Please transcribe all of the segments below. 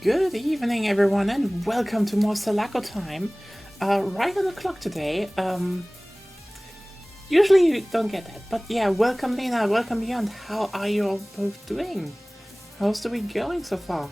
Good evening, everyone, and welcome to more Selaco time. Right on the clock today. Usually you don't get that, but yeah, welcome Lena, welcome Beyond. How are you all both doing? How's the week going so far?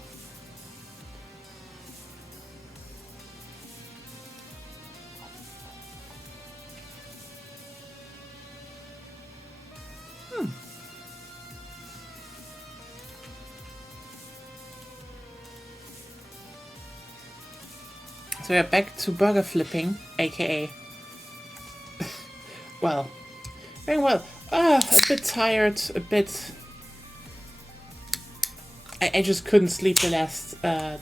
So we're back to burger flipping, aka. Well, very well. A bit tired, a bit. I just couldn't sleep the last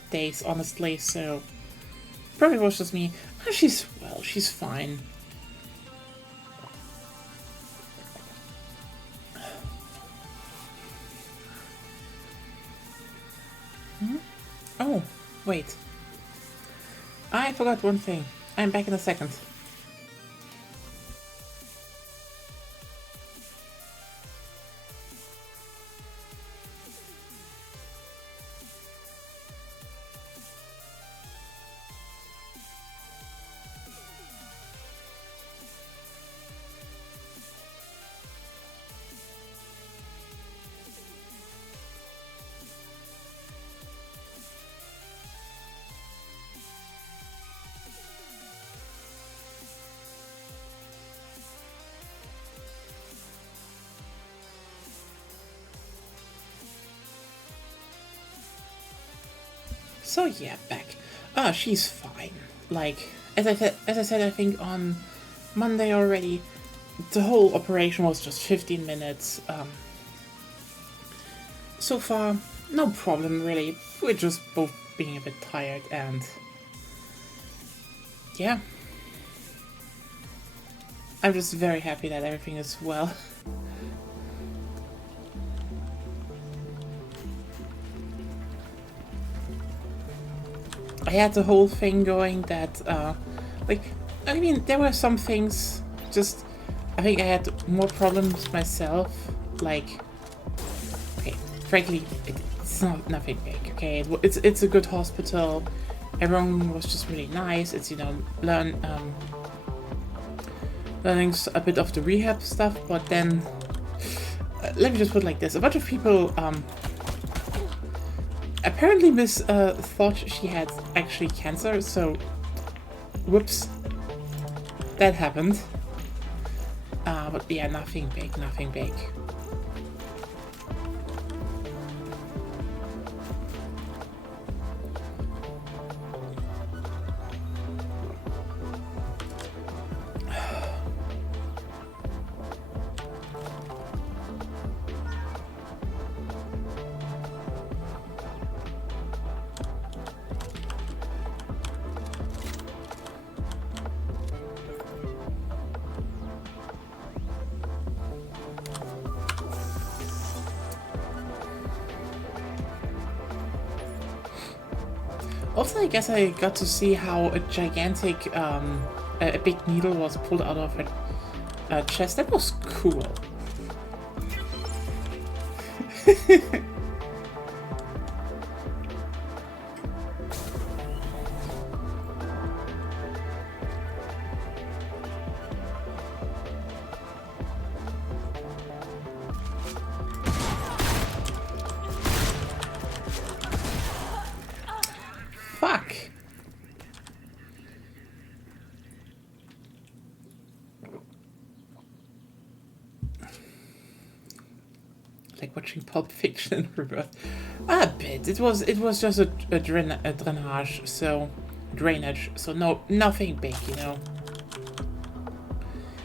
days, honestly, so. Probably was just me. She's fine. Oh, wait. I forgot one thing. I'm back in a second. So yeah, back. She's fine. Like as I said, I think on Monday already, the whole operation was just 15 minutes. So far, no problem really. We're just both being a bit tired, and yeah, I'm just very happy that everything is well. I had the whole thing going that, like, I mean, there were some things, just, I think I had more problems myself, like, okay, frankly, it's not nothing big, okay, it's a good hospital, everyone was just really nice, it's, learning a bit of the rehab stuff, but then, let me just put it like this, a bunch of people, apparently Miss thought she had actually cancer, so whoops, that happened. But yeah, nothing big, nothing big. Also, I guess I got to see how a gigantic, a big needle was pulled out of her chest. That was cool. Fuck. Like watching Pulp Fiction in reverse. A bit. It was just a drainage, so nothing big,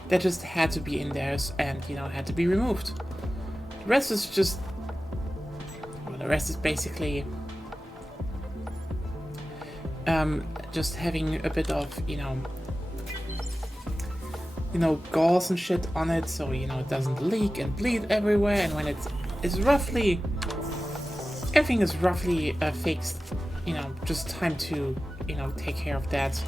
That just had to be in there and had to be removed. The rest is just, well, the rest is basically just having a bit of gauze and shit on it, so it doesn't leak and bleed everywhere. And when it's roughly, everything is roughly fixed, just time to take care of that.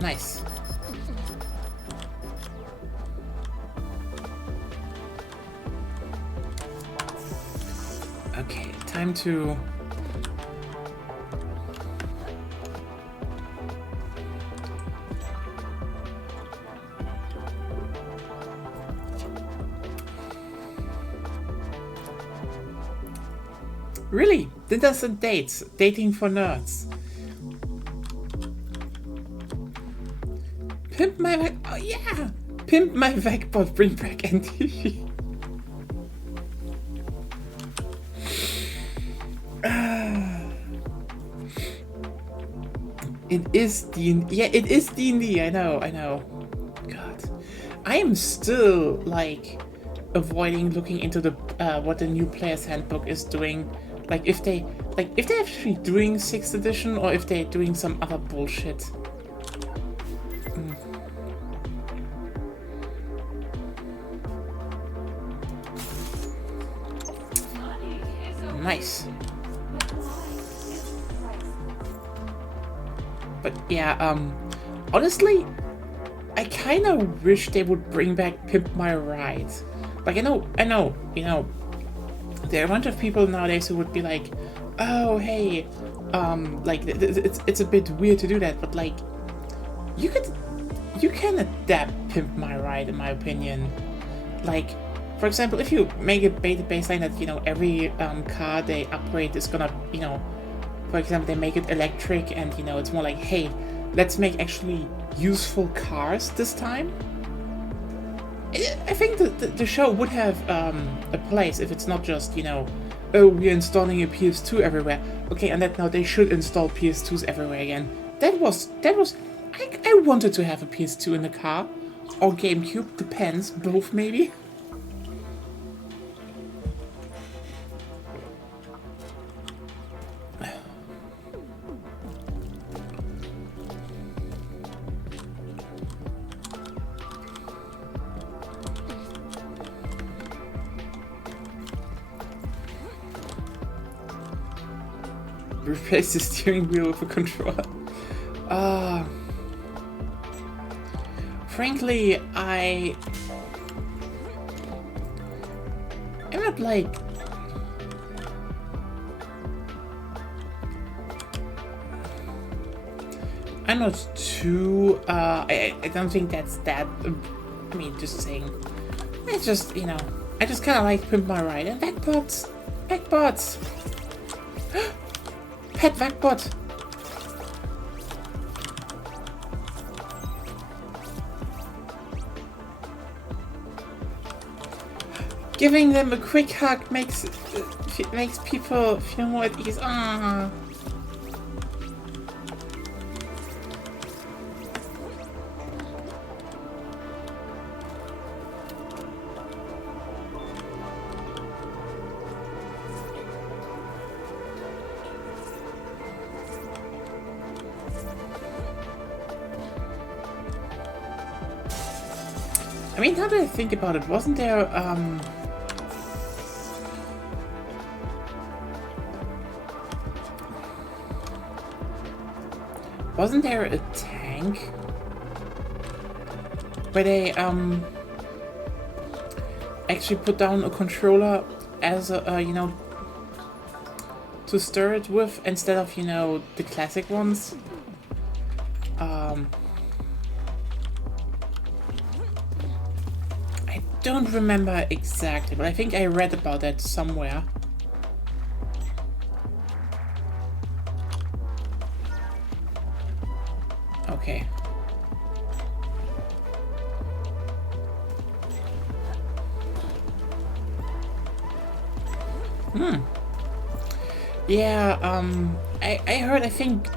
Nice. Okay, time to... Really? Dinners and dates. Dating for nerds. Pimp my vac... Oh yeah! Pimp my Vecbot, bring back NTV. It is D&D. Yeah, it is D&D. I know. God. I am still, like, avoiding looking into the what the new player's handbook is doing. Like, if they're actually doing 6th edition or if they're doing some other bullshit. Nice. But yeah, honestly, I kind of wish they would bring back Pimp My Ride. Like, I know, you know, there are a bunch of people nowadays who would be like, oh, hey, like, it's a bit weird to do that, but like, you can adapt Pimp My Ride, in my opinion. Like, for example, if you make a beta baseline that, you know, every car they upgrade is gonna, you know, for example, they make it electric and, you know, it's more like, hey, let's make actually useful cars this time. I think the show would have a place if it's not just, you know, oh, we're installing a PS2 everywhere. Okay, and that now they should install PS2s everywhere again. That was I wanted to have a PS2 in the car, or GameCube, depends, both maybe. Replace the steering wheel with a controller. Frankly, I'm not like... I'm not too... I don't think that's that... I mean, just saying. It's just, you know, I just kind of like Pimp My Ride. And Vecbots! Vecbots! Pet Vecbot! Giving them a quick hug makes people feel more at ease. Ah. I mean, now that I think about it, wasn't there, wasn't there a tank where they, actually put down a controller as a, you know, to stir it with instead of, you know, the classic ones? I don't remember exactly, but I think I read about that somewhere. Okay. Yeah, I heard, I think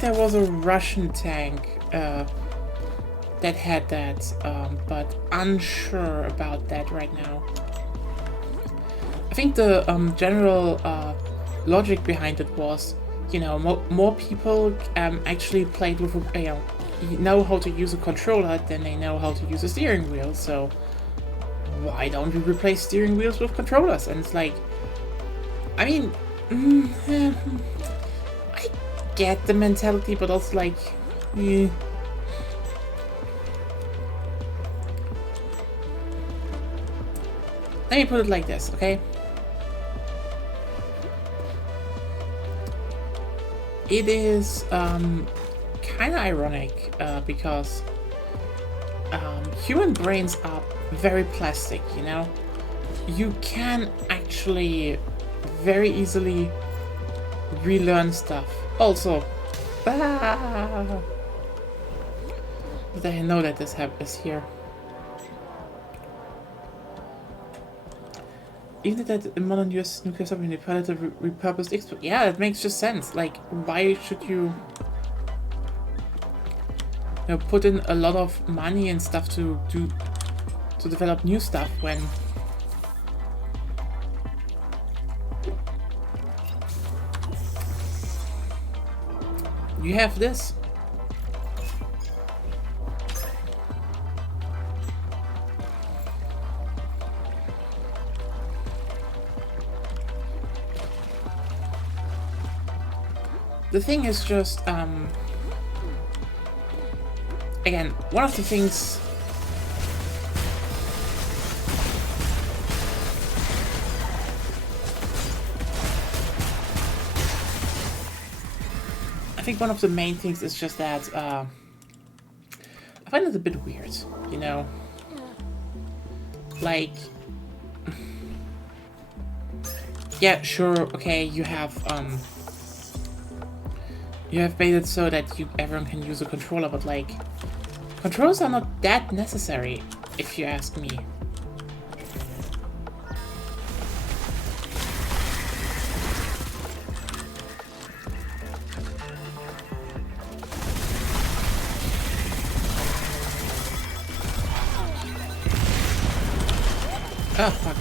there was a Russian tank, that had that, but unsure about that right now. I think the, general, logic behind it was, you know, more people, actually played with, you know how to use a controller than they know how to use a steering wheel, so why don't we replace steering wheels with controllers? And it's like, I mean, get the mentality, but also like, eh. Let me put it like this, okay? It is kind of ironic because human brains are very plastic, you know? You can actually very easily relearn stuff. Also, but I know that this is here. Even that in modern US nuclear submarine pilot a repurposed export. Yeah, that makes just sense. Like, why should you know, put in a lot of money and stuff to develop new stuff when you have this? The thing is just, again, one of the things I think one of the main things is just that, I find it a bit weird, you know? Like, yeah, sure, okay, you have made it so that everyone can use a controller, but like, controllers are not that necessary, if you ask me. Oh, fuck.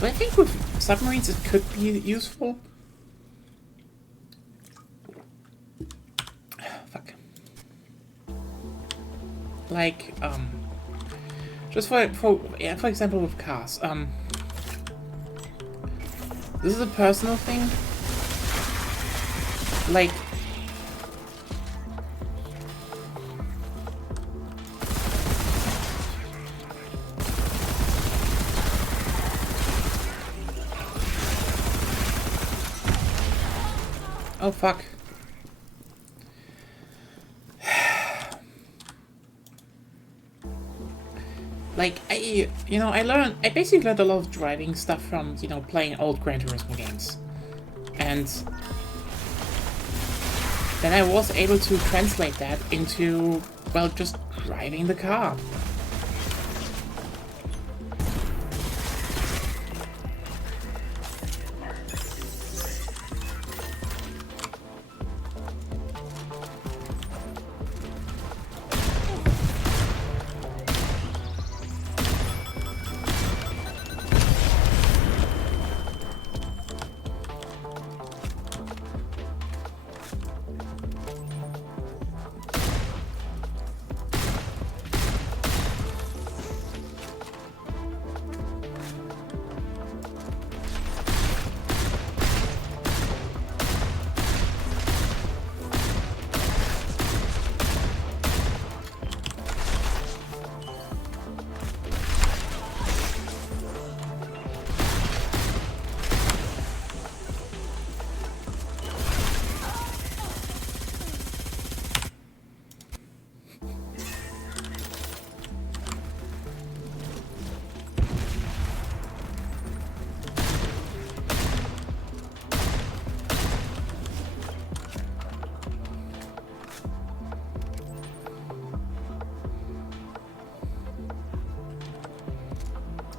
But I think with submarines it could be useful. Fuck. Like, just for example with cars, this is a personal thing. Like, oh fuck. Like, I basically learned a lot of driving stuff from, playing old Gran Turismo games. And then I was able to translate that into, well, just driving the car.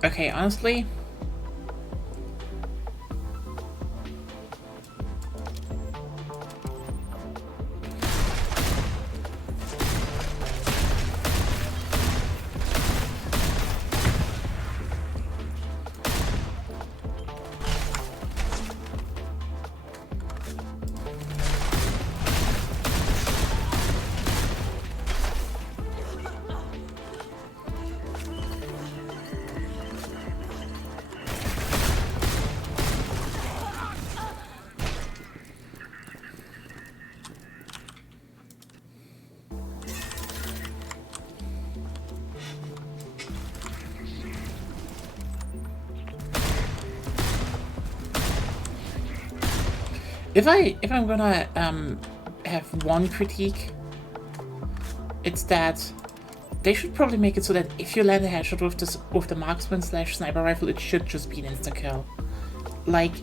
Okay, honestly, if I'm gonna have one critique, it's that they should probably make it so that if you land a headshot with the marksman / sniper rifle, it should just be an insta kill. Like,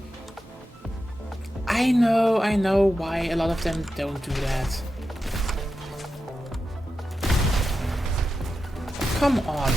I know why a lot of them don't do that. Come on.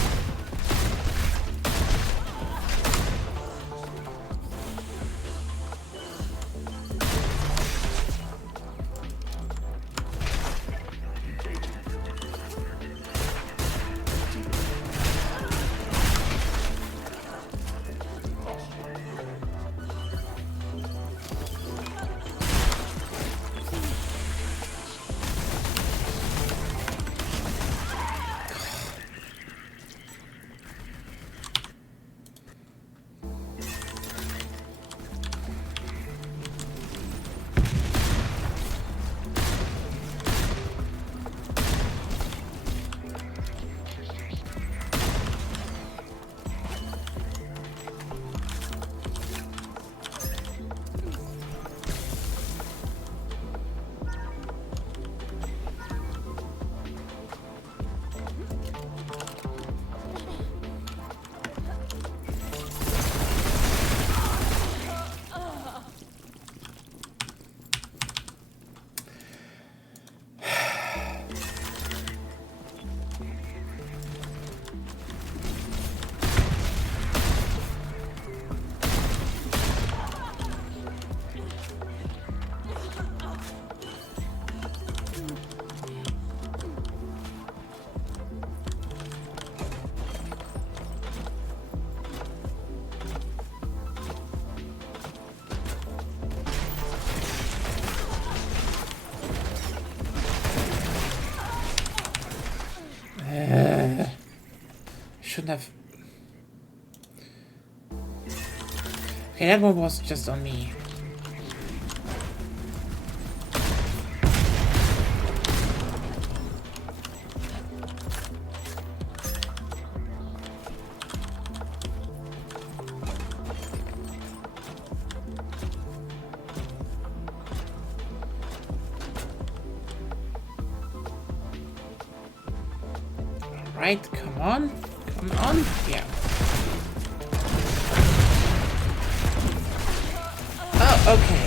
Shouldn't have. Okay, that one was just on me. Right, come on. Come on. Yeah. Oh, okay.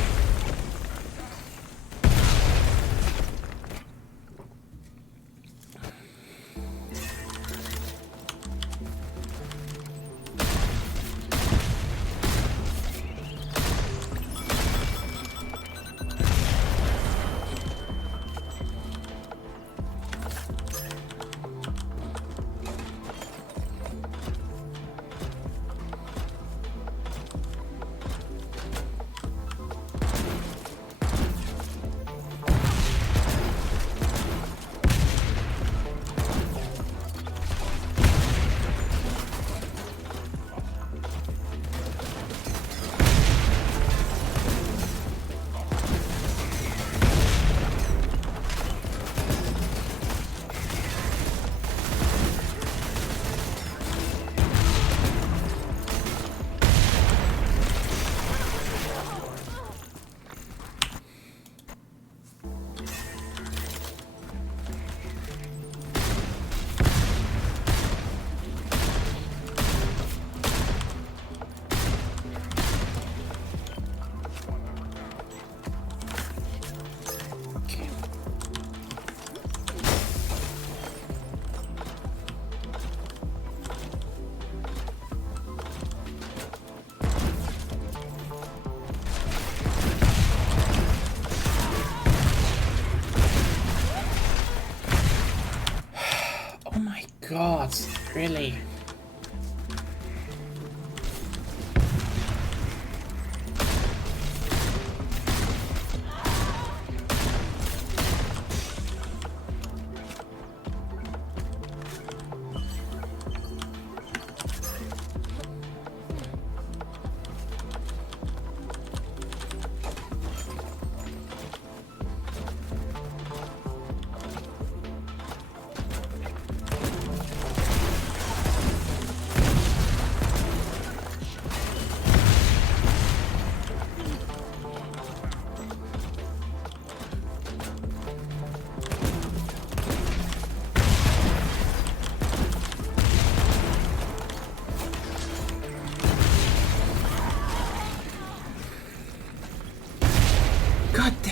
God, really?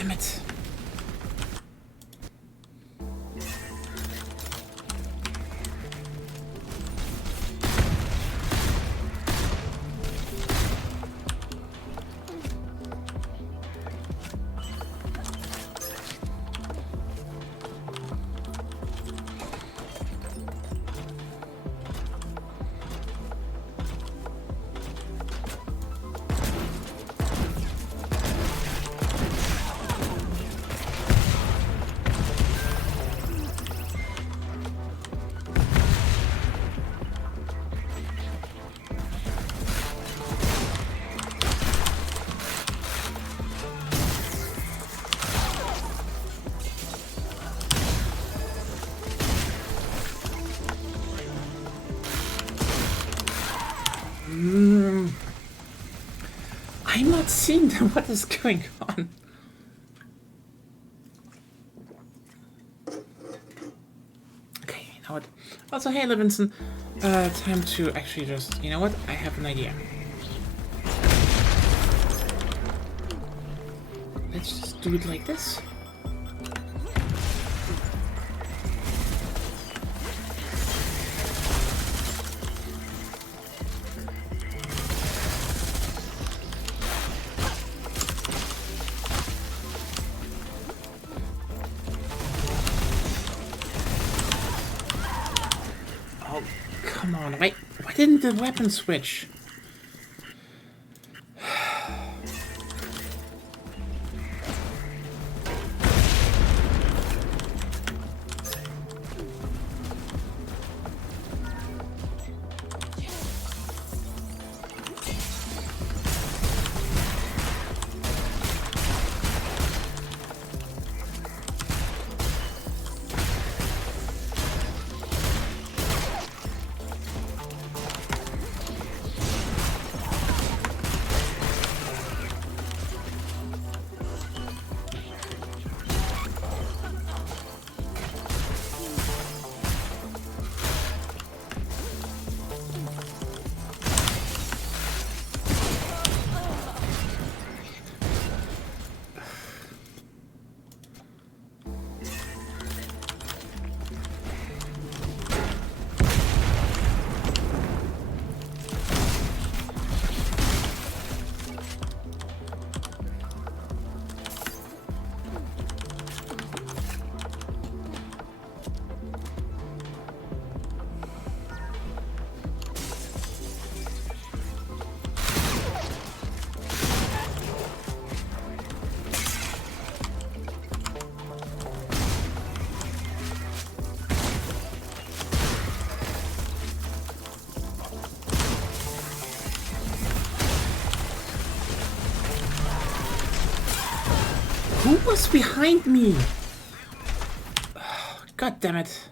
damn it. I'm not seeing what is going on. Okay, you know what? Also, hey, Levinson. Time to actually just... You know what? I have an idea. Let's just do it like this. Come on, why didn't the weapon switch? Who was behind me? God damn it.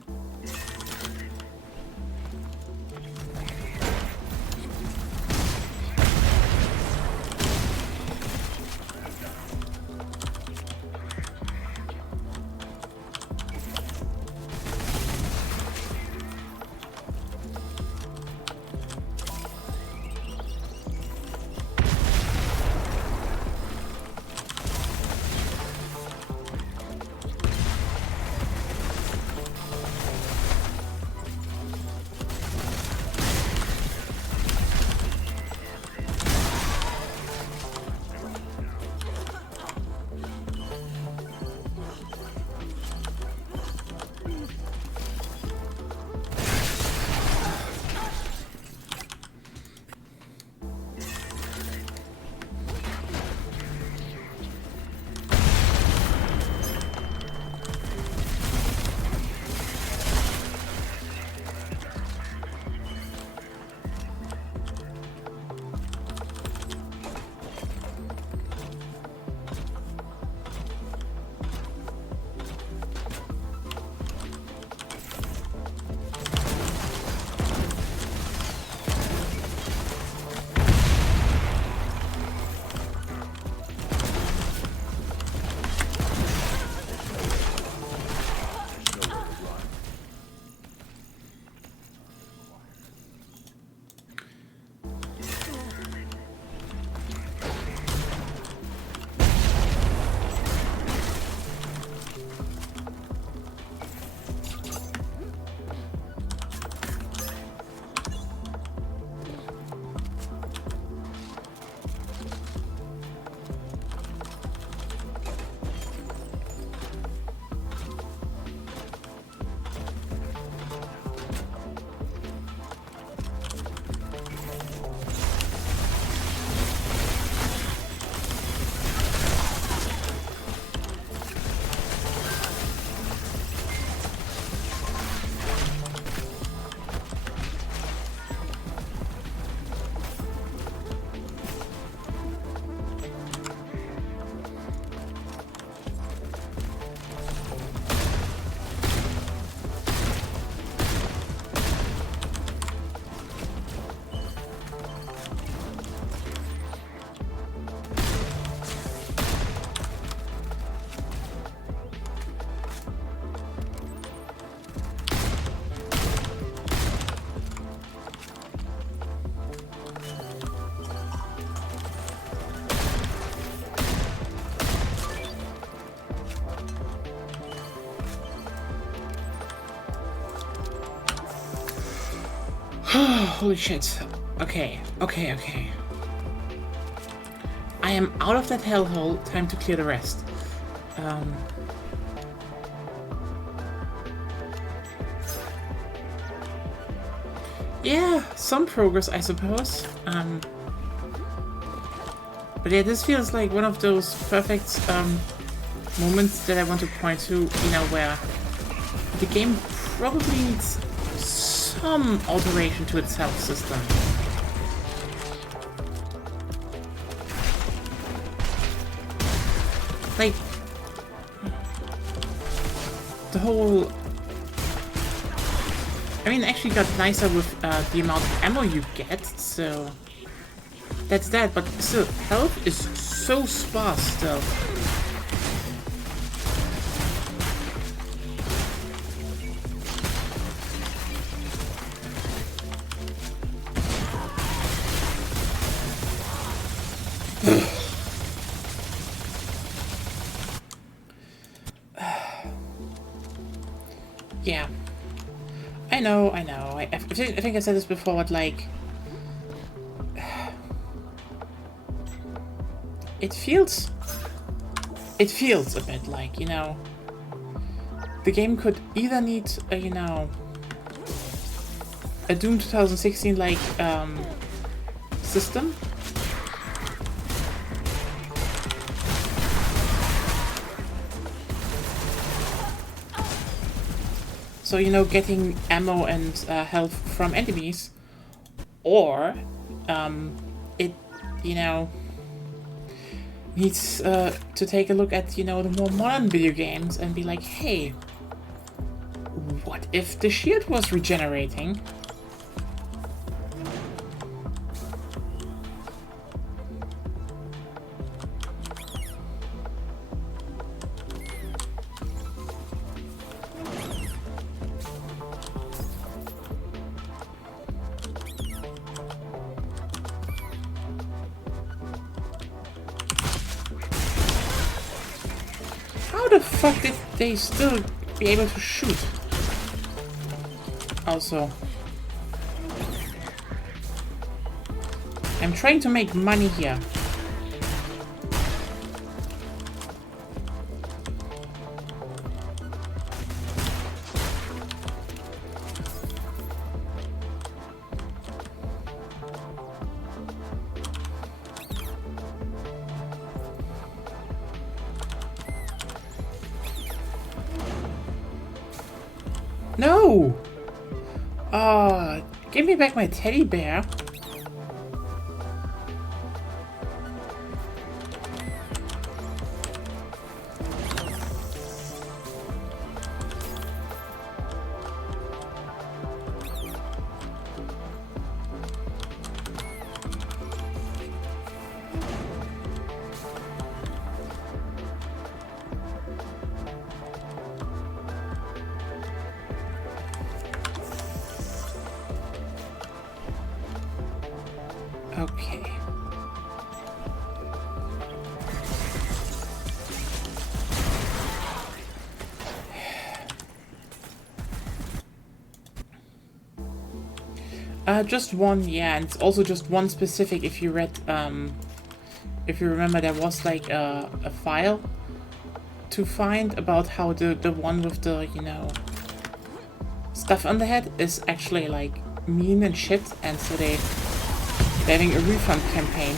Holy shit. Okay. I am out of that hellhole. Time to clear the rest. Yeah, some progress, I suppose. But yeah, this feels like one of those perfect moments that I want to point to, you know, where the game probably needs some alteration to its health system. Like, the whole... I mean, it actually got nicer with the amount of ammo you get, so... That's that, but still, health is so sparse still. Yeah. I know. I think I said this before, but like... It feels a bit like, you know... The game could either need, you know... a Doom 2016 like, system. So, you know, getting ammo and health from enemies, or it, you know, needs to take a look at, you know, the more modern video games and be like, hey, what if the shield was regenerating? How the fuck did they still be able to shoot? Also, I'm trying to make money here. No! Give me back my teddy bear. Okay. Just one, yeah, and it's also just one specific. If you read, if you remember, there was like a file to find about how the one with the, you know, stuff on the head is actually like mean and shit, and so they're having a refund campaign.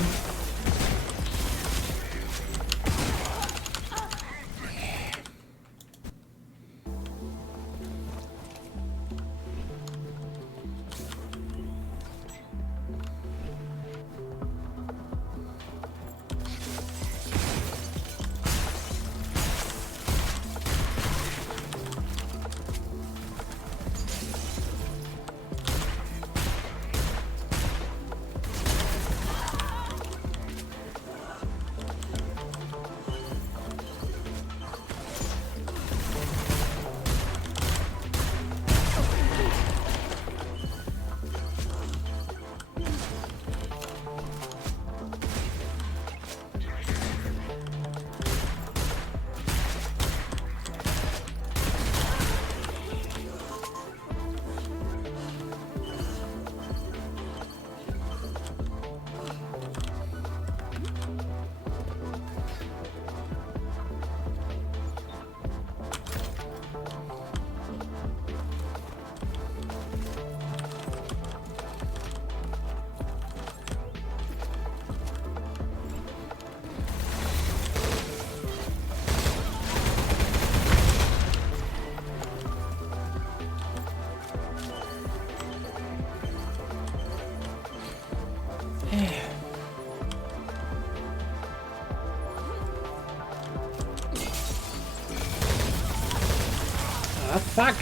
Fuck.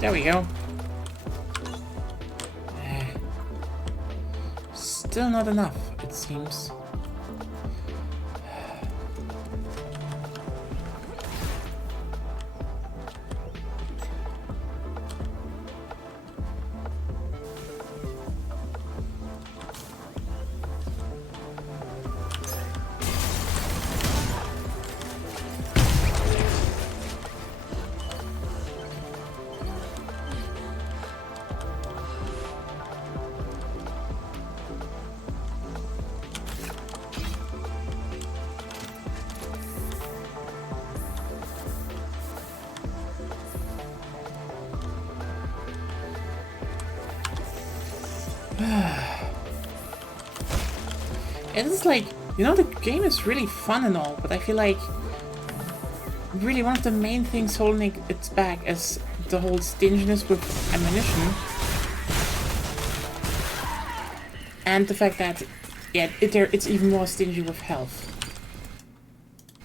There we go. Still not enough, it seems. And it's like, you know, the game is really fun and all, but I feel like really one of the main things holding it back is the whole stinginess with ammunition. And the fact that, yeah, it's even more stingy with health.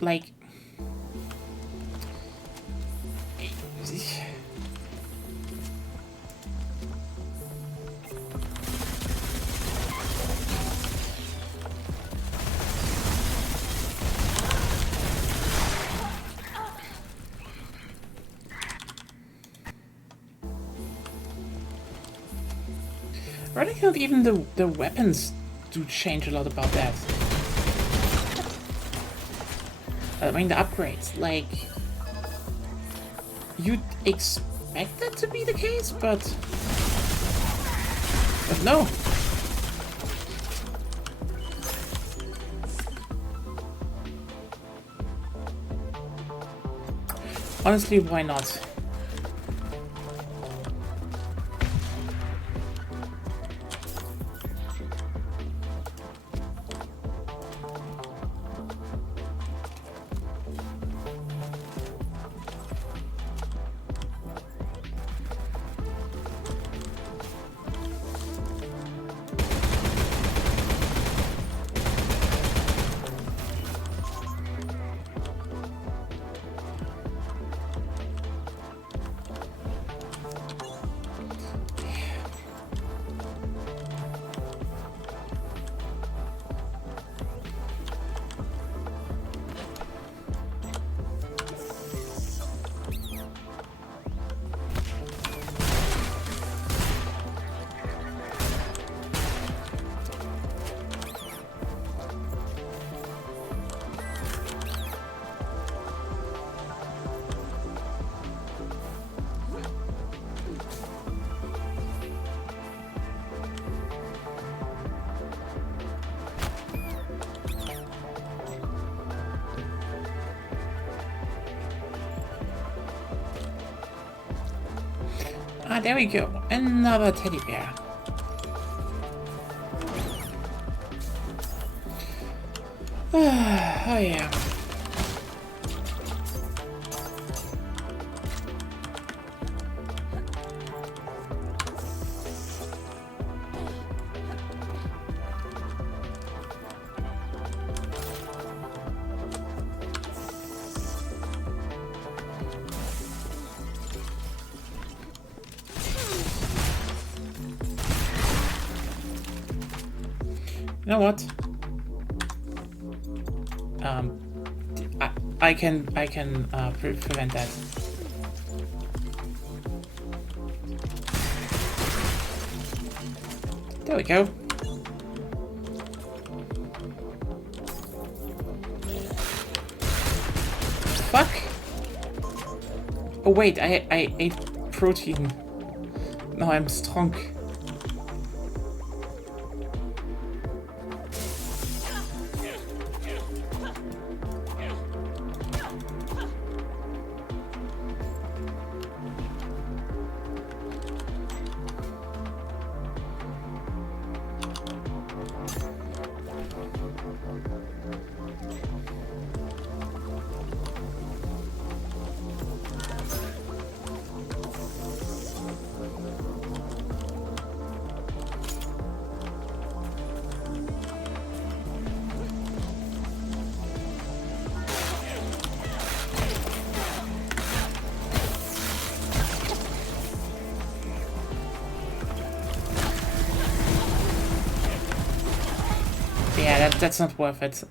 Like... I really think even the weapons do change a lot about that. I mean, the upgrades, like... You'd expect that to be the case, but no. Honestly, why not? Ah, there we go. Another teddy bear. Oh yeah. You know what? I can prevent that. There we go. Fuck. Oh wait, I ate protein. Now I'm strong. Yeah, that's not worth it.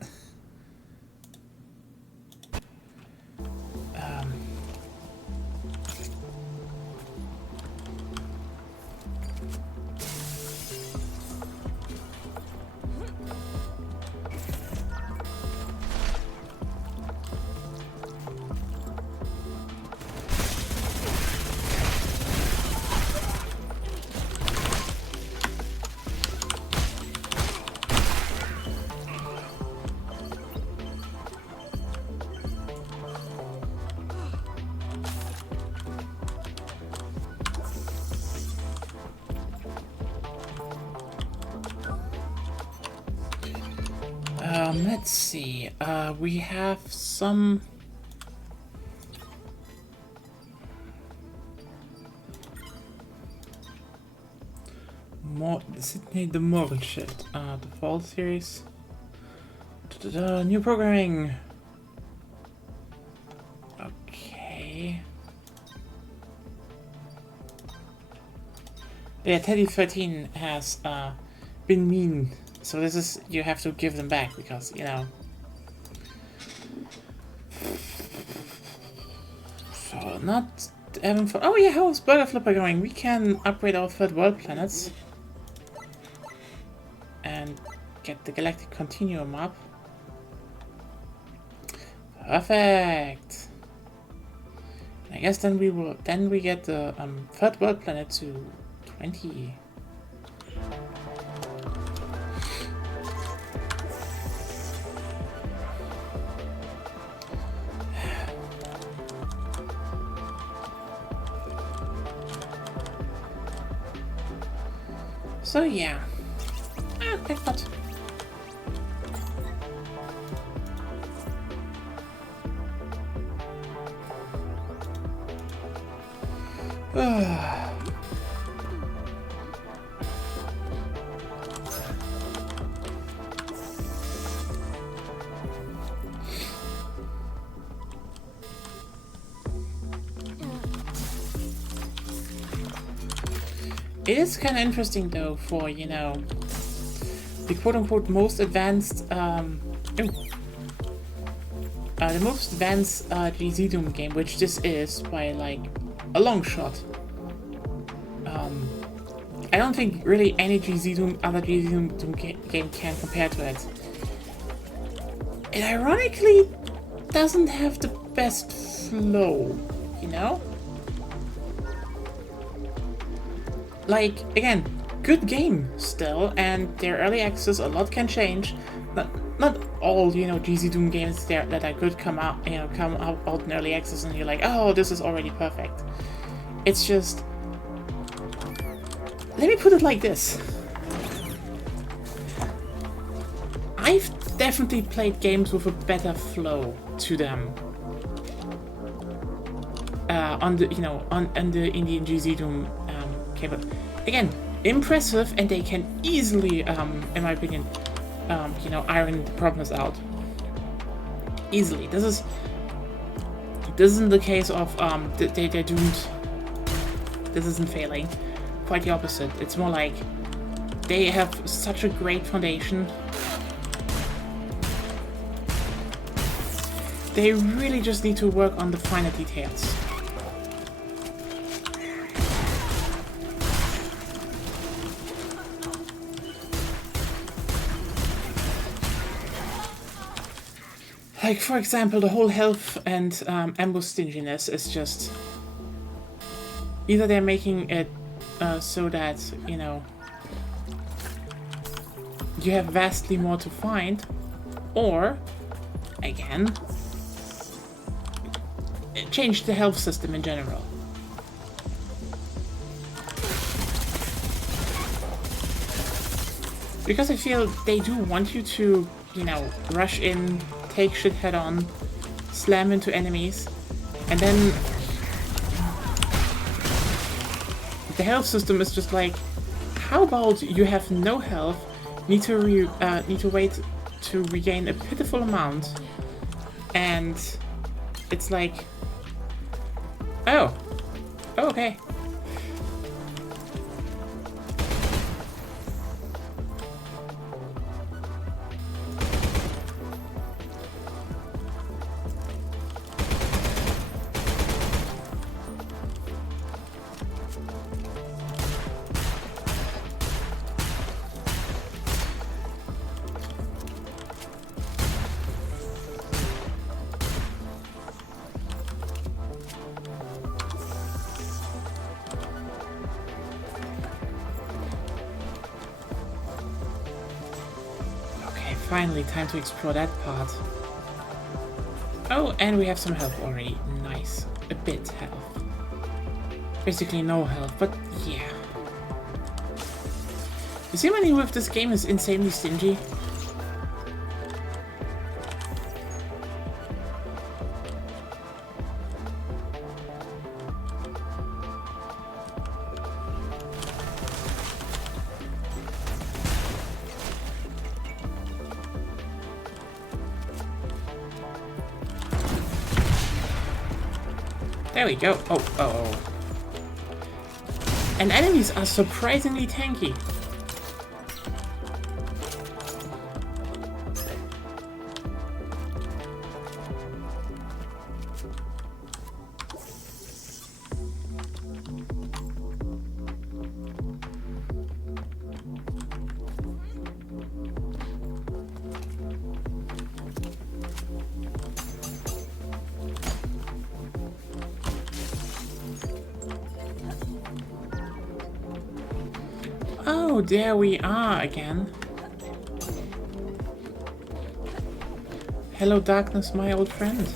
Let's see. We have some. More Sydney the Morgan shit. The fall series. New programming. Okay. Yeah, Teddy 13 has been mean. So this is, you have to give them back because, you know. So not having fun. Oh yeah, how's Burger Flipper going? We can upgrade our third world planets. And get the Galactic Continuum up. Perfect. I guess then we get the third world planet to 20. So yeah. Jackpot. It is kind of interesting though for, you know, the quote-unquote most advanced, the most advanced GZ Doom game, which this is by like a long shot. I don't think really any other GZ Doom game can compare to it. It ironically doesn't have the best flow, you know? Like, again, good game still, and their early access, a lot can change. Not all, you know, GZ Doom games there that are good come out in early access and you're like, oh, this is already perfect. It's just, let me put it like this. I've definitely played games with a better flow to them. On the, you know, on the Indian GZ Doom cable. Again, impressive, and they can easily, in my opinion, you know, iron the problems out. Easily. This isn't the case of they're doomed. This isn't failing. Quite the opposite. It's more like they have such a great foundation. They really just need to work on the finer details. Like, for example, the whole health and ammo stinginess is just... Either they're making it so that, you know, you have vastly more to find, or, again, change the health system in general. Because I feel they do want you to, you know, rush in, take shit head on, slam into enemies, and then the health system is just like, how about you have no health, need to wait to regain a pitiful amount, and it's like, oh, okay. Finally, time to explore that part. Oh, and we have some health already. Nice. A bit health. Basically no health, but yeah. You see when you with this game is insanely stingy? There we go. Oh. And enemies are surprisingly tanky. Oh, there we are again. Hello, darkness, my old friend.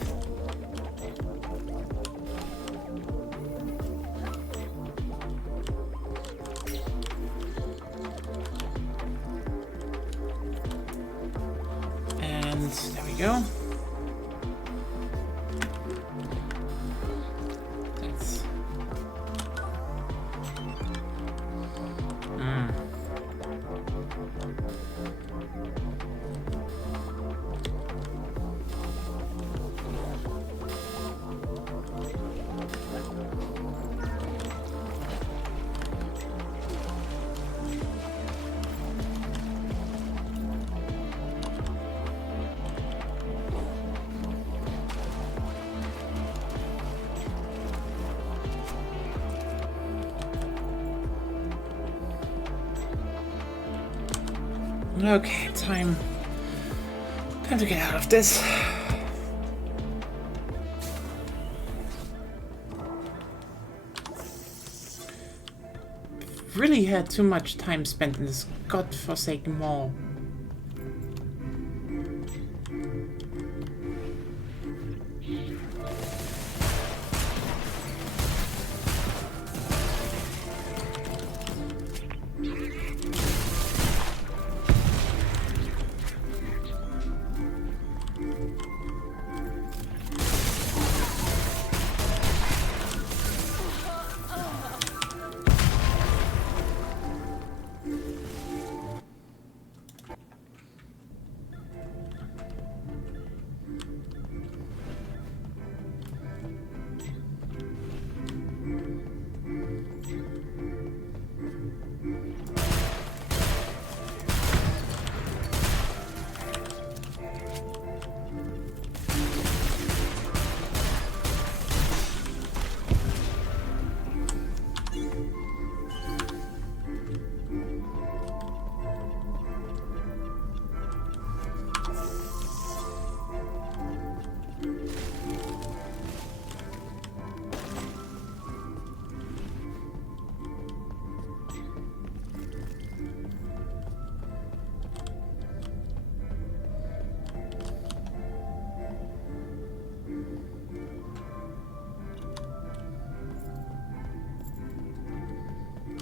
And there we go. That's... Okay, time to get out of this. Really had too much time spent in this godforsaken mall.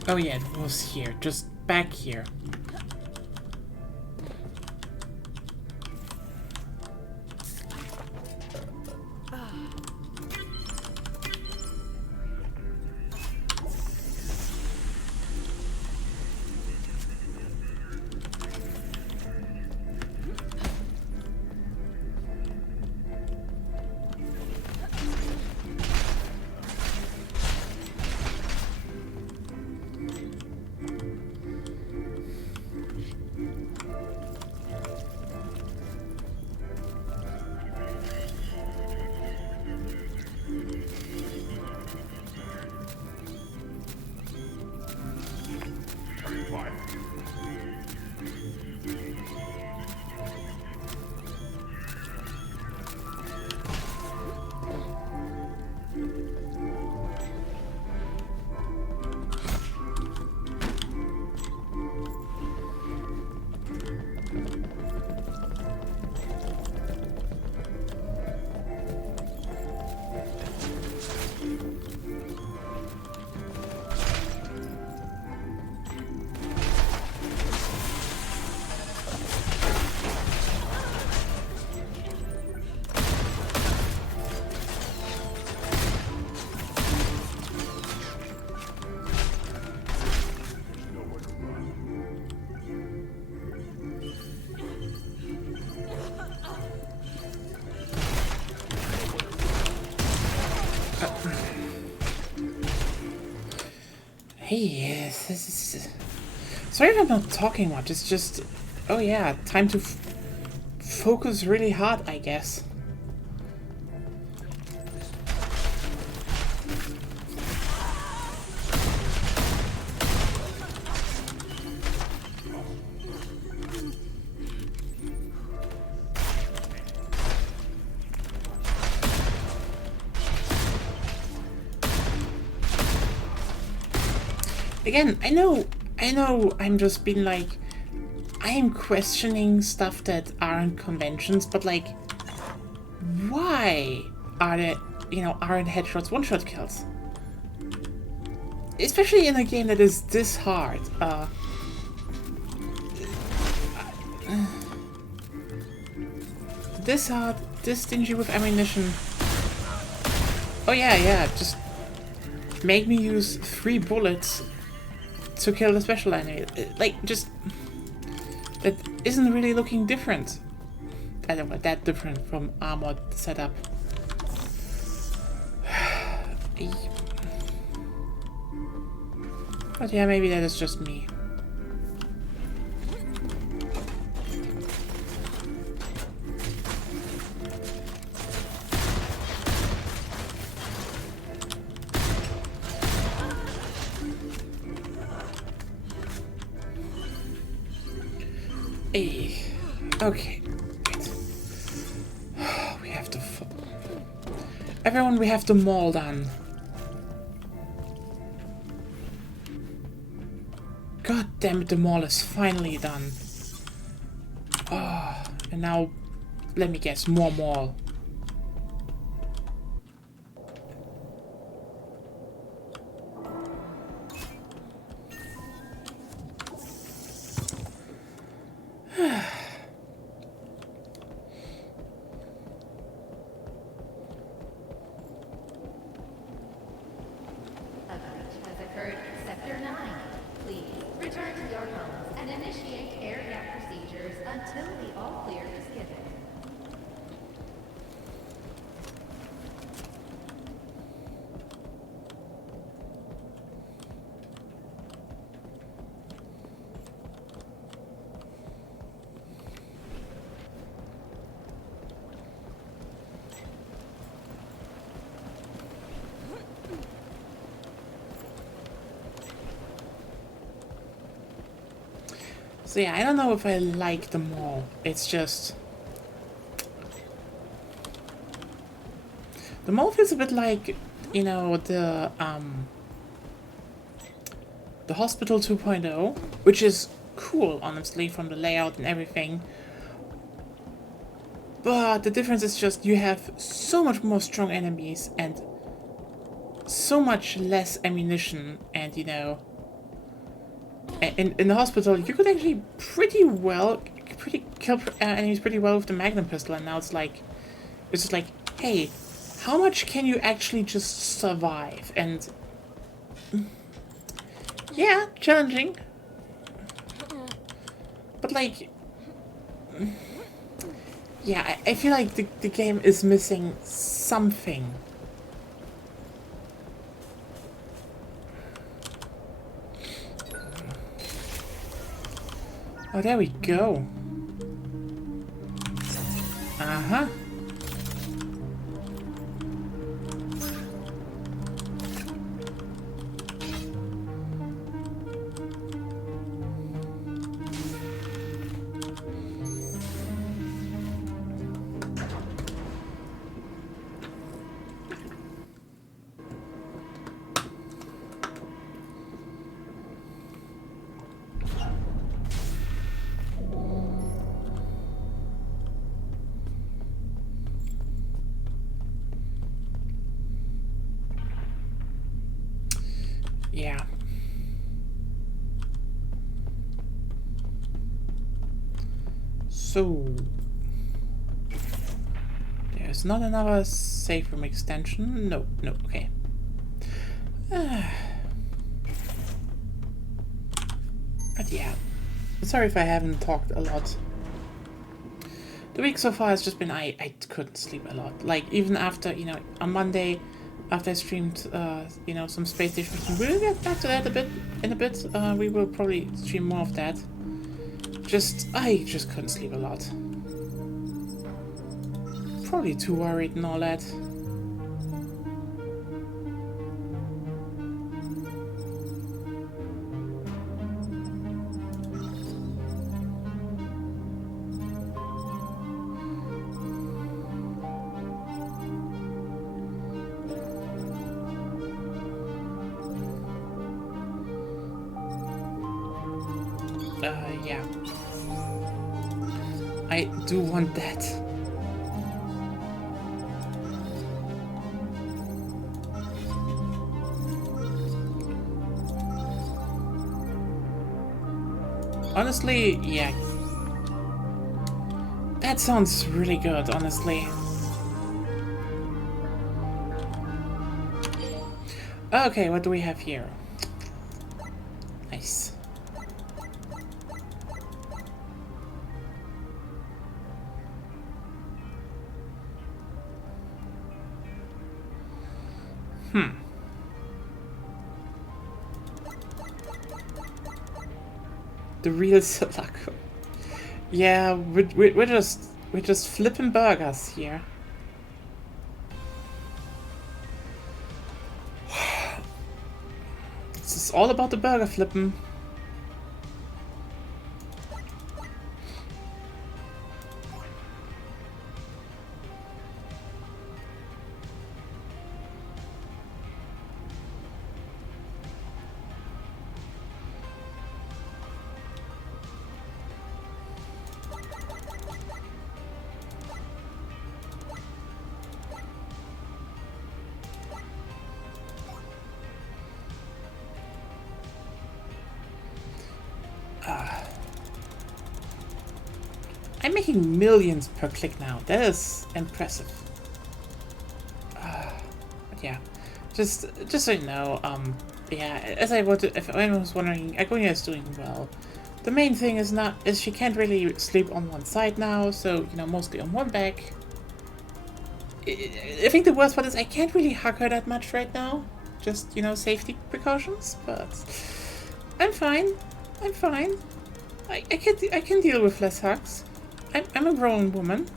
Oh yeah, it was here. Just back here. Hey, this is... Sorry if I'm not talking much, it's just... Oh yeah, time to focus really hard, I guess. Again, I know, I'm just being like, I am questioning stuff that aren't conventions, but like, why are there, aren't headshots one-shot kills? Especially in a game that is this hard. This hard, this stingy with ammunition. Oh yeah, just make me use 3 bullets to kill the special enemy. Like, just... That isn't really looking different. I don't know, that different from armored setup. But yeah, maybe that is just me. Hey, okay. Wait. We have to... Everyone, we have the mall done. God damn it, the mall is finally done. Oh, and now, let me guess, more mall. So yeah, I don't know if I like the mall. It's just... The mall feels a bit like, the Hospital 2.0, which is cool, honestly, from the layout and everything. But the difference is just you have so much more strong enemies and so much less ammunition and, in the hospital, you could actually kill enemies pretty well with the Magnum pistol, and now it's just like, hey, how much can you actually just survive? And yeah, challenging, but like, yeah, I feel like the game is missing something. Oh, there we go. Uh-huh. Yeah. So there's not another safe room extension. No, no, okay. But yeah, sorry if I haven't talked a lot. The week so far has just been I couldn't sleep a lot. Like even after, you know, on Monday, after I streamed you know, some Space Station, we'll get back to that in a bit. We will probably stream more of that. I just couldn't sleep a lot. Probably too worried and all that. Yeah. I do want that. Honestly, yeah. That sounds really good, honestly. Okay, what do we have here? Nice. The real Selaco. Yeah, we're just flipping burgers here. It's all about the burger flipping. I'm making millions per click now. That is impressive. But yeah, just so you know, yeah, as I was, if anyone was wondering, Agonia is doing well. The main thing is she can't really sleep on one side now, so you know, mostly on one back. I think the worst part is I can't really hug her that much right now. Just, you know, safety precautions, but I'm fine. I'm fine. I can deal with less hugs. I'm a grown woman.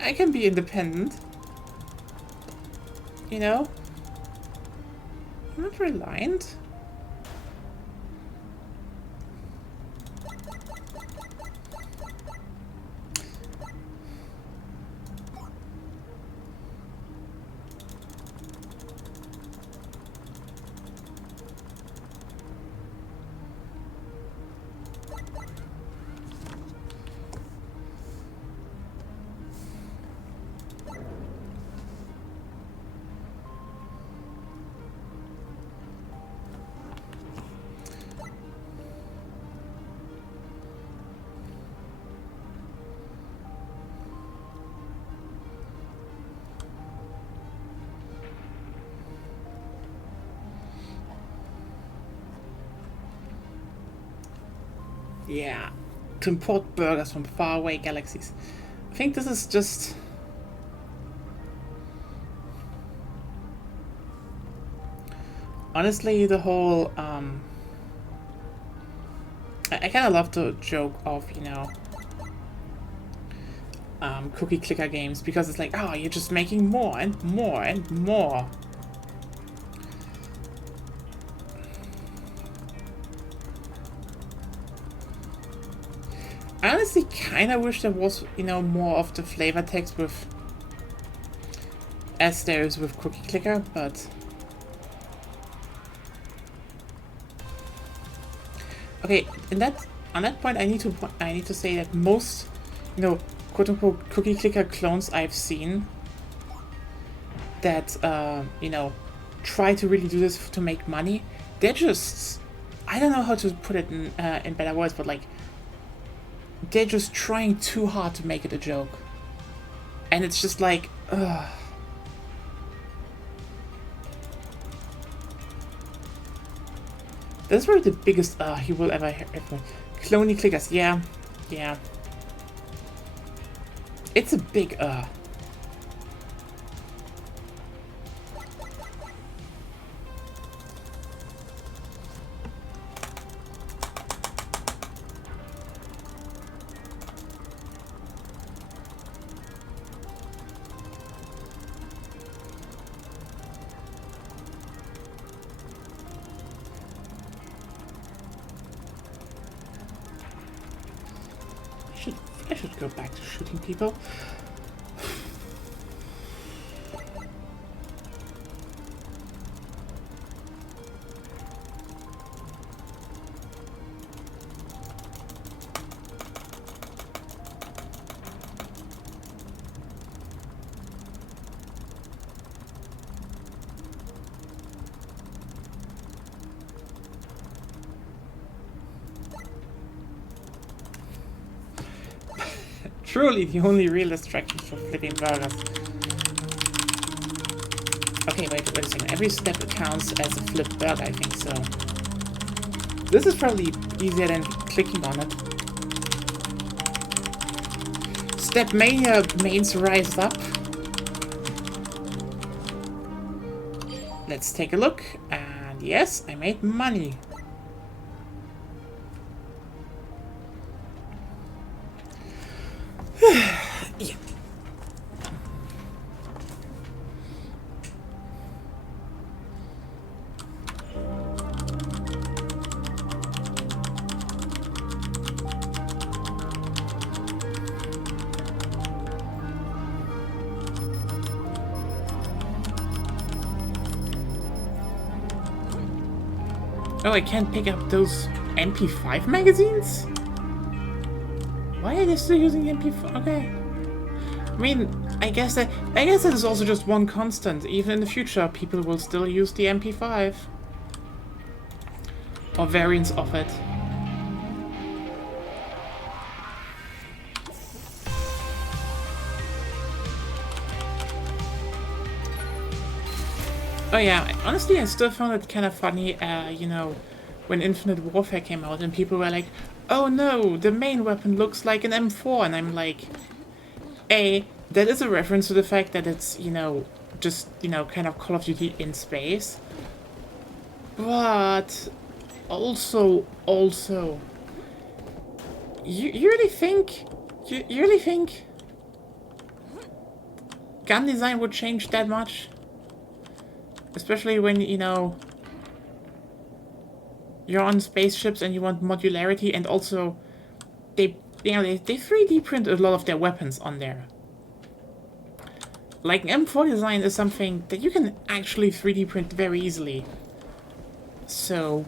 I can be independent. You know? I'm not reliant. Yeah, to import burgers from faraway galaxies. I think this is just... Honestly, the whole, I kind of love the joke of, you know, cookie clicker games, because it's like, oh, you're just making more and more and more. I honestly kind of wish there was, you know, more of the flavor text with, as there is with cookie clicker, but... Okay, on that point, I need to say that most, you know, quote-unquote cookie clicker clones I've seen that, you know, try to really do this to make money, they're just, I don't know how to put it in better words, but like, they're just trying too hard to make it a joke. And it's just like, ugh. That's probably the biggest you will ever hear. Cloney clickers, yeah. Yeah. It's a big I should go back to shooting people. Truly the only real distraction for flipping burgers. Okay, wait a second. Every step counts as a flipped burger, I think so. This is probably easier than clicking on it. Step mania mains rise up. Let's take a look. And yes, I made money. Yeah. Oh, I can't pick up those MP5 magazines? Why are they still using MP5? Okay. I mean, I guess that is also just one constant. Even in the future, people will still use the MP5. Or variants of it. Oh yeah, honestly I still found it kind of funny, you know, when Infinite Warfare came out and people were like, oh no, the main weapon looks like an M4, and I'm like, A, that is a reference to the fact that it's, you know, just, you know, kind of Call of Duty in space. But also, you really think, you really think gun design would change that much? Especially when, you know, you're on spaceships and you want modularity, and also they 3D print a lot of their weapons on there. Like M4 design is something that you can actually 3D print very easily. So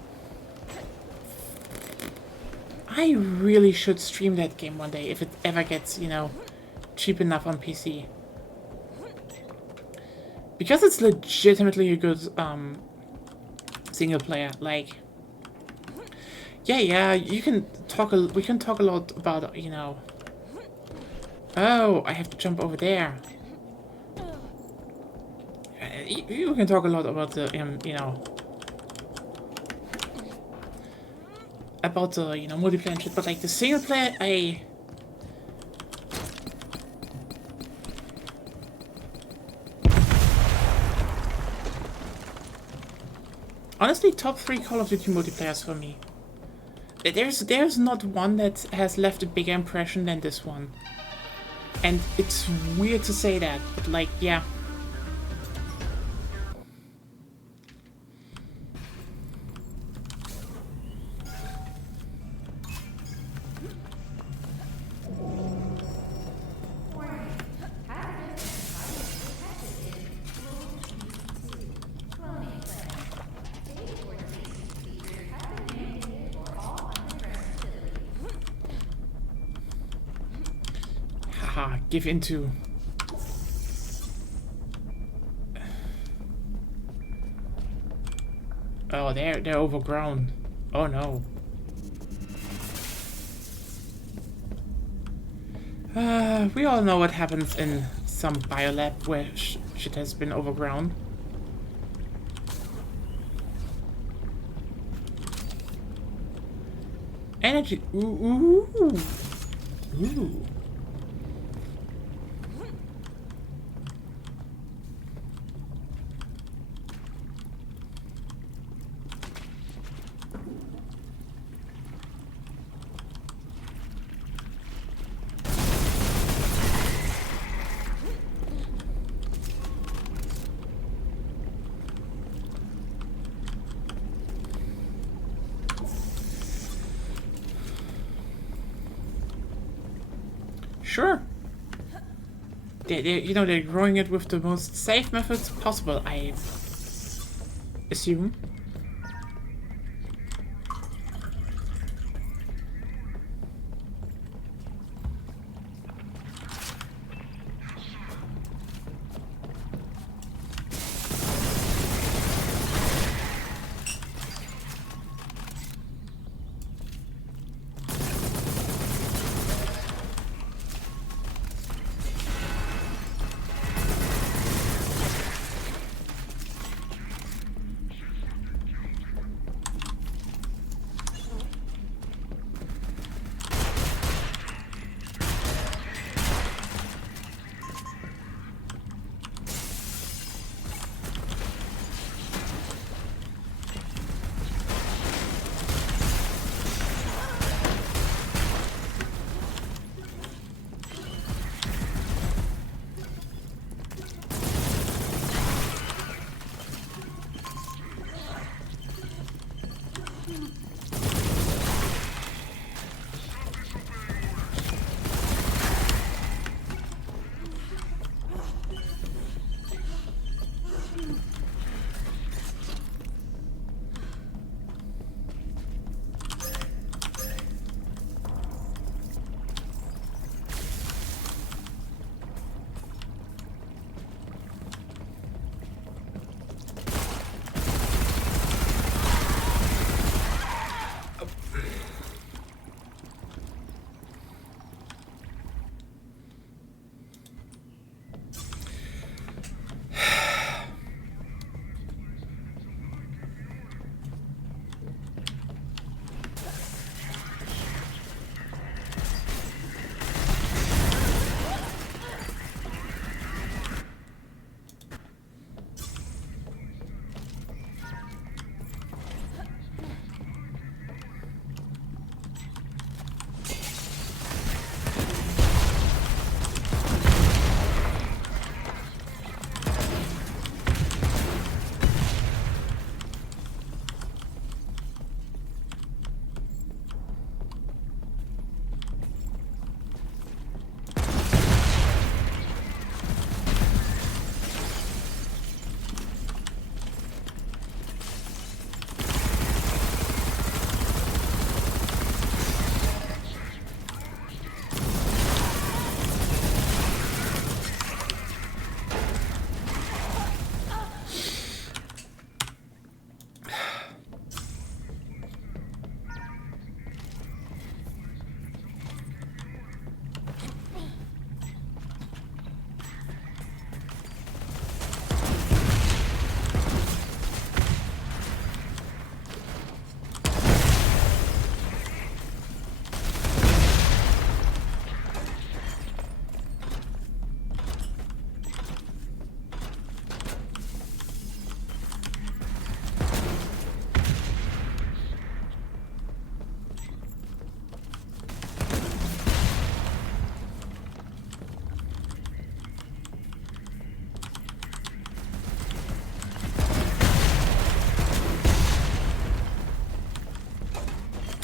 I really should stream that game one day if it ever gets, you know, cheap enough on PC. Because it's legitimately a good single player. Like, yeah, you can talk. We can talk a lot about, you know. Oh, I have to jump over there. You can talk a lot about the you know. about the multiplayer and shit, but like the single player, honestly, top 3 Call of Duty multiplayers for me. There's not one that has left a bigger impression than this one. And it's weird to say that, but like, yeah. Haha, give into. Oh, they're overgrown. Oh no. We all know what happens in some biolab where shit has been overgrown. Energy. Ooh. Ooh. Sure. They're growing it with the most safe methods possible, I assume.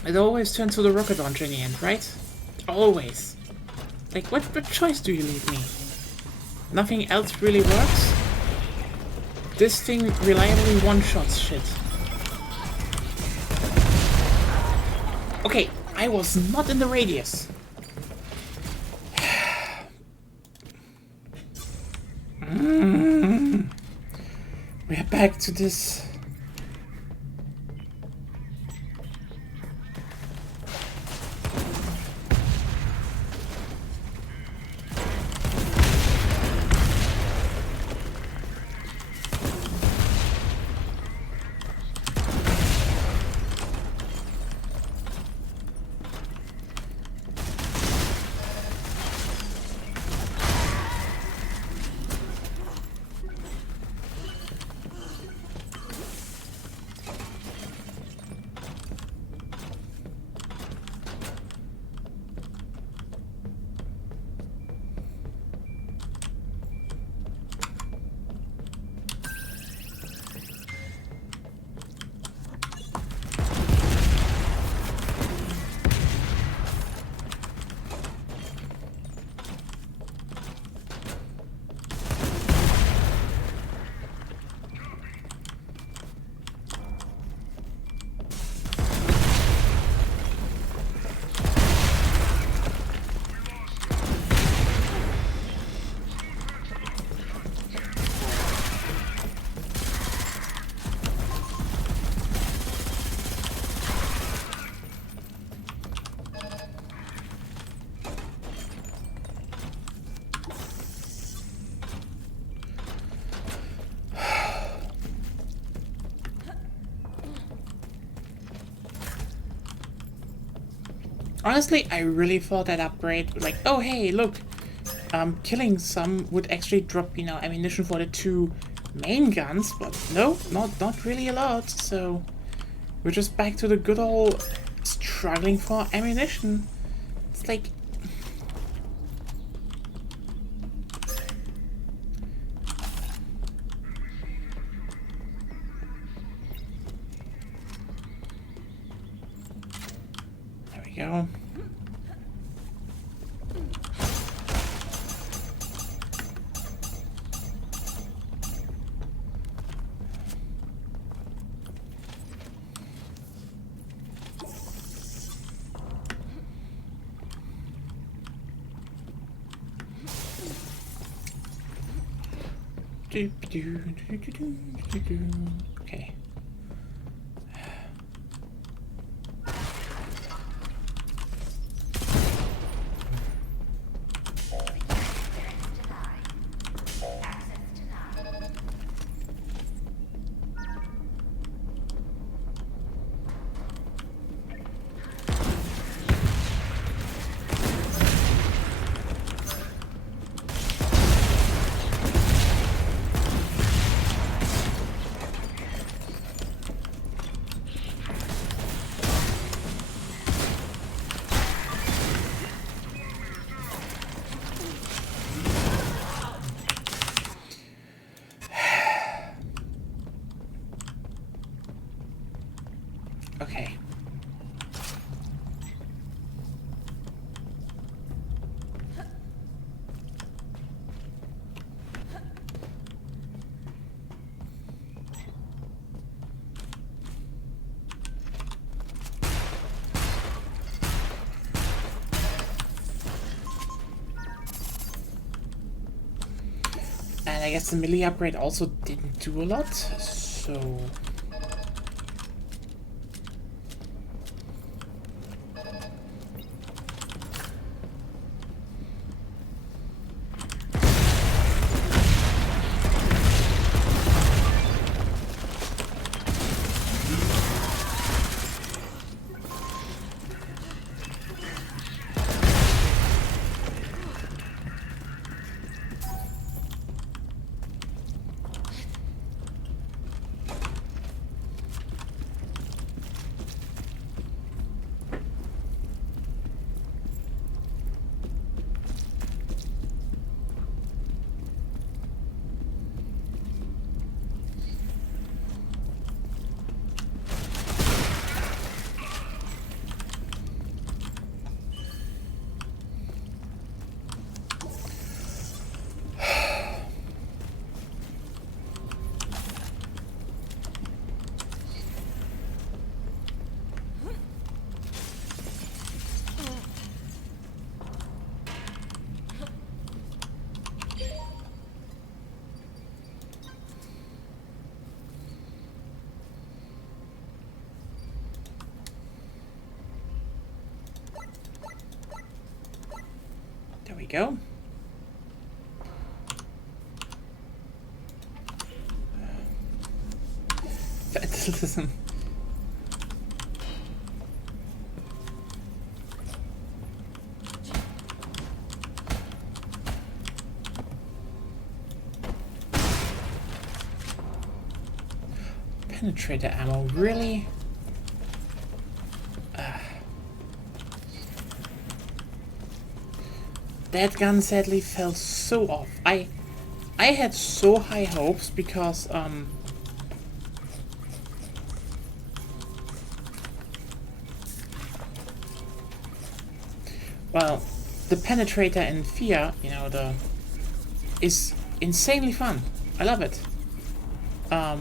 It always turns to the rocket launcher in the end, right? Always. Like, what choice do you leave me? Nothing else really works? This thing reliably one-shots shit. Okay, I was not in the radius. We're back to this. Honestly, I really thought that upgrade, like, oh hey, look, killing some would actually drop, you know, ammunition for the 2 main guns, but no, not really a lot, so we're just back to the good old struggling for ammunition. It's like... There we go. Okay. Okay. And I guess the melee upgrade also didn't do a lot, so... we go. Fatalism. Penetrator ammo, really? That gun sadly fell so off. I had so high hopes because well, the penetrator in Fear, you know, is insanely fun. I love it. Now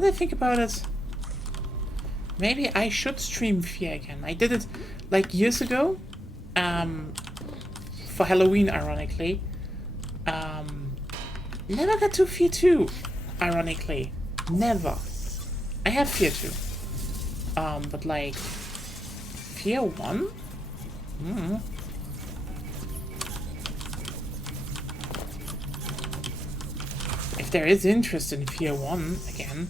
that I think about it, maybe I should stream Fear again. I did it like years ago, for Halloween, ironically. Never got to Fear 2, ironically. Never. I have Fear 2. But like, Fear 1? If there is interest in Fear 1 again.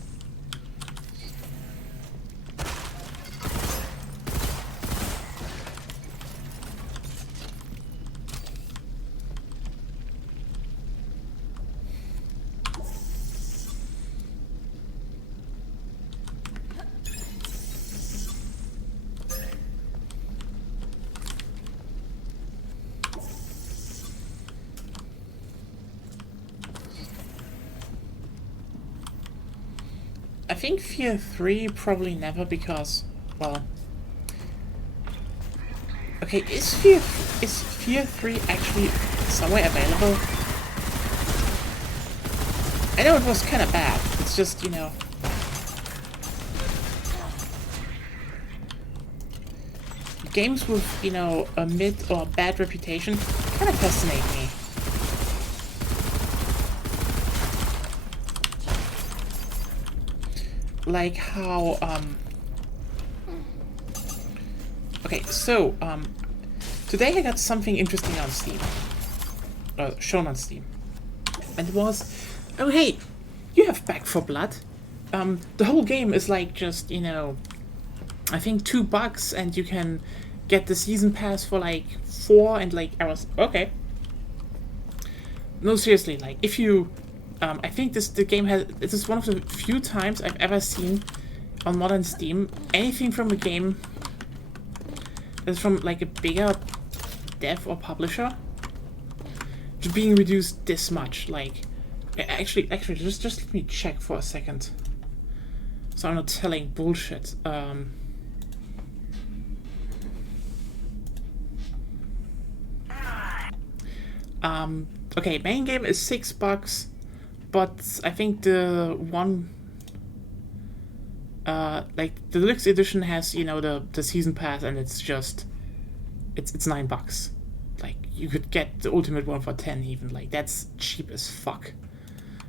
I think Fear 3 probably never because, well... Okay, is Fear 3 actually somewhere available? I know it was kind of bad, it's just, you know... Games with, you know, a mid or bad reputation kind of fascinate me. Like how, okay, so, today I got something interesting on Steam. Shown on Steam. And it was, oh hey, you have Back 4 Blood. The whole game is like just, you know, I think $2 and you can get the season pass for like 4 and like, I was, okay. No, seriously, like, if you... I think the game has... This is one of the few times I've ever seen on modern Steam anything from a game that's from like a bigger dev or publisher to being reduced this much. Like, actually, just let me check for a second, so I'm not telling bullshit. Okay, main game is $6. But I think the one, like the deluxe edition has, you know, the season pass, and it's just, it's $9. Like you could get the ultimate one for 10 even. Like that's cheap as fuck.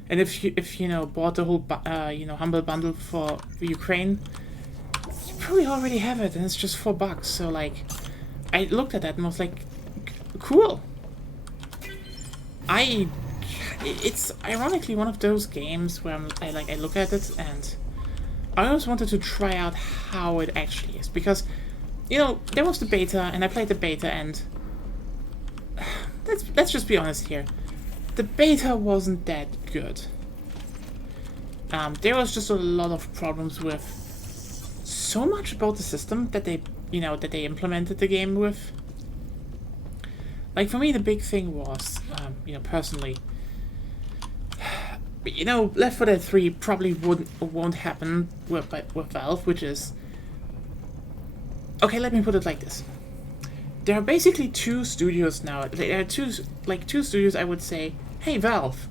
And if you know bought the whole you know Humble Bundle for Ukraine, you probably already have it, and it's just $4. So like, I looked at that and was like, cool. It's ironically one of those games where I look at it and I always wanted to try out how it actually is, because, you know, there was the beta and I played the beta and let's just be honest here, the beta wasn't that good. There was just a lot of problems with so much about the system that they implemented the game with. Like for me, the big thing was, you know, personally. You know, Left 4 Dead 3 probably won't happen with Valve, which is... Okay, let me put it like this. There are basically two studios now. There are two studios, I would say, hey Valve,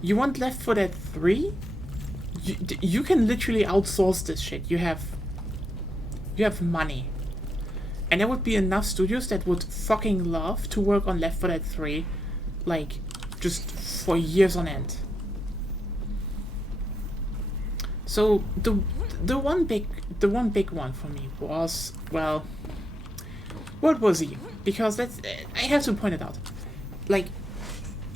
you want Left 4 Dead 3? You can literally outsource this shit. You have money. And there would be enough studios that would fucking love to work on Left 4 Dead 3, like, just for years on end. So the one big one for me was, well, World War Z, because that's I have to point it out. Like,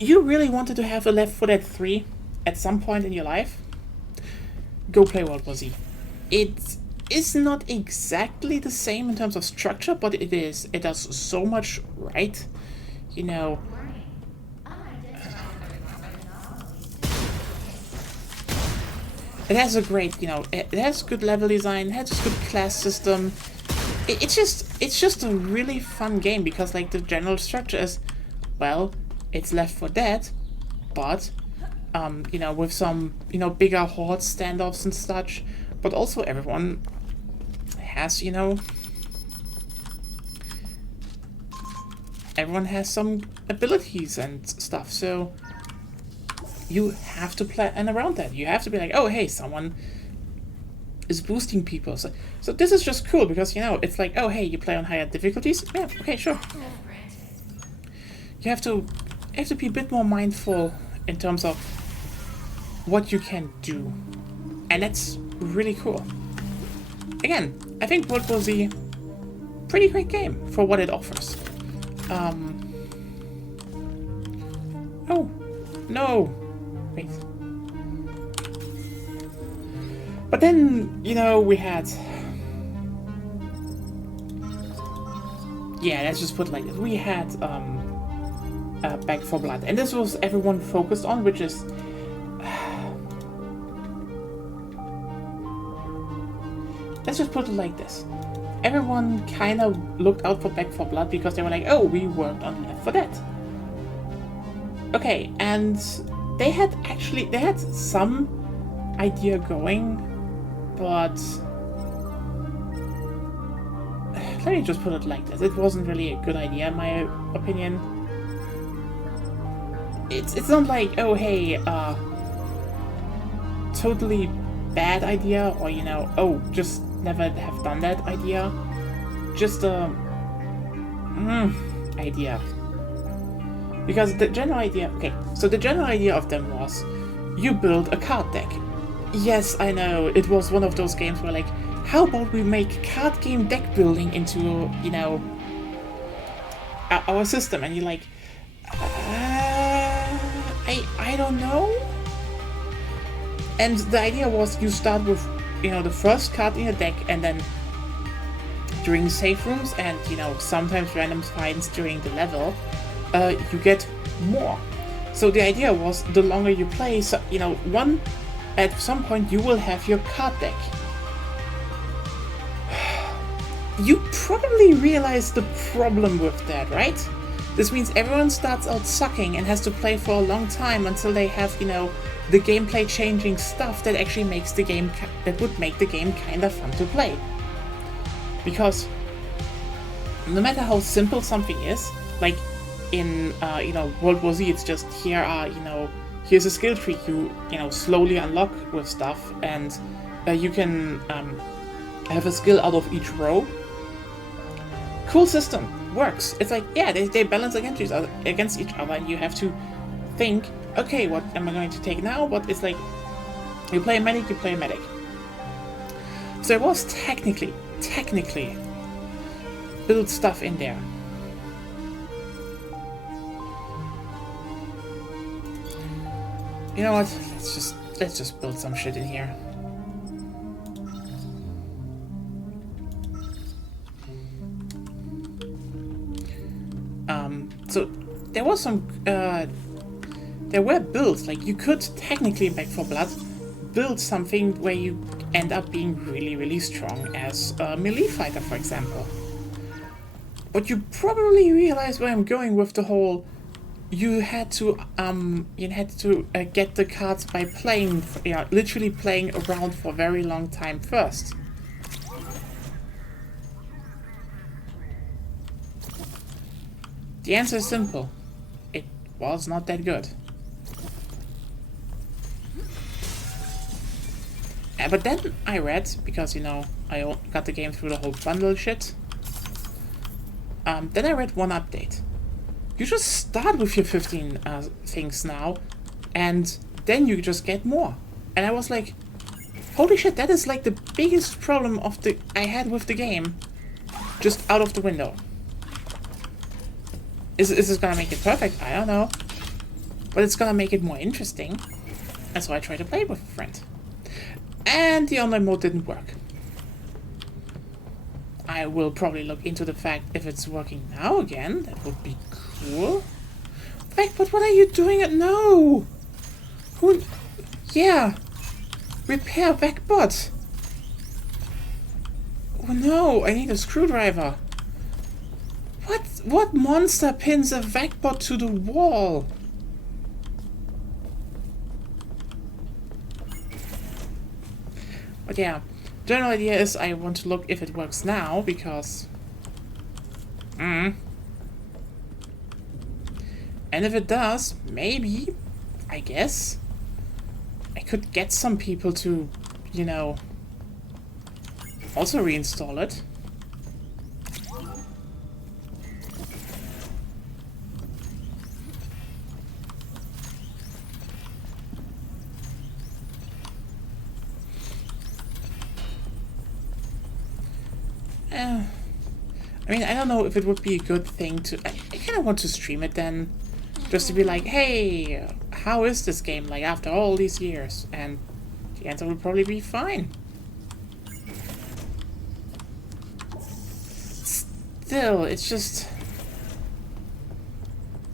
you really wanted to have a Left 4 Dead 3 at some point in your life? Go play World War Z. It is not exactly the same in terms of structure, but it is. It does so much right. You know, it has a great, you know, it has good level design, it has a good class system. It's just a really fun game because, like, the general structure is, well, it's Left 4 Dead, but you know, with some, you know, bigger horde standoffs and such, but also everyone has, you know, everyone has some abilities and stuff, so you have to plan around that. You have to be like, oh, hey, someone is boosting people. So this is just cool because, you know, it's like, oh, hey, you play on higher difficulties? Yeah, okay, sure. You have to be a bit more mindful in terms of what you can do. And that's really cool. Again, I think World War Z, pretty great game for what it offers. Oh, no. Wait. But then, you know, we had... Yeah, let's just put it like this. We had Back 4 Blood. And this was everyone focused on, which is... Let's just put it like this. Everyone kind of looked out for Back 4 Blood because they were like, oh, we worked on Left 4 Dead. Okay, and they had some idea going, but let me just put it like this. It wasn't really a good idea in my opinion. It's not like, oh, hey, totally bad idea, or, you know, oh, just never have done that idea. Just a idea. Because the general idea, okay, so the general idea of them was, you build a card deck. Yes, I know, it was one of those games where, like, how about we make card game deck building into, you know, our system? And you're like, I don't know? And the idea was, you start with, you know, the first card in your deck, and then during save rooms and, you know, sometimes random finds during the level, you get more. So the idea was, the longer you play, so, you know, at some point you will have your card deck. You probably realize the problem with that, right? This means everyone starts out sucking and has to play for a long time until they have, you know, the gameplay changing stuff that actually makes the game, that would make the game kind of fun to play. Because no matter how simple something is, like in, you know, World War Z, it's just, here are, you know, here's a skill tree you know, slowly unlock with stuff, and you can have a skill out of each row. Cool system, works. It's like, yeah, they balance against each other, and you have to think, okay, what am I going to take now? But it's like, you play a medic, you play a medic. So it was technically build stuff in there. You know what? Let's just build some shit in here. So there was some there were builds, like you could technically in Back 4 Blood build something where you end up being really, really strong as a melee fighter, for example. But you probably realize where I'm going with the whole, you had to get the cards by playing, you know, literally playing around for a very long time first. The answer is simple. It was not that good. But then I read, because, you know, I got the game through the whole bundle shit. Then I read one update. You just start with your 15 things now, and then you just get more. And I was like, holy shit, that is like the biggest problem I had with the game, just out of the window. Is this gonna make it perfect? I don't know. But it's gonna make it more interesting. And so I tried to play it with a friend. And the online mode didn't work. I will probably look into the fact if it's working now again. That would be cool. Wait, but what are you doing? No! Who? Yeah! Repair Vecbot! Oh no, I need a screwdriver. What monster pins a Vecbot to the wall? But yeah, general idea is I want to look if it works now, because... And if it does, maybe, I guess, I could get some people to, you know, also reinstall it. I mean, I don't know if it would be a good thing to... I kind of want to stream it then. Just to be like, hey, how is this game like after all these years? And the answer will probably be fine. Still, it's just...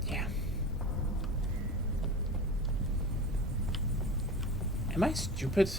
Yeah. Am I stupid?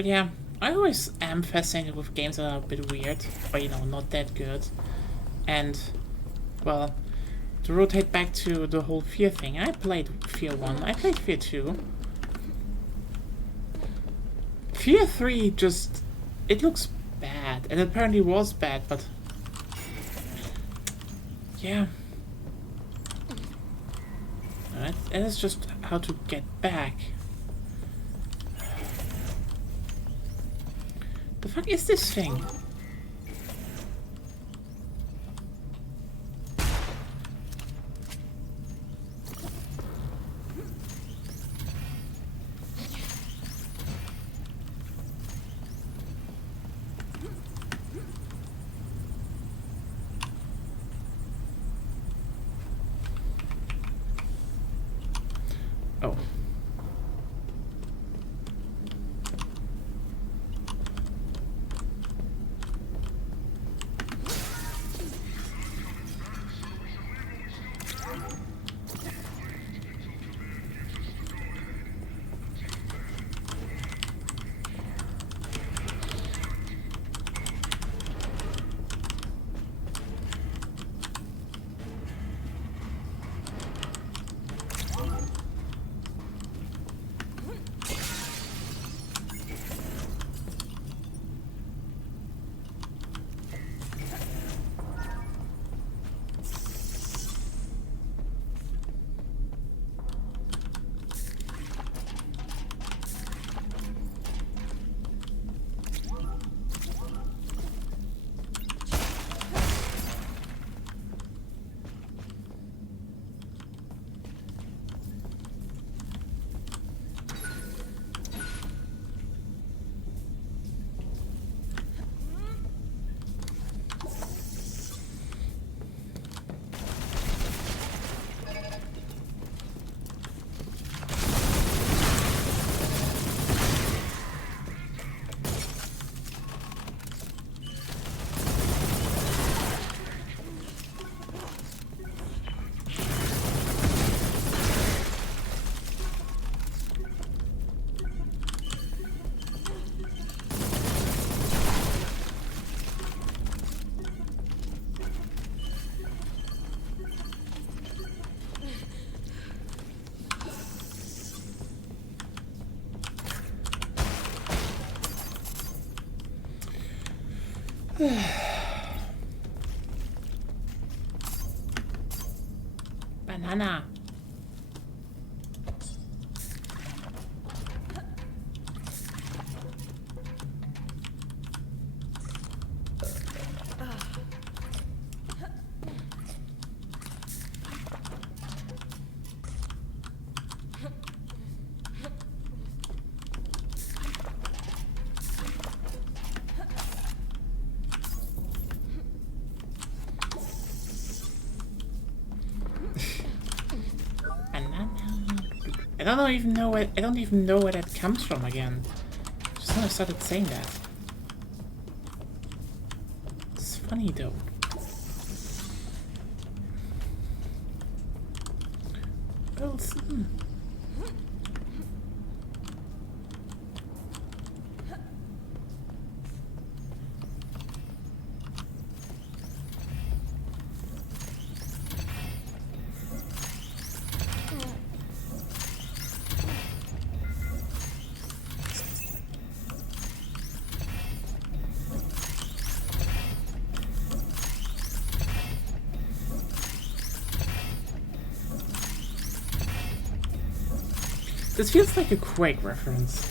But yeah, I always am fascinated with games that are a bit weird, or you know, not that good. And, well, to rotate back to the whole Fear thing, I played Fear 1, I played Fear 2. Fear 3 just... it looks bad, and it apparently was bad, but... yeah. Alright, and it's just how to get back. The fuck is this thing? Oh. Banana. I don't even know where that comes from again. Just when I started saying that. It's funny though. Well, this feels like a Quake reference.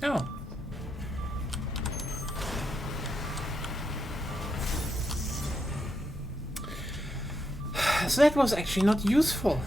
Oh. So that was actually not useful.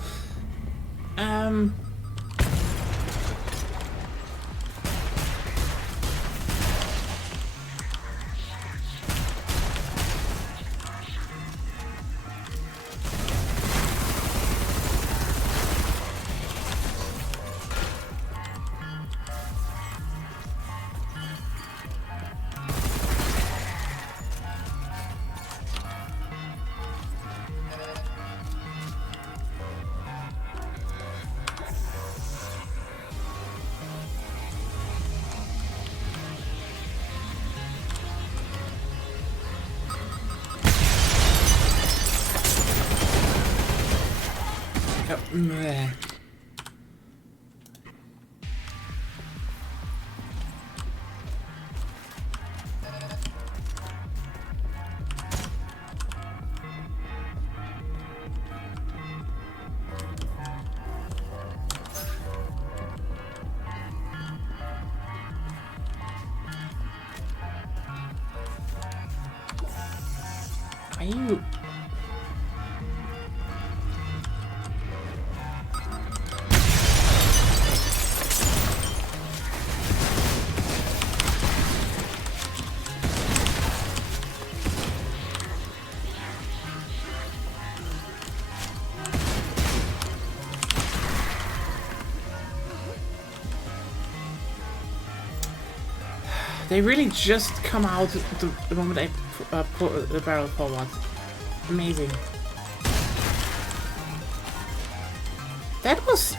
Meh. Are you... They really just come out the moment I pull the barrel forward. Amazing. That was...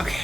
Okay.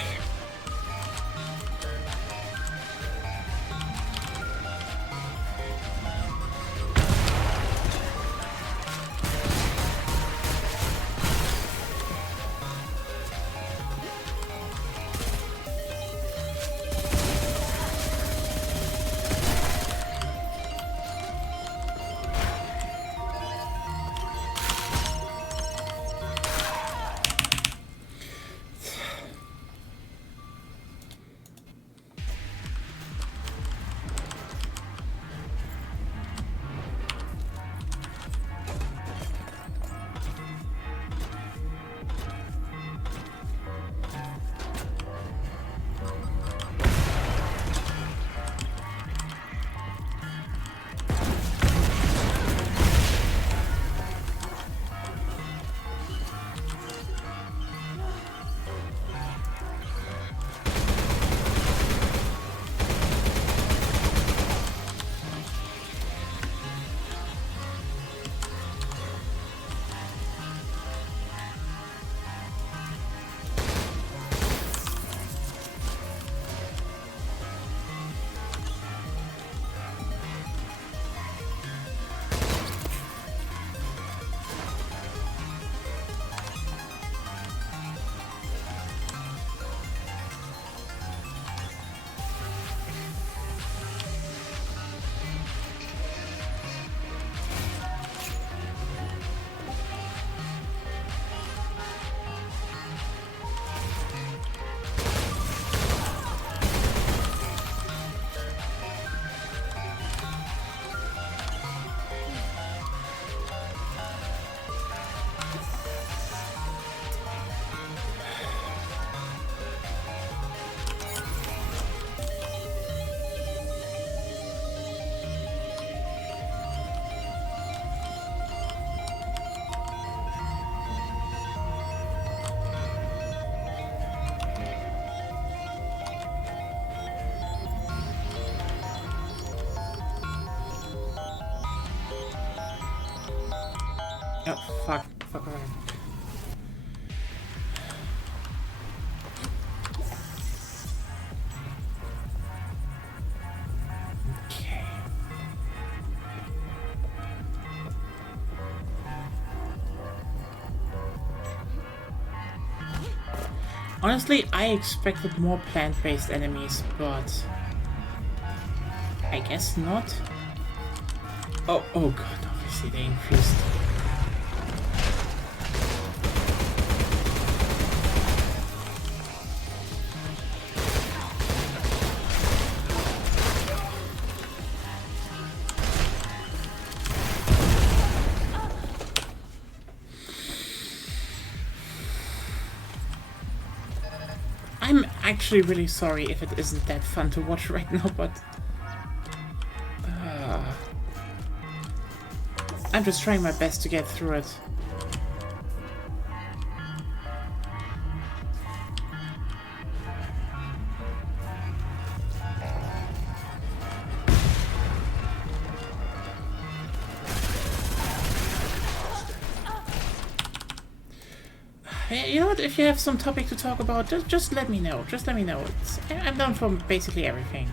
Oh, fuck. Fuck. Okay. Honestly, I expected more plant-based enemies, but I guess not. Oh god, obviously they increased. I'm actually really sorry if it isn't that fun to watch right now, but I'm just trying my best to get through it. You know what? If you have some topic to talk about, just let me know. Just let me know. I'm down for basically everything.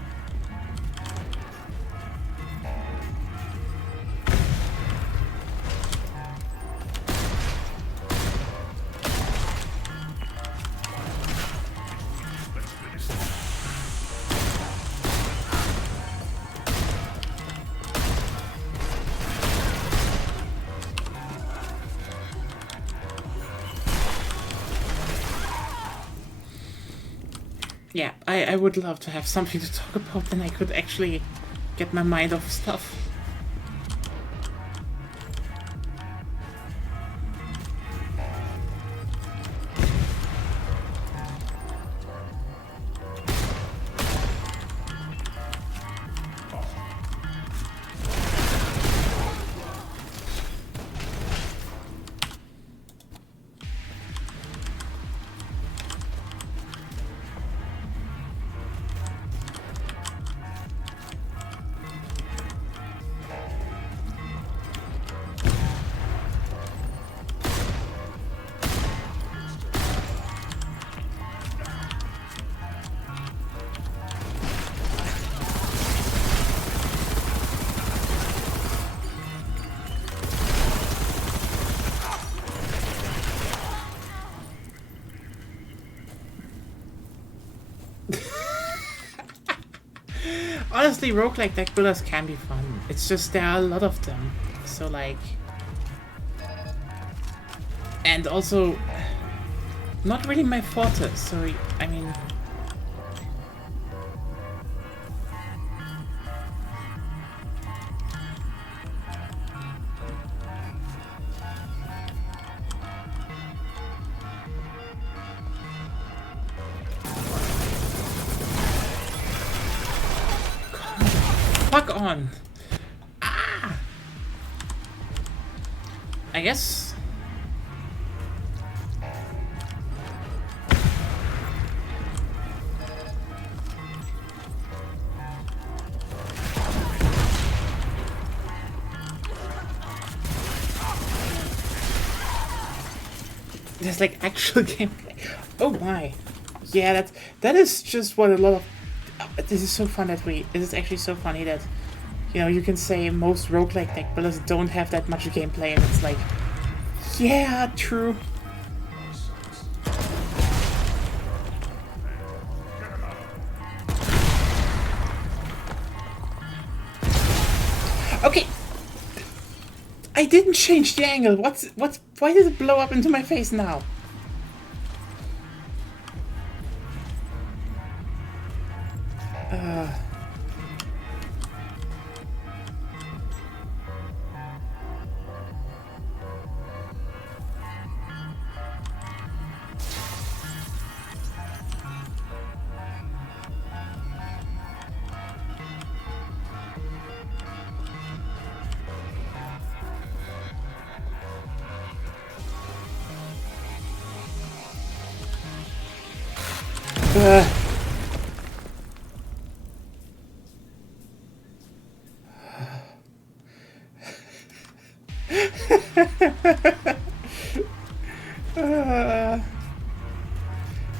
Yeah, I would love to have something to talk about, then I could actually get my mind off stuff. Honestly, roguelike deck builders can be fun. It's just there are a lot of them. So like... And also... Not really my forte, so I mean... Fuck on! Ah! I guess... There's like actual gameplay. Oh my. Yeah, that is just what a lot of... This is so fun that it is actually so funny that, you know, you can say most roguelike deck builders don't have that much gameplay, and it's like, yeah, true. Okay. I didn't change the angle. Why did it blow up into my face now?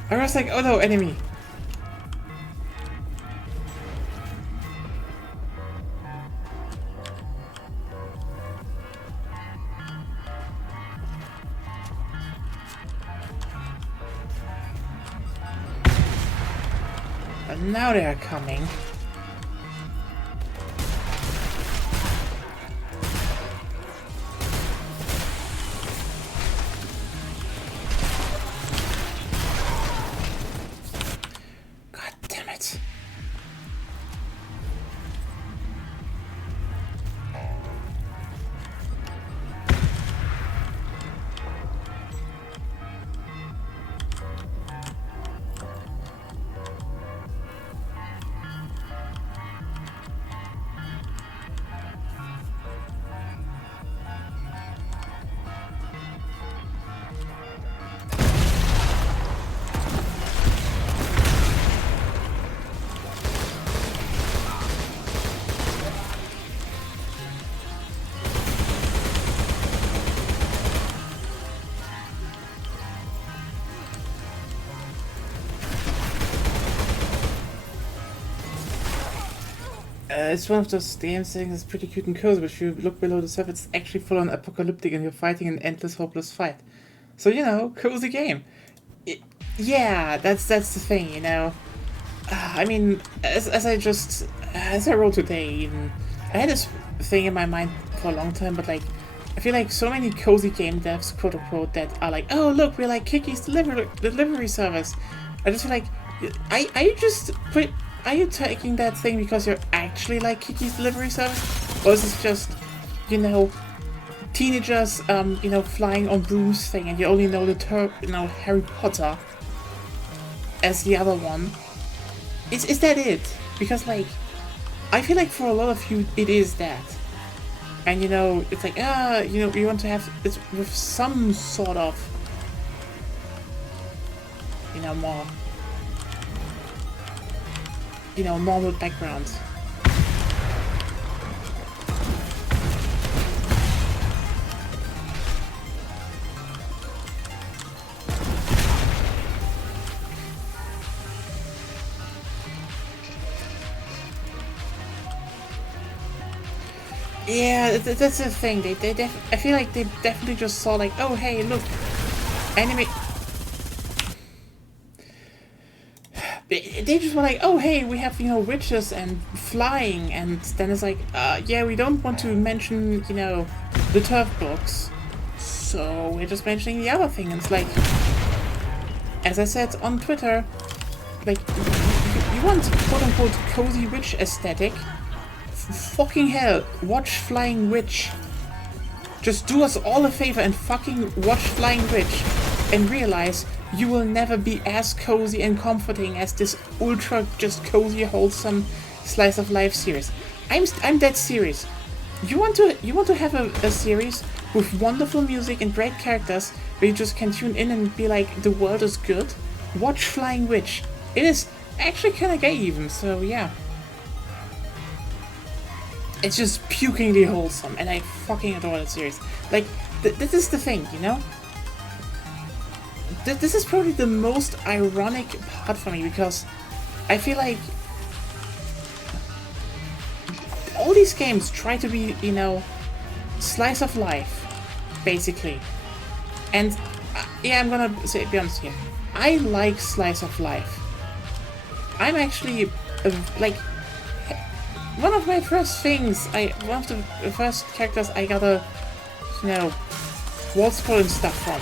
I was like, oh no, enemy. But now they're coming. God damn it. It's one of those games that is pretty cute and cozy, but if you look below the surface, it's actually full on apocalyptic and you're fighting an endless, hopeless fight. So, cozy game. It, yeah, that's the thing, I mean, as I wrote today, even, I had this thing in my mind for a long time, but like, I feel like so many cozy game devs, quote unquote, that are like, oh look, we're like Kiki's delivery service. I just feel like, are you taking that thing because you're actually like Kiki's delivery service, or is this just, teenagers, flying on brooms thing, and you only know Harry Potter as the other one? Is that it? Because like, I feel like for a lot of you, it is that. And it's like, you want to have it with some sort of, more, normal background. Yeah, that's the thing. I feel like they definitely just saw like, oh hey, look, anime. They just were like, oh hey, we have witches and flying, and then it's like, yeah, we don't want to mention the turf books, so we're just mentioning the other thing. And it's like, as I said on Twitter, like you want quote unquote cozy witch aesthetic. Fucking hell, watch Flying Witch. Just do us all a favor and fucking watch Flying Witch and realize you will never be as cozy and comforting as this ultra just cozy, wholesome slice of life series. I'm that serious. You want to have a series with wonderful music and great characters where you just can tune in and be like, the world is good? Watch Flying Witch. It is actually kinda gay even, so yeah. It's just pukingly wholesome, and I fucking adore that series. Like, this is the thing, This is probably the most ironic part for me, because I feel like all these games try to be, slice of life, basically. And, yeah, I'm gonna be honest here. I like slice of life. I'm actually, one of my first things, one of the first characters I got a, wall scroll and stuff from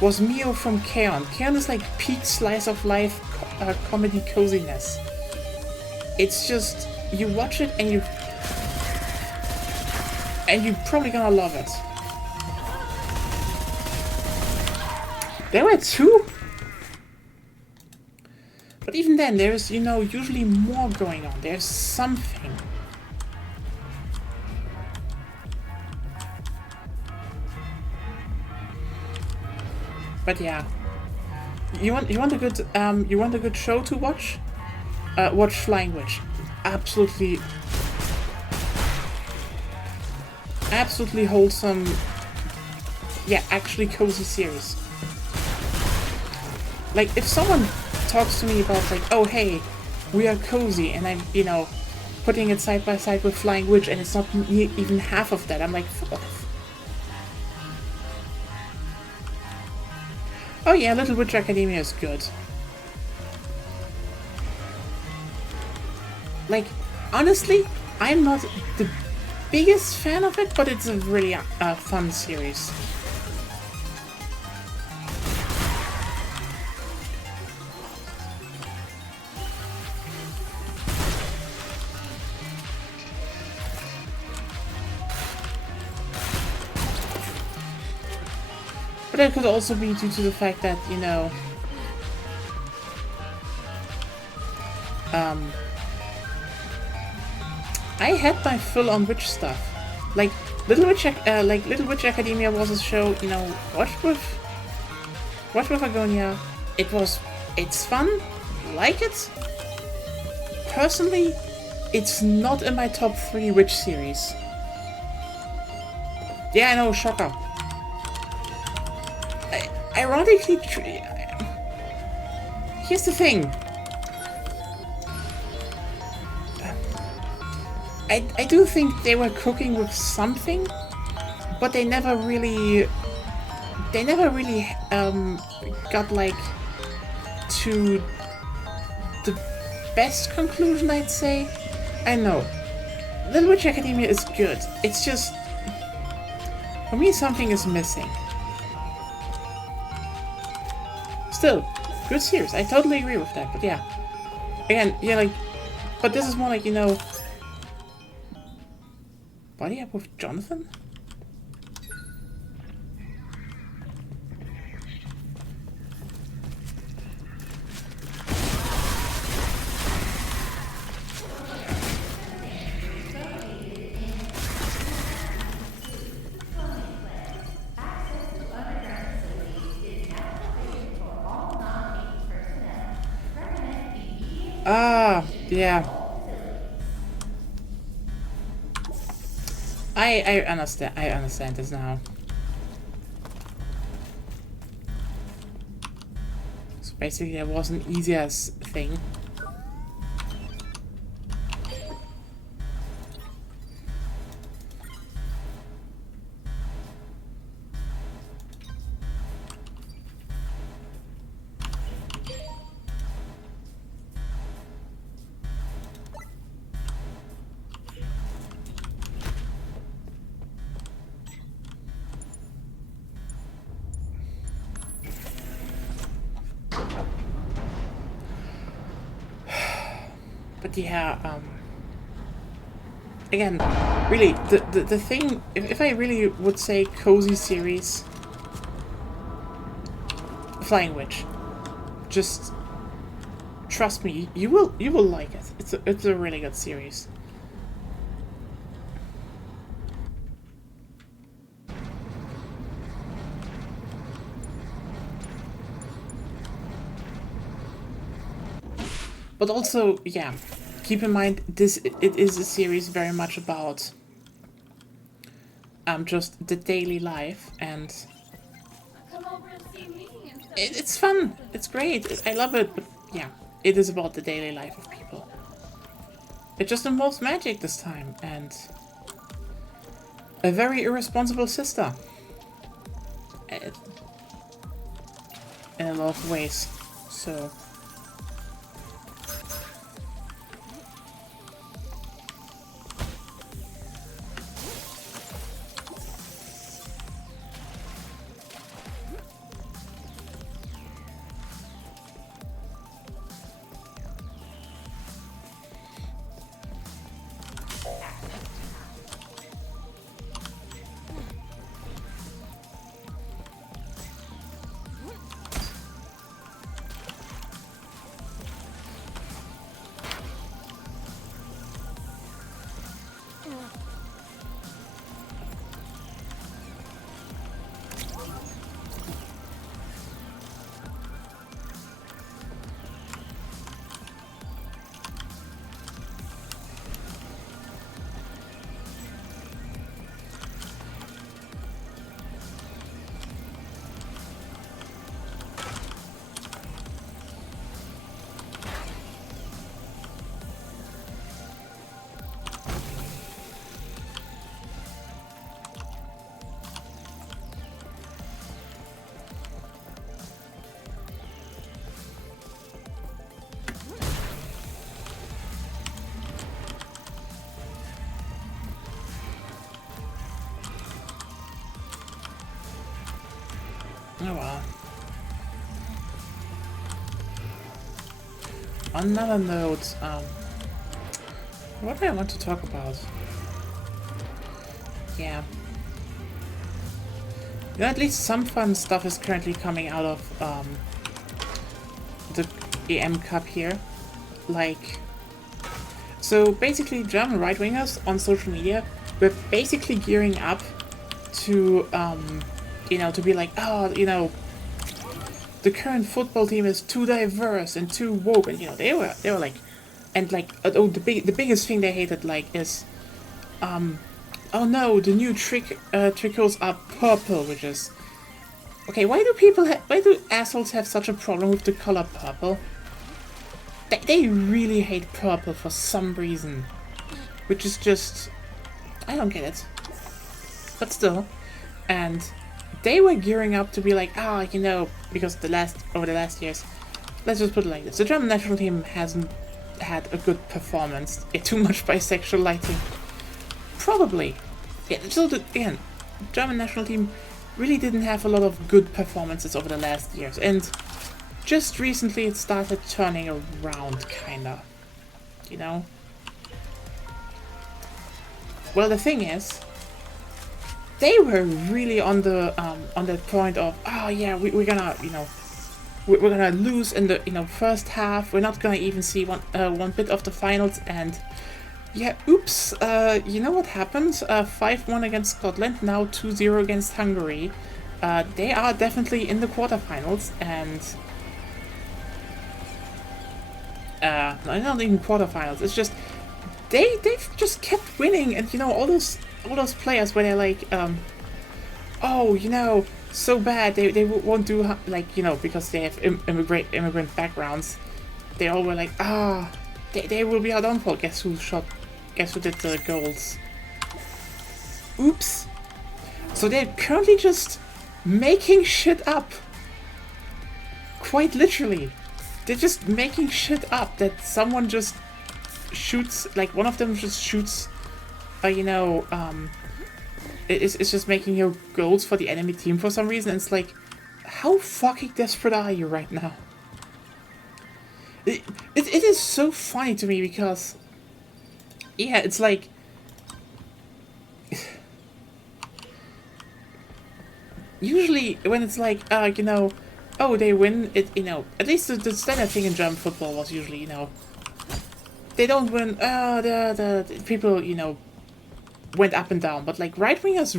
was Mio from Kaon. Kaon is like peak slice of life comedy coziness. It's just, you watch it and you're probably gonna love it. There were two? But even then, there's, usually more going on. There's something. But yeah, you want a good show to watch? Watch Flying Witch. Absolutely wholesome. Yeah, actually cozy series. Like, if someone talks to me about like, oh hey, we are cozy, and I'm putting it side by side with Flying Witch, and it's not even half of that, I'm like, fuck off. Oh yeah, Little Witch Academia is good. Like, honestly, I'm not the biggest fan of it, but it's a really fun series. But it could also be due to the fact that, I had my full on witch stuff. Like Little Witch Academia was a show, watched with Agonia. It's fun, like it. Personally, it's not in my top 3 witch series. Yeah, I know, shocker. Ironically, here's the thing. I do think they were cooking with something, but they never really got like to the best conclusion, I'd say. I know Little Witch Academia is good. It's just, for me, something is missing. Still, good series. I totally agree with that. But yeah, again, yeah, like, but this is more like, you know, body up with Jonathan. Ah, yeah. I understand. I understand this now. So basically, there was an easier thing. But yeah, again, really, the thing, if I really would say cozy series, Flying Witch, just trust me, you will like it. It's a really good series. But also, yeah, keep in mind it is a series very much about just the daily life, and it's fun. It's great. I love it. But yeah, it is about the daily life of people. It just involves magic this time, and a very irresponsible sister. In a lot of ways. So. Oh well. On another note, what do I want to talk about? Yeah. You know, at least some fun stuff is currently coming out of the EM Cup here. Like, so basically German right-wingers on social media were basically gearing up to, you know, to be like, oh, you know, the current football team is too diverse and too woke, and you know, they were like, and like, oh, the biggest thing they hated, like, is, oh no, the new trickles are purple, which is, okay, why do assholes have such a problem with the color purple? They really hate purple for some reason. which is just, I don't get it. But still, and they were gearing up to be like, you know, because over the last years, let's just put it like this: the German national team hasn't had a good performance. Too much bisexual lighting, probably. Yeah, so again, German national team really didn't have a lot of good performances over the last years, and just recently it started turning around, kinda. You know? Well, the thing is, they were really on the point of, oh yeah, we're gonna, you know, we're gonna lose in the, you know, first half. We're not gonna even see one bit of the finals, and yeah, oops. You know what happened? 5-1 against Scotland, now 2-0 against Hungary. They are definitely in the quarterfinals, and no, not even quarterfinals. It's just they've just kept winning, and you know, all those players where they're like, oh, you know, so bad they won't do, like, you know, because they have immigrant backgrounds. They all were like, they will be our downfall. Guess who did the goals? Oops. So they're currently just making shit up. Quite literally. They're just making shit up that someone just shoots, like one of them just shoots, you know, it's just making your goals for the enemy team for some reason. And it's like, how fucking desperate are you right now? It is so funny to me because, yeah, it's like, usually when it's like, you know, oh, they win, it, you know, at least the standard thing in German football was usually, you know, they don't win, the people, you know, went up and down. But like, right-wingers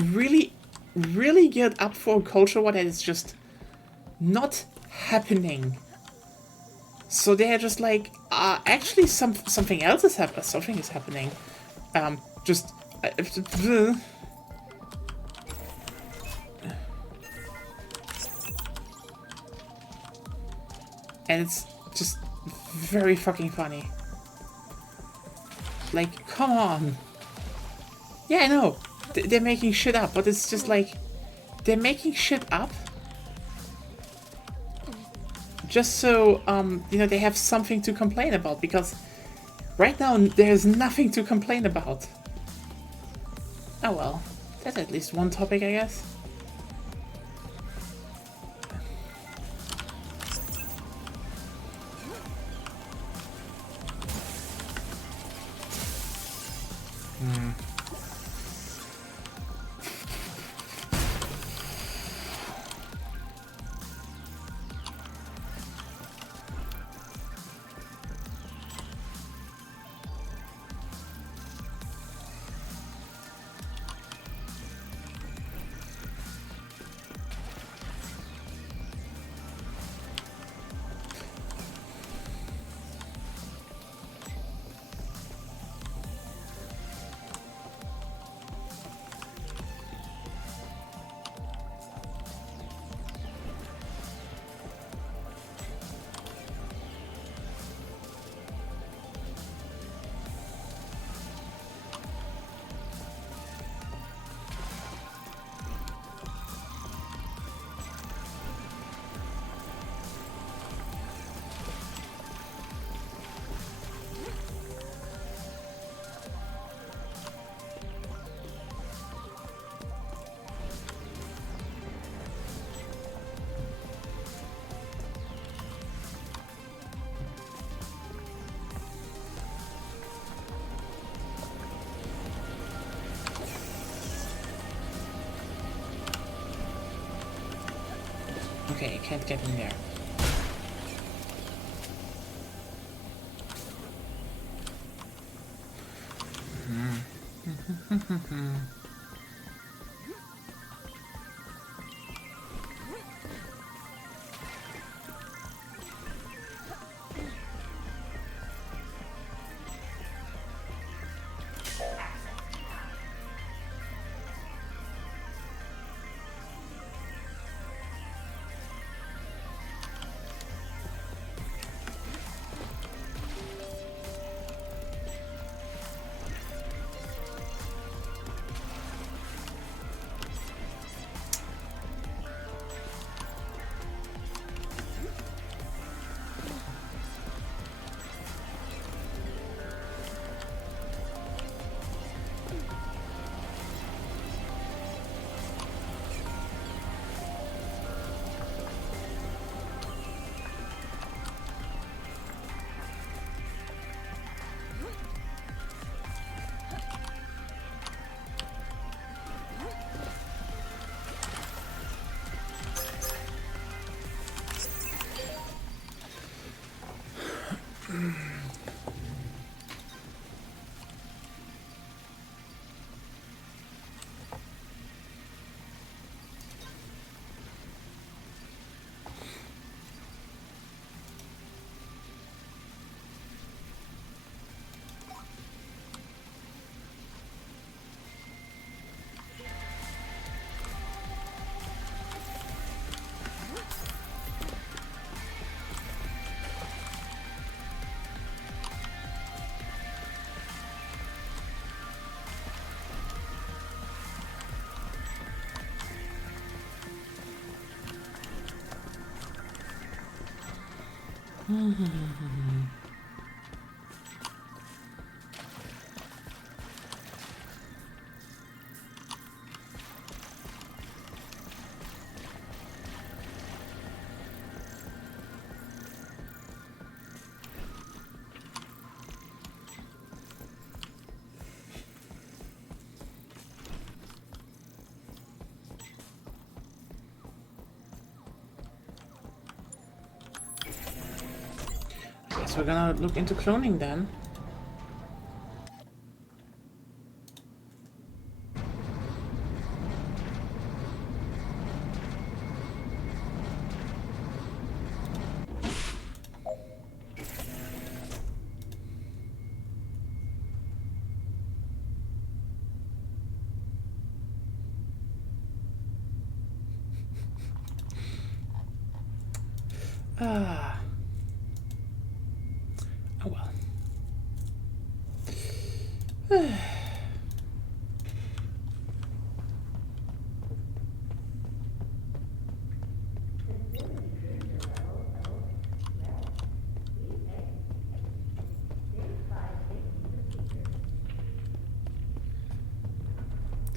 really geared up for a culture where that is just not happening. So they're just like, actually something else is something is happening. Just and it's just very fucking funny. Like, come on. Yeah, I know. They're making shit up, but it's just like, they're making shit up just so, you know, they have something to complain about, because right now there's nothing to complain about. Oh well, that's at least one topic, I guess. Okay, I can't get in there. Guess we're gonna look into cloning then. Ah. Oh well.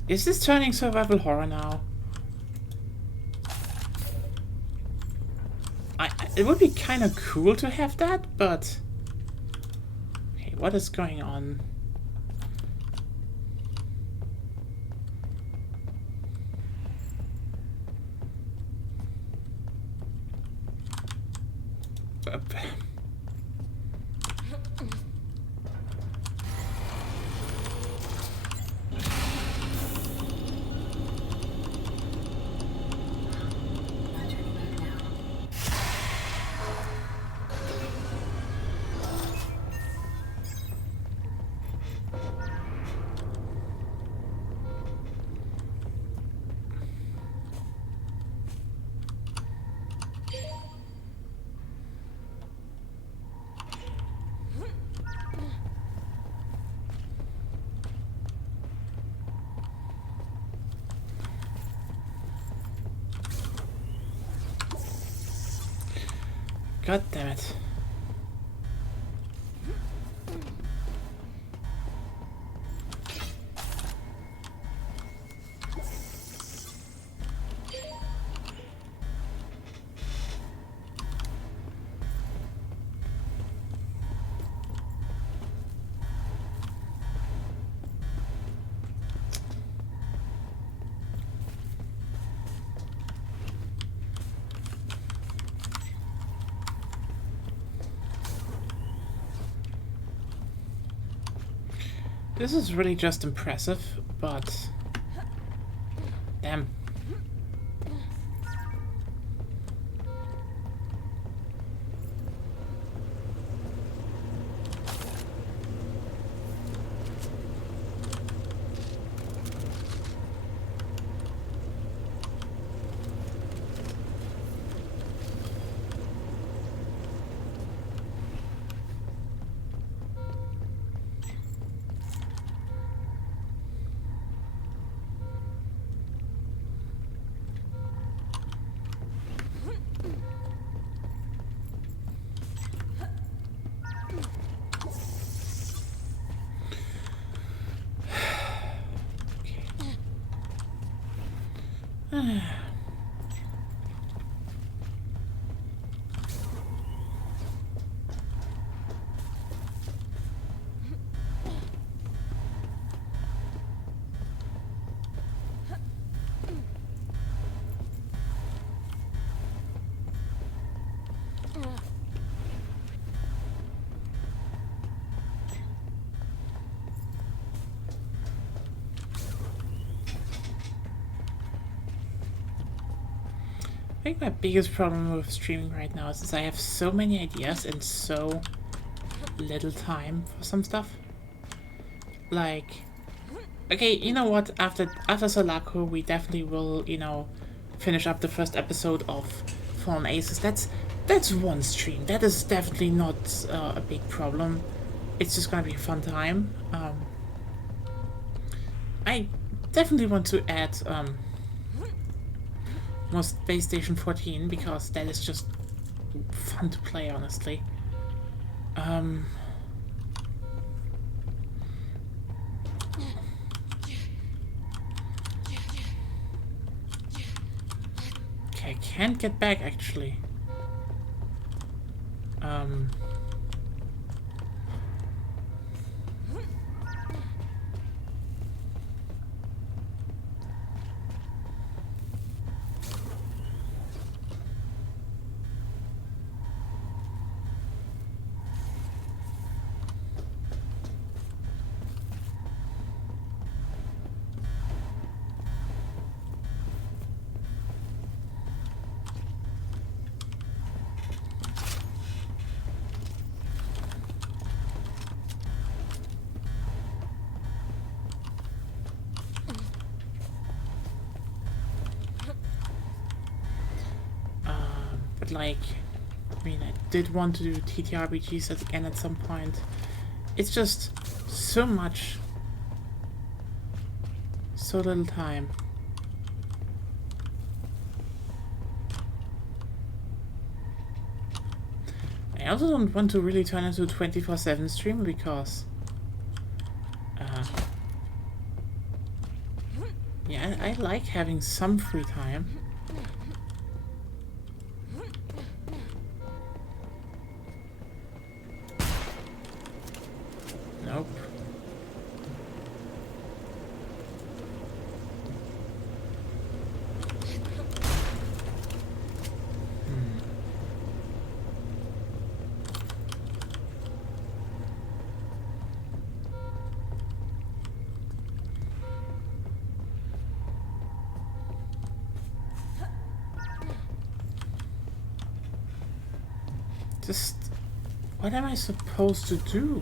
Is this turning survival horror now? It would be kind of cool to have that, but... Okay, what is going on? God damn it. This is really just impressive, but... Damn. I think my biggest problem with streaming right now is I have so many ideas and so little time for some stuff. Like, okay, you know what? After Selaco, we definitely will, you know, finish up the first episode of Fallen Aces. That's one stream. That is definitely not a big problem. It's just gonna be a fun time. I definitely want to add more Space Station 14 because that is just fun to play, honestly. Okay, I can't get back actually. But like, I mean, I did want to do TTRPGs again at some point. It's just so much, so little time. I also don't want to really turn into a 24/7 stream because, yeah, I like having some free time. Nope. Just, what am I supposed to do?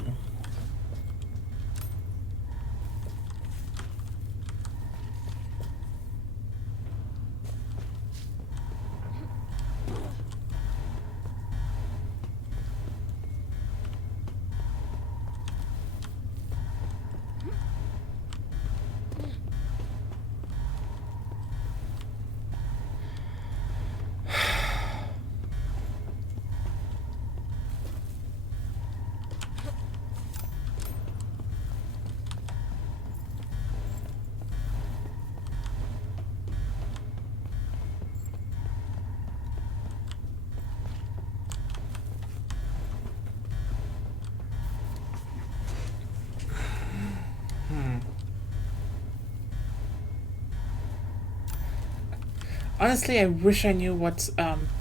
Honestly, I wish I knew what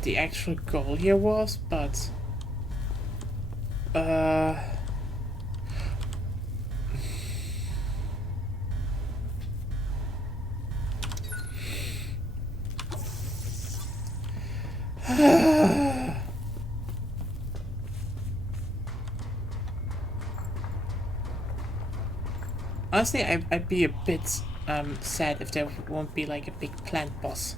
the actual goal here was, but honestly, I'd be a bit sad if there won't be like a big plant boss.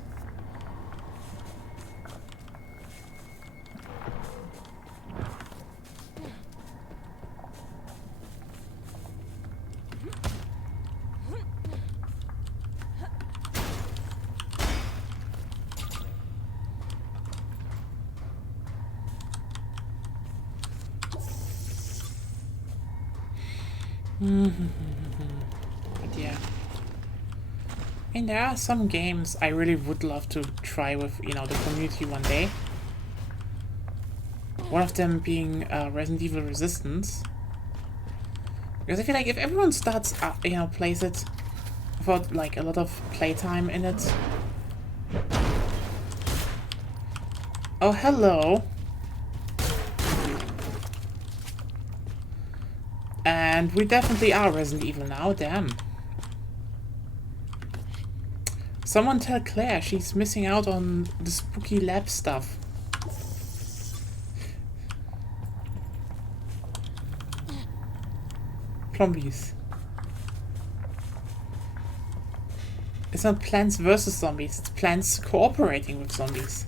But yeah. I mean, there are some games I really would love to try with, you know, the community one day. One of them being Resident Evil Resistance. Because I feel like if everyone starts, you know, plays it without like a lot of playtime in it. Oh, hello. And we definitely are Resident Evil now, damn. Someone tell Claire she's missing out on the spooky lab stuff. Zombies. It's not plants versus zombies, it's plants cooperating with zombies.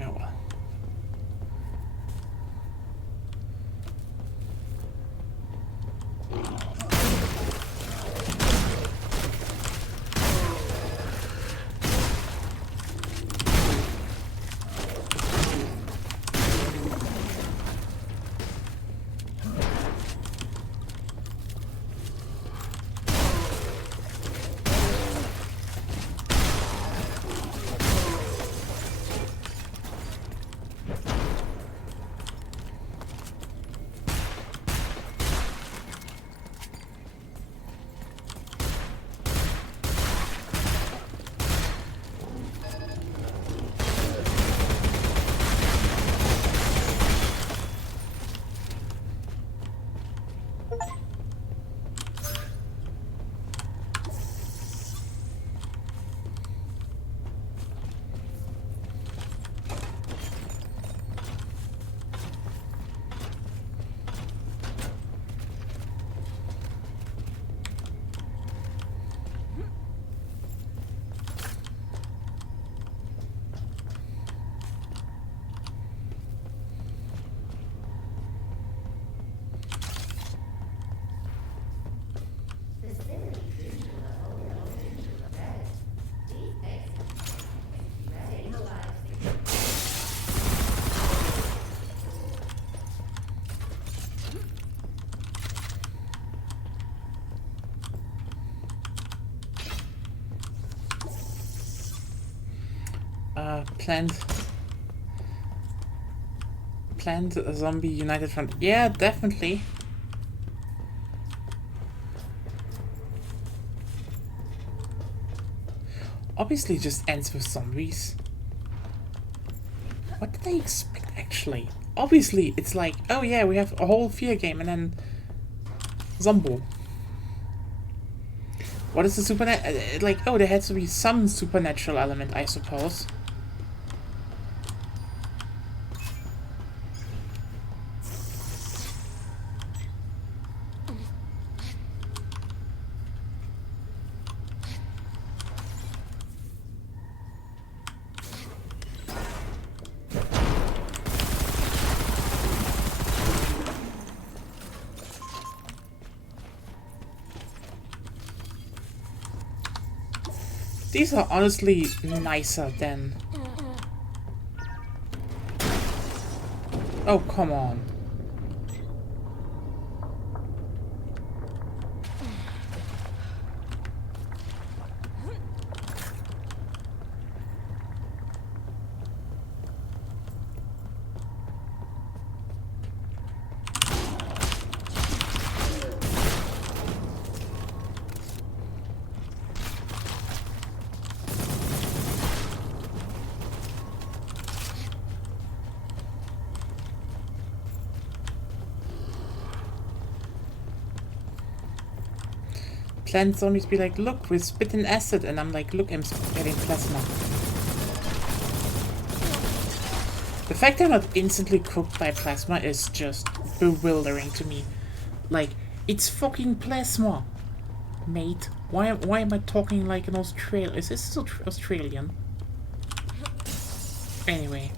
Oh well. Plant zombie united front. Yeah, definitely. Obviously, it just ends with zombies. What did I expect, actually? Obviously, it's like, oh yeah, we have a whole fear game, and then Zombo. What is the supernatural? Like, oh, there has to be some supernatural element, I suppose. These are honestly nicer than... Oh, come on. Plant zombies be like, look, we're spitting acid, and I'm like, look, I'm getting plasma. The fact they're not instantly cooked by plasma is just bewildering to me. Like, it's fucking plasma, mate. Why am I talking like an Australian? Is this Australian? Anyway.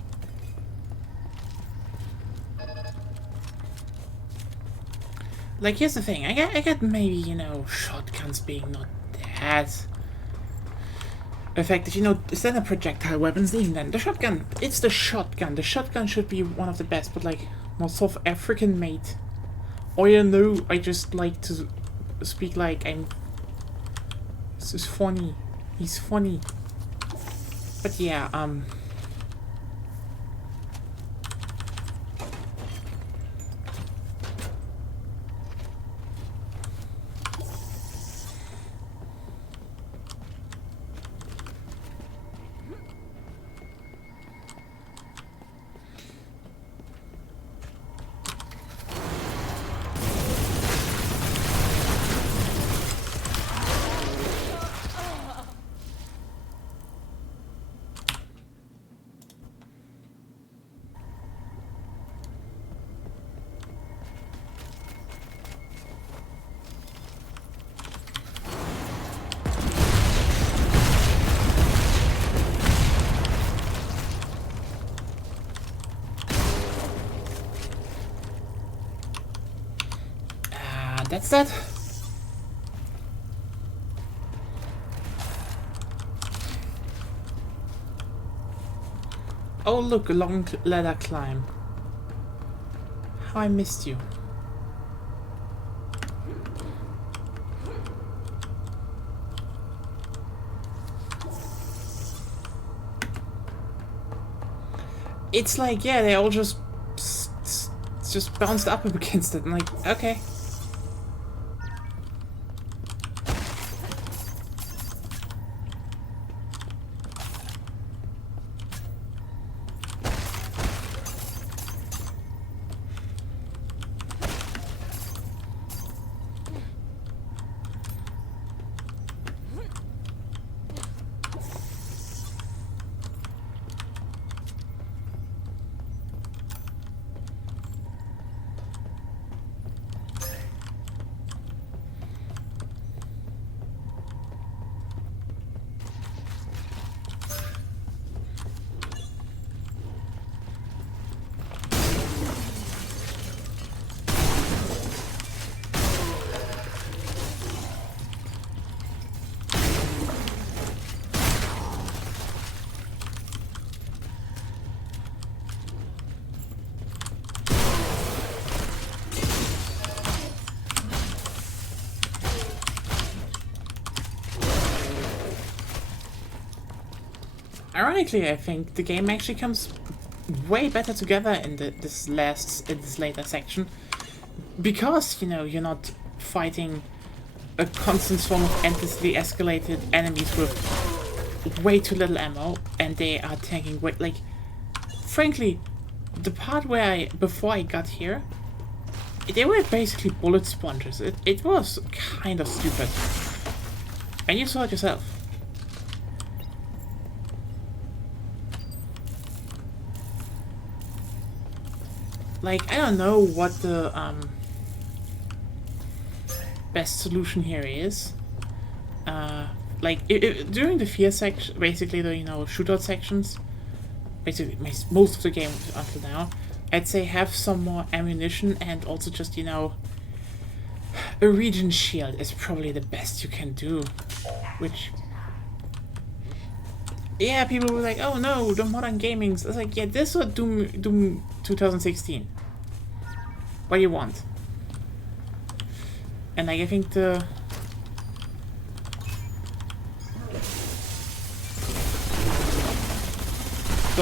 Like, here's the thing. I get maybe, you know, shotguns being not that effective. You know, instead of projectile weapons, even then, the shotgun, it's the shotgun. The shotgun should be one of the best, but like, more South African made. Oh, you know, I just like to speak like I'm... This is funny. He's funny. But yeah, That's that. Oh look, a long ladder climb. How I missed you. It's like, yeah, they all just bounced up against it. I'm like, okay. Ironically, I think the game actually comes way better together in this later section, because you know you're not fighting a constant swarm of endlessly escalated enemies with way too little ammo, and they are taking way, like, frankly, the part where before I got here, they were basically bullet sponges. It was kind of stupid, and you saw it yourself. Like, I don't know what the best solution here is. Like, during the fear section, basically the, you know, shootout sections, basically most of the game until now, I'd say have some more ammunition, and also just, you know, a regen shield is probably the best you can do. Which, yeah, people were like, oh no, the modern gaming's. I was like, yeah, this was Doom 2016. What do you want? And like, I think the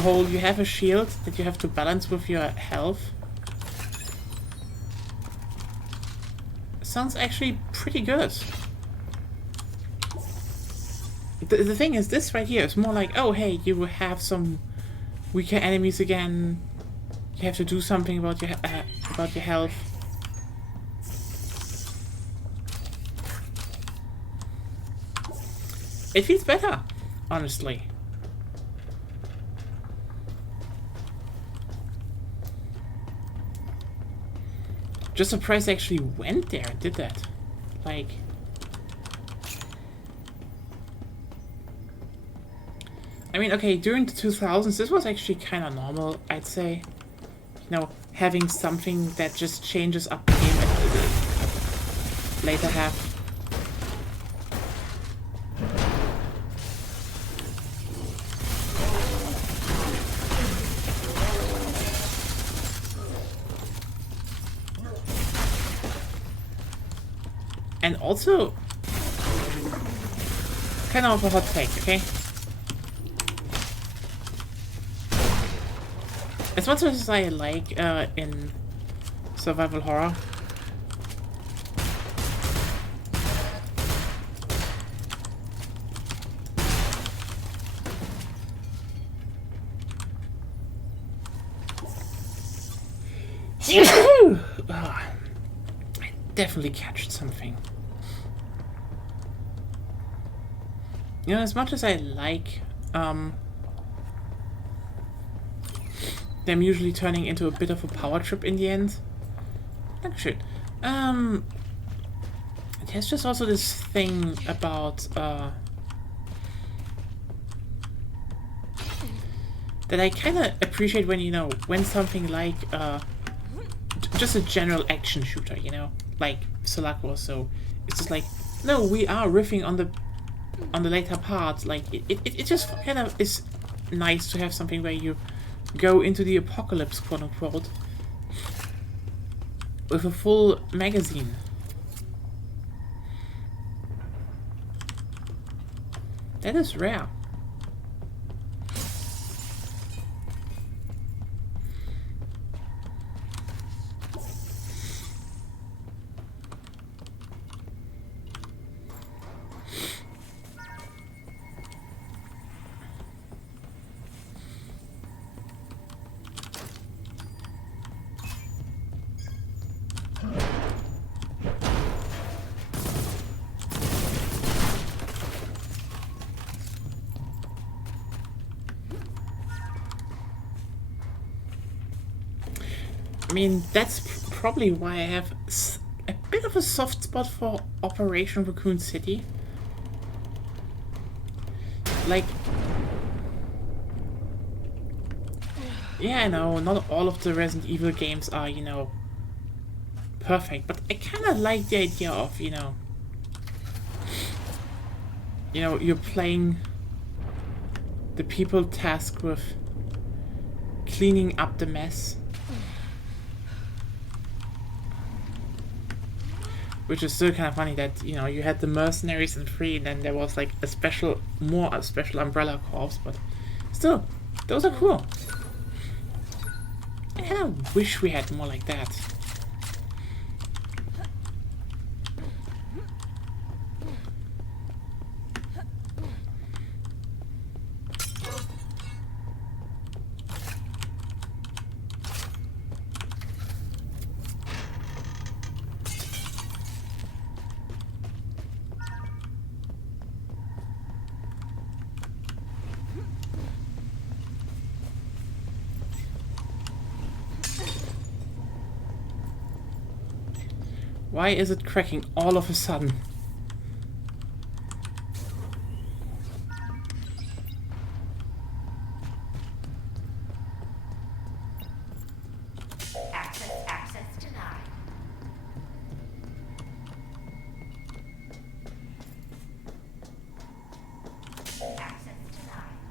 whole, you have a shield that you have to balance with your health, sounds actually pretty good. The thing is, this right here is more like, oh hey, you will have some weaker enemies again. You have to do something about your health. It feels better, honestly. Just surprised I actually went there and did that. Like, I mean, okay, during the 2000s, this was actually kind of normal, I'd say. You know, having something that just changes up the game at the later half. And also, kind of a hot take, okay? As much as I like in survival horror, I definitely catched something. You know, as much as I like them usually turning into a bit of a power trip in the end. Like shit. There's just also this thing about that I kinda appreciate when, you know, when something like just a general action shooter, you know, like Selaco or so. It's just like, no, we are riffing on the later part. Like it just kind of is nice to have something where you go into the apocalypse, quote unquote, with a full magazine. That is rare. I mean, that's probably why I have a bit of a soft spot for Operation Raccoon City. Like, yeah, I know, not all of the Resident Evil games are, you know, perfect, but I kind of like the idea of, you know, you're playing the people tasked with cleaning up the mess. Which is still kind of funny that, you know, you had the mercenaries in 3 and then there was like a special umbrella corps, but still, those are cool. I kind of wish we had more like that. Why is it cracking all of a sudden? Access denied. Access denied.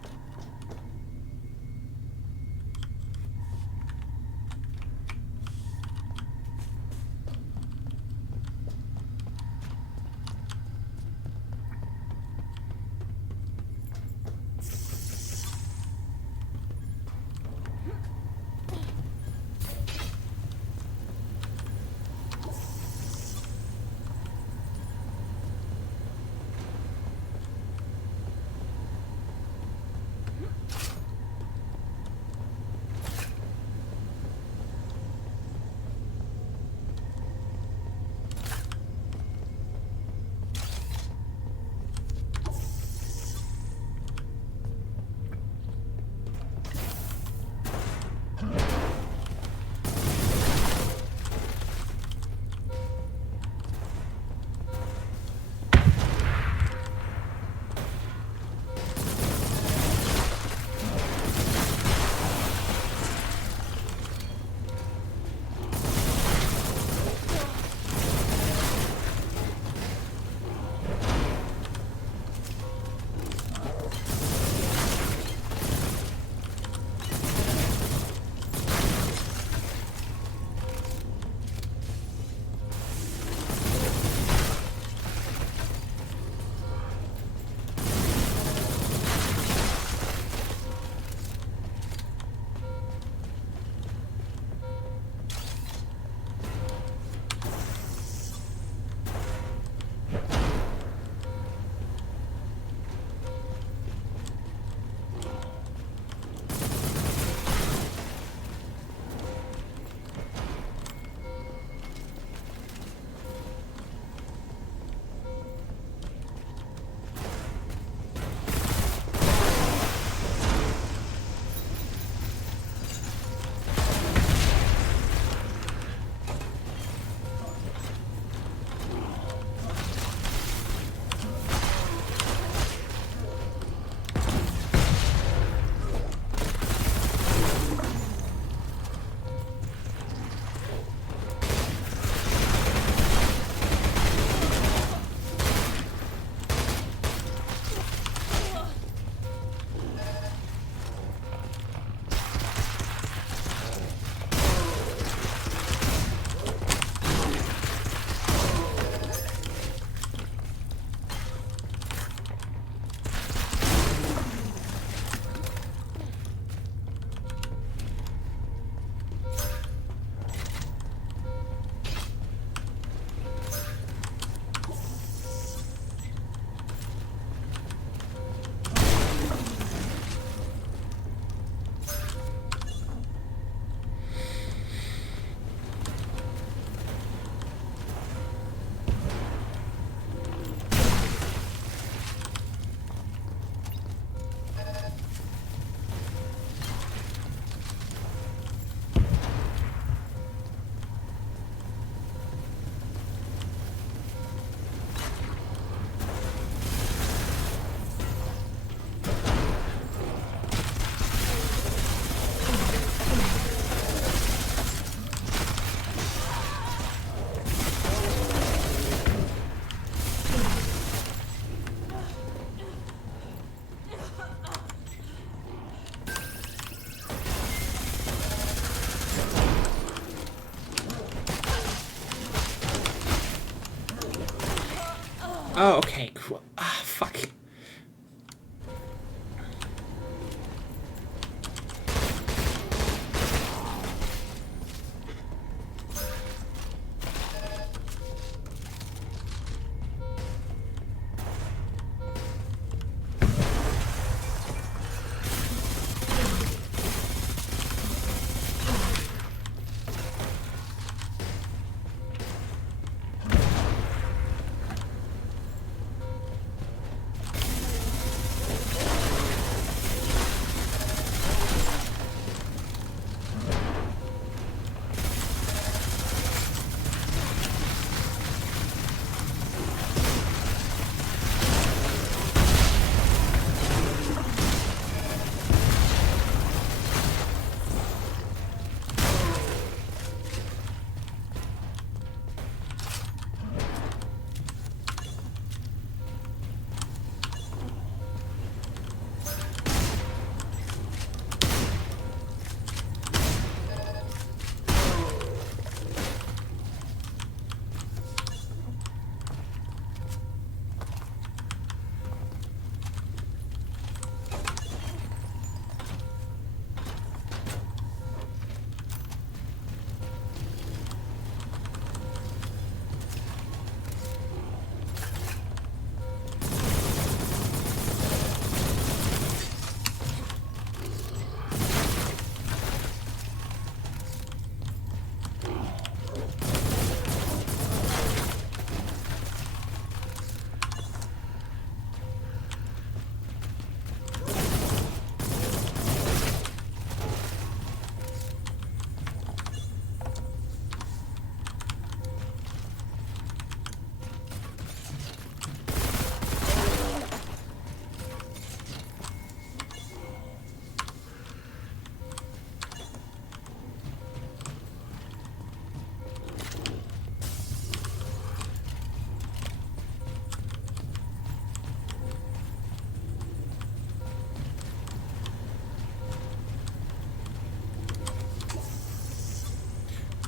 Oh, okay, cool. Ah, fuck.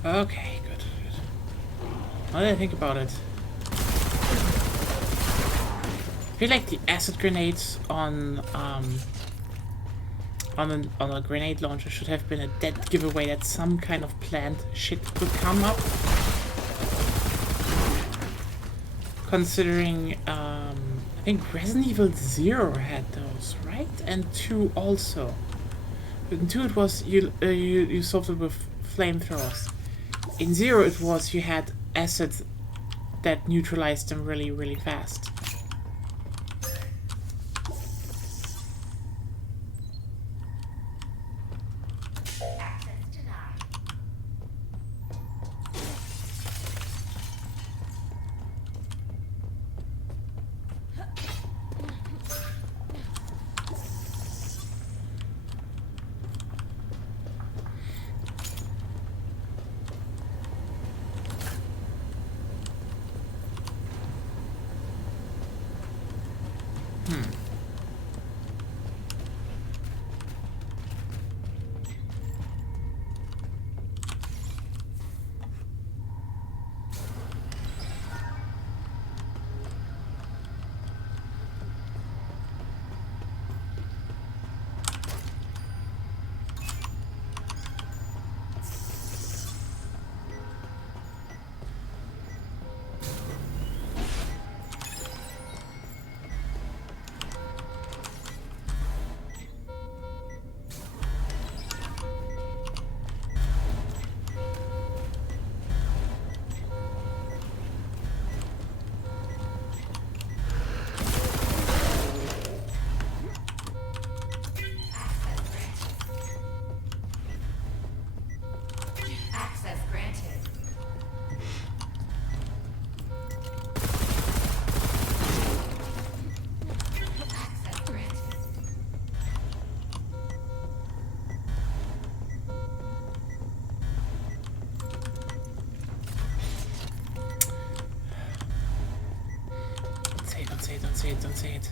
Okay, good, good. Now that I think about it, I feel like the acid grenades on a grenade launcher should have been a dead giveaway that some kind of planned shit could come up. Considering, I think Resident Evil 0 had those, right? And 2 also. In 2 it was you solved it with flamethrowers. In 0 it was you had acid that neutralized them really, really fast. Access denied. Access granted. Access granted. Don't say it, don't say it, don't say it, don't say it.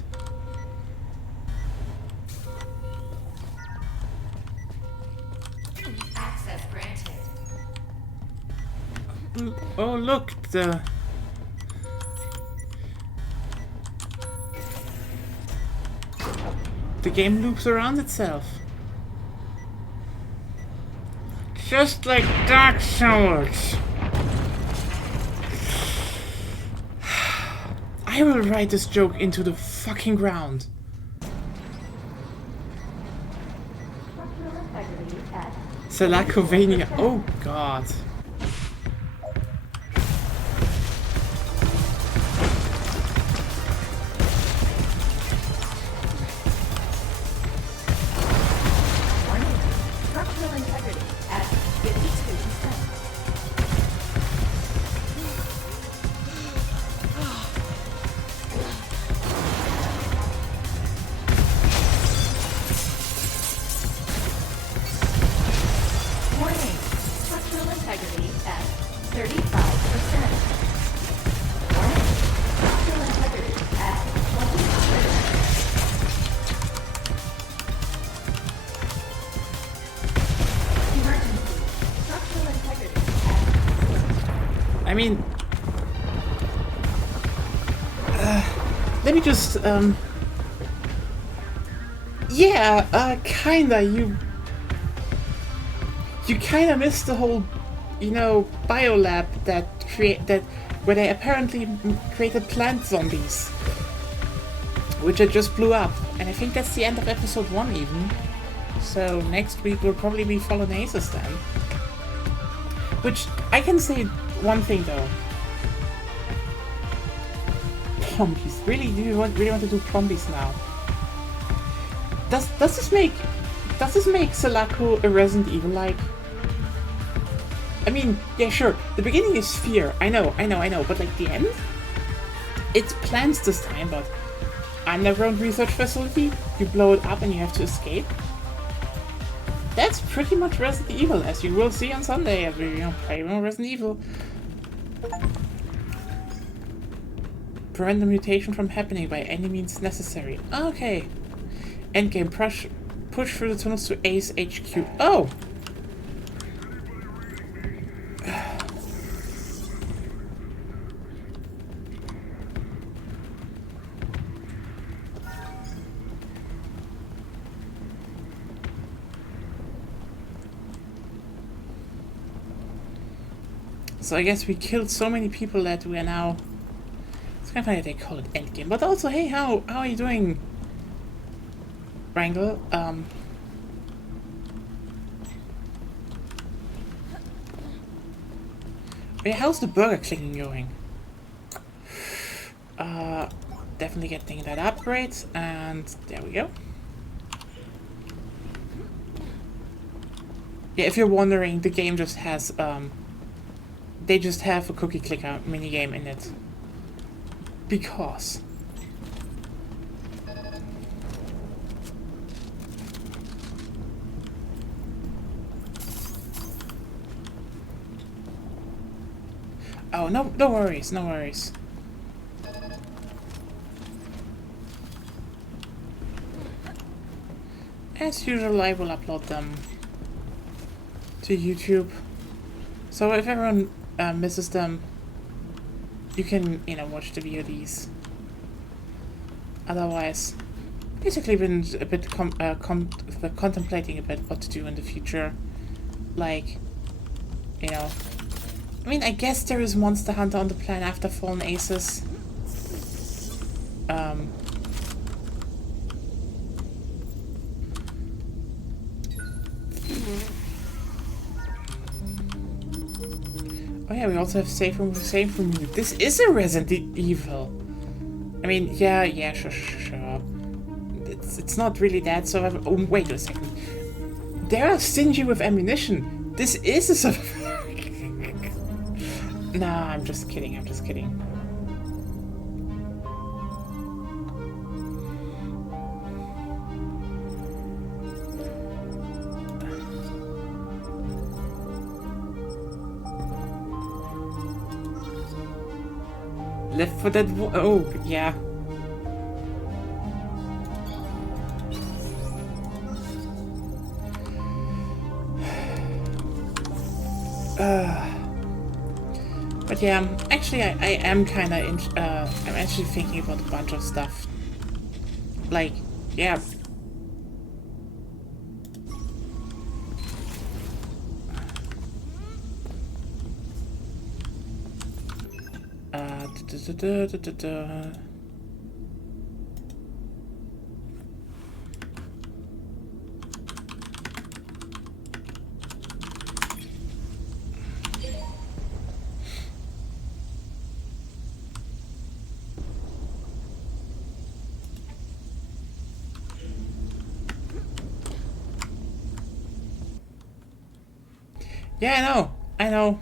Access granted. Oh look, the the game loops around itself. Just like Dark Souls. I will write this joke into the fucking ground. Selaco. Oh god. Structural integrity at 52%. Warning. Structural integrity at 35%. Warning. Structural integrity at 20%. Emergency. Structural integrity at I mean... let me just, yeah, kinda, you kinda missed the whole, you know, biolab where they apparently created plant zombies. Which I just blew up. And I think that's the end of episode 1 even. So next week will probably be Fallen Aces then. Which, I can say one thing though. Zombies. Really? Do you really want to do zombies now? Does this make Selaco a Resident Evil like? I mean, yeah, sure. The beginning is fear. I know. But like the end, it's plants this time. But underground research facility. You blow it up and you have to escape. That's pretty much Resident Evil, as you will see on Sunday as we play more Resident Evil. Prevent the mutation from happening by any means necessary. Okay. Endgame, push through the tunnels to Ace HQ. Oh! So I guess we killed so many people that we are now... It's kind of funny that they call it Endgame. But also, hey, how are you doing, Wrangle? Wait, how's the burger clicking going? Definitely getting that upgrade, and there we go. Yeah, if you're wondering, the game just has, they just have a cookie clicker minigame in it. Because. Oh, no worries, no worries. As usual, I will upload them to YouTube. So if everyone misses them, you can, you know, watch the VODs. Otherwise, basically been a bit contemplating a bit what to do in the future. Like, you know, I mean, I guess there is Monster Hunter on the plan after Fallen Aces. Oh yeah, we also have Save Room. This is a Resident Evil. I mean, yeah, sure. It's not really that, so oh, wait a second. They are stingy with ammunition. This is a sort of... Nah, I'm just kidding. Left for that oh, yeah. But yeah, actually I am kinda I'm actually thinking about a bunch of stuff. Like, yeah, Yeah, I know. I know.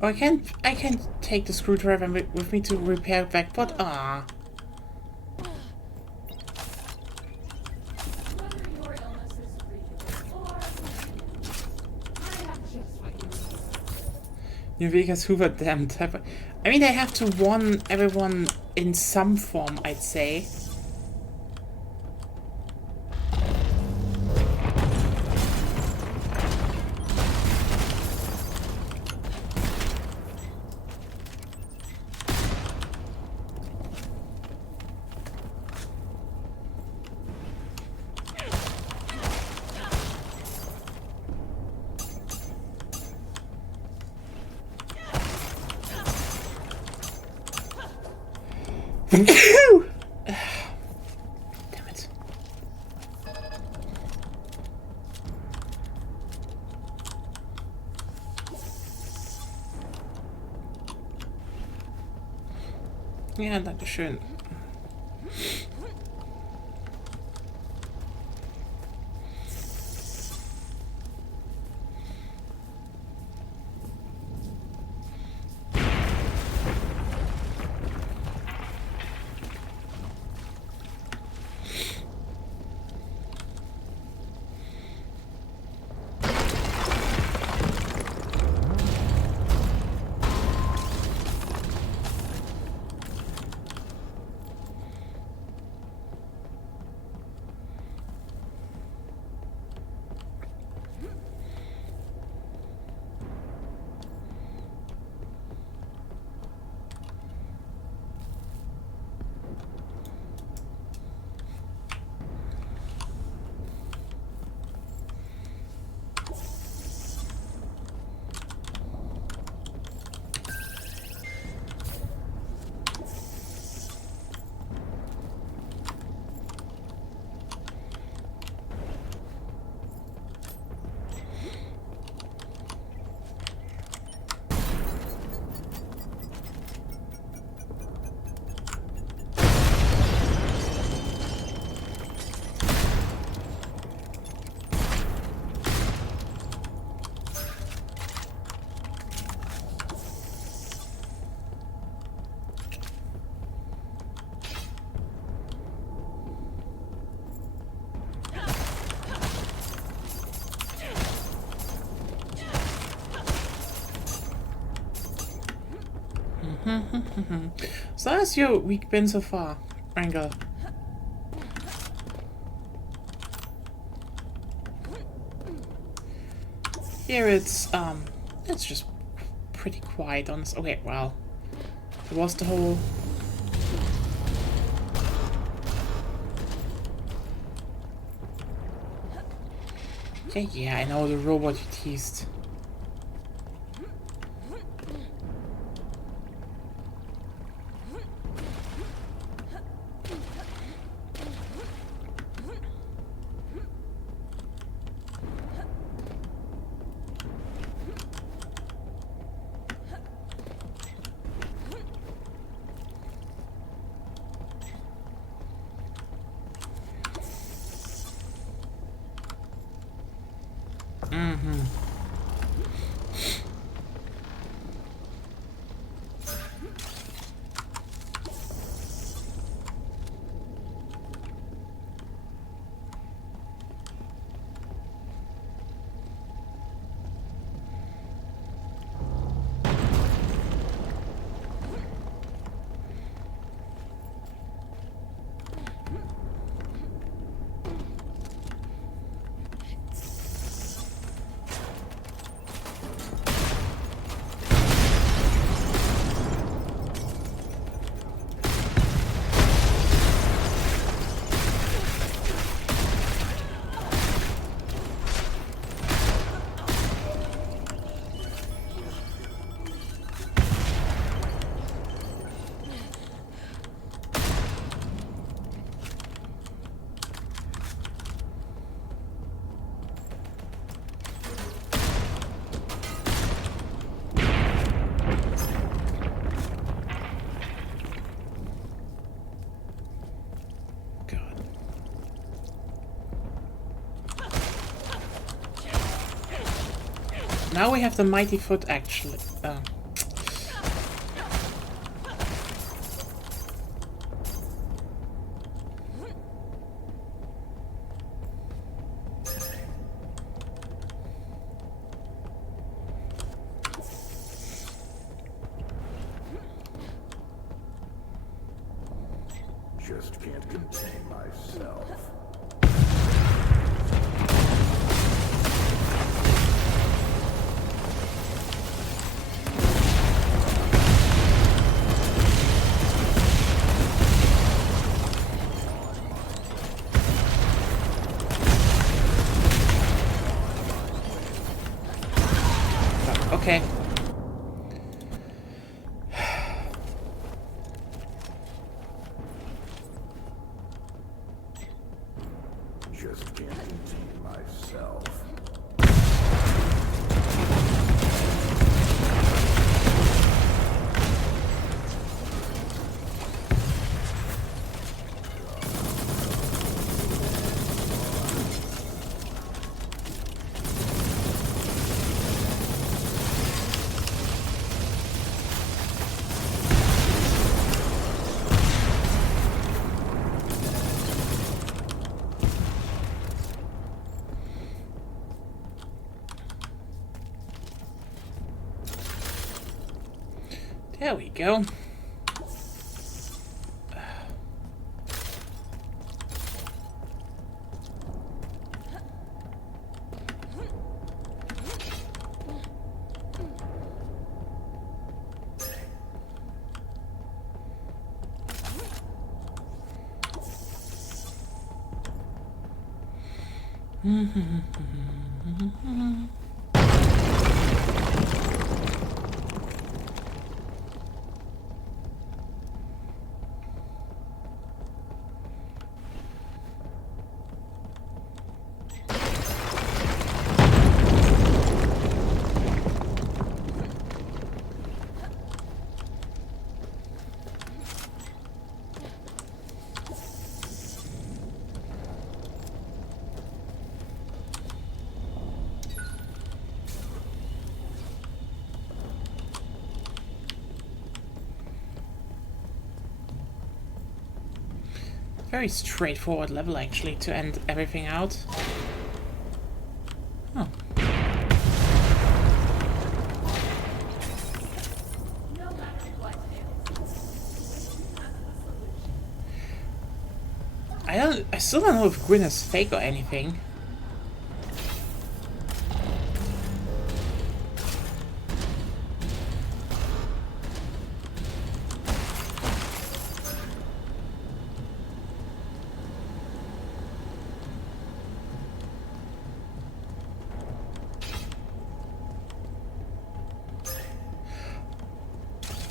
Oh, I can't take the screwdriver with me to repair back, but ah. Whether your illness is real or I have just what you need. New Vegas Hoover damn type. I mean, I have to warn everyone in some form, I'd say. Damn it. Ja, danke schön. So that's your week been so far, Wrangler? Here it's just pretty quiet, honest. Okay, well, there was the whole. Yeah, I know the robot you teased. Now we have the mighty foot, actually. Just can't contain myself. Okay. Just can't contain myself. There we go. Very straightforward level, actually, to end everything out. Oh. No matter what I still don't know if Gwyn is fake or anything.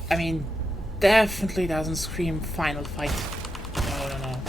I mean, definitely doesn't scream final fight. No, no, no.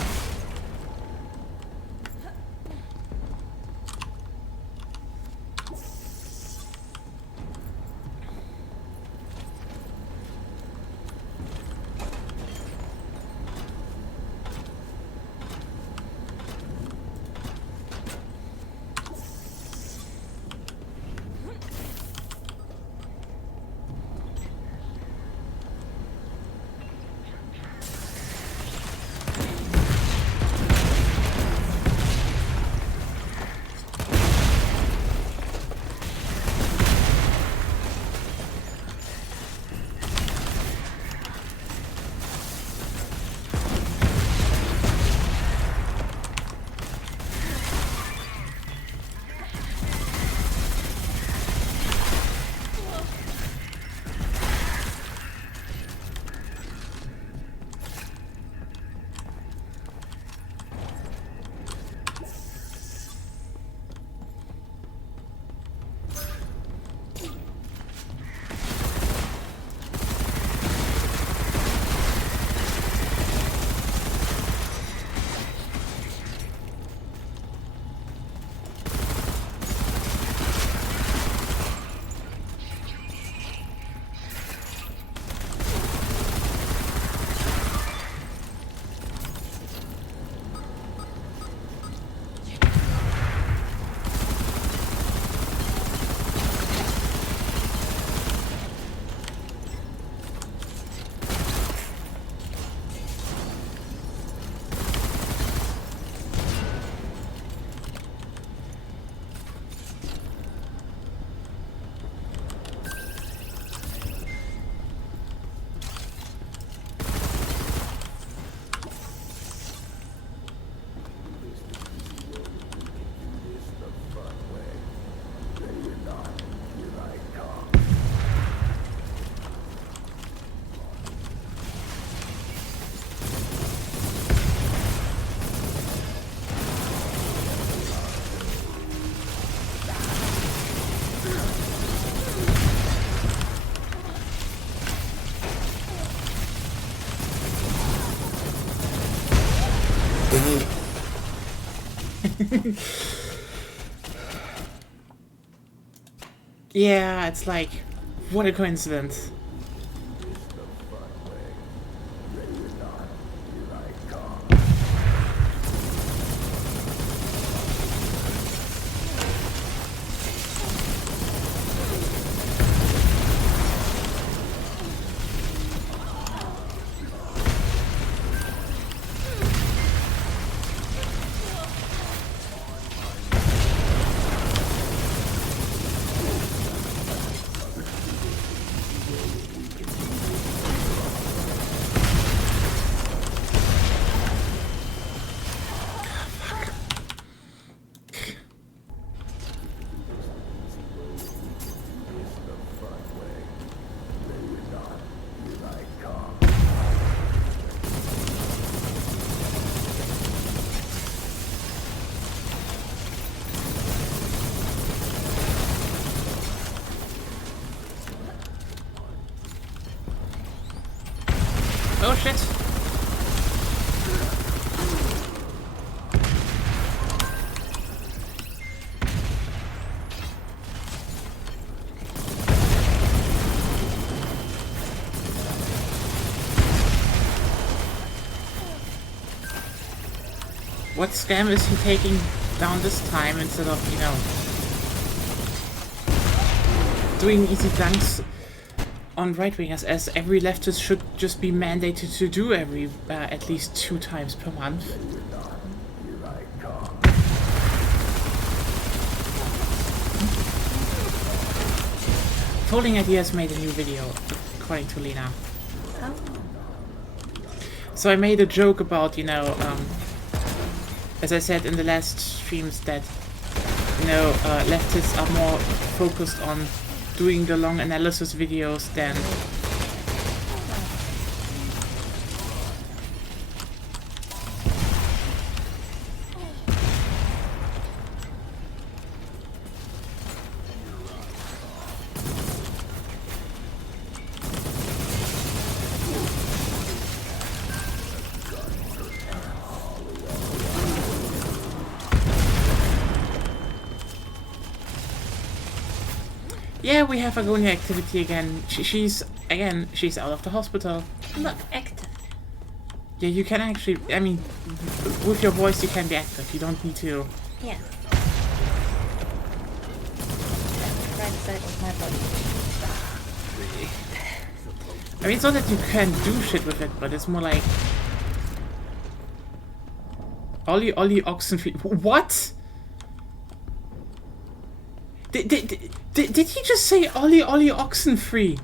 Yeah, it's like, what a coincidence. Oh shit. What scam is he taking down this time instead of, you know, doing easy dunks on right-wingers, as every leftist should just be mandated to do every at least 2 times per month. Folding Ideas made a new video, according to Lena. Oh. So I made a joke about, you know, as I said in the last streams, that, you know, leftists are more focused on doing the long analysis videos than yeah, we have Agonia activity again. She's out of the hospital. I'm not active. Yeah, you can actually, I mean, with your voice you can be active. You don't need to. Yeah. That's the right side of my body. I mean, it's not that you can't do shit with it, but it's more like Ollie Oxenfree. What? Did he just say Ollie Oxenfree?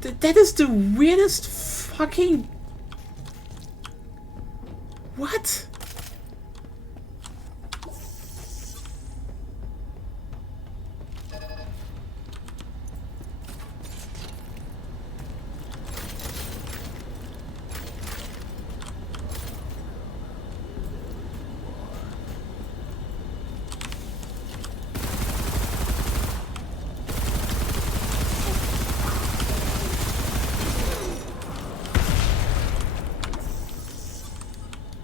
That is the weirdest fucking... What?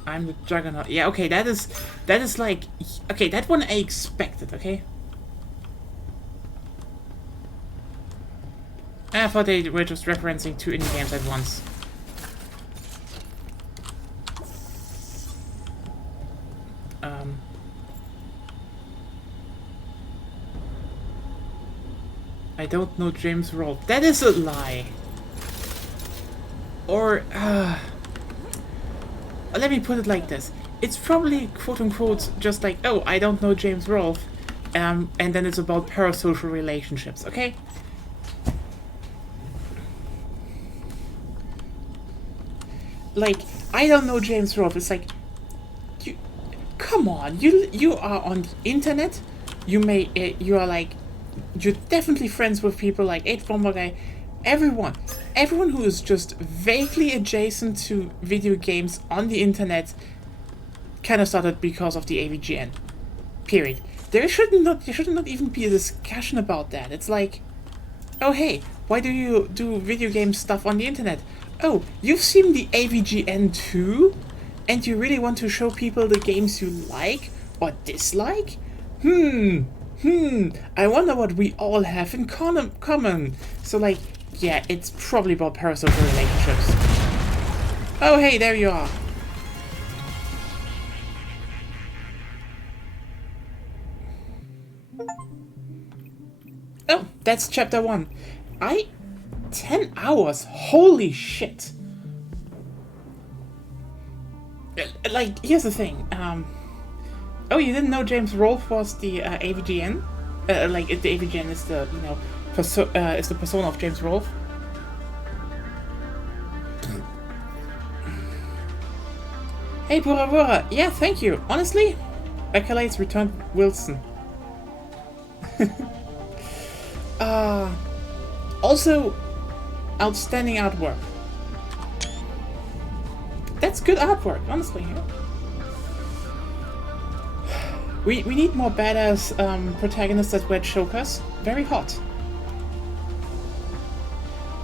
I'm the Juggernaut. Yeah, okay, that is like... Okay, that one I expected, okay? I thought they were just referencing 2 indie games at once. I don't know James Rolfe. That is a lie. Or, let me put it like this. It's probably, quote-unquote, just like, oh, I don't know James Rolfe, and then it's about parasocial relationships, okay? Like, I don't know James Rolfe. It's like, come on, you are on the internet. You are like, you're definitely friends with people like 8 Guy. Everyone who is just vaguely adjacent to video games on the internet kind of started because of the AVGN. Period. There should not even be a discussion about that. It's like, oh hey, why do you do video game stuff on the internet? Oh, you've seen the AVGN too? And you really want to show people the games you like? or dislike? I wonder what we all have in common. So, like, yeah, it's probably about parasocial relationships. Oh, hey, there you are. Oh, that's chapter 1. 10 hours? Holy shit. Like, here's the thing. Oh, you didn't know James Rolfe was the AVGN? Like, the AVGN is the, you know, is the persona of James Rolfe. Hey, Bora Bora. Yeah, thank you. Honestly, accolades returned Wilson. Also, outstanding artwork. That's good artwork, honestly. Yeah. We need more badass protagonists that wear chokers. Very hot.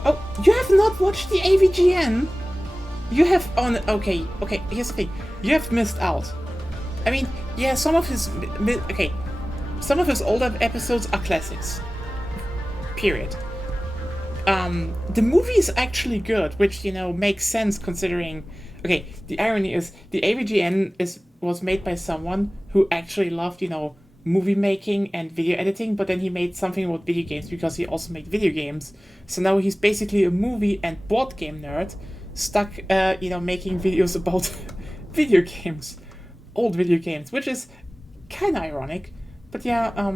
Oh, you have not watched the AVGN? You have on. Okay. Here's the thing. You have missed out. I mean, yeah, some of his older episodes are classics. Period. The movie is actually good, which, you know, makes sense considering. Okay, the irony is the AVGN was made by someone who actually loved, you know, movie making and video editing, but then he made something about video games because he also made video games. So now he's basically a movie and board game nerd, stuck, you know, making videos about video games, old video games, which is kind of ironic. But yeah,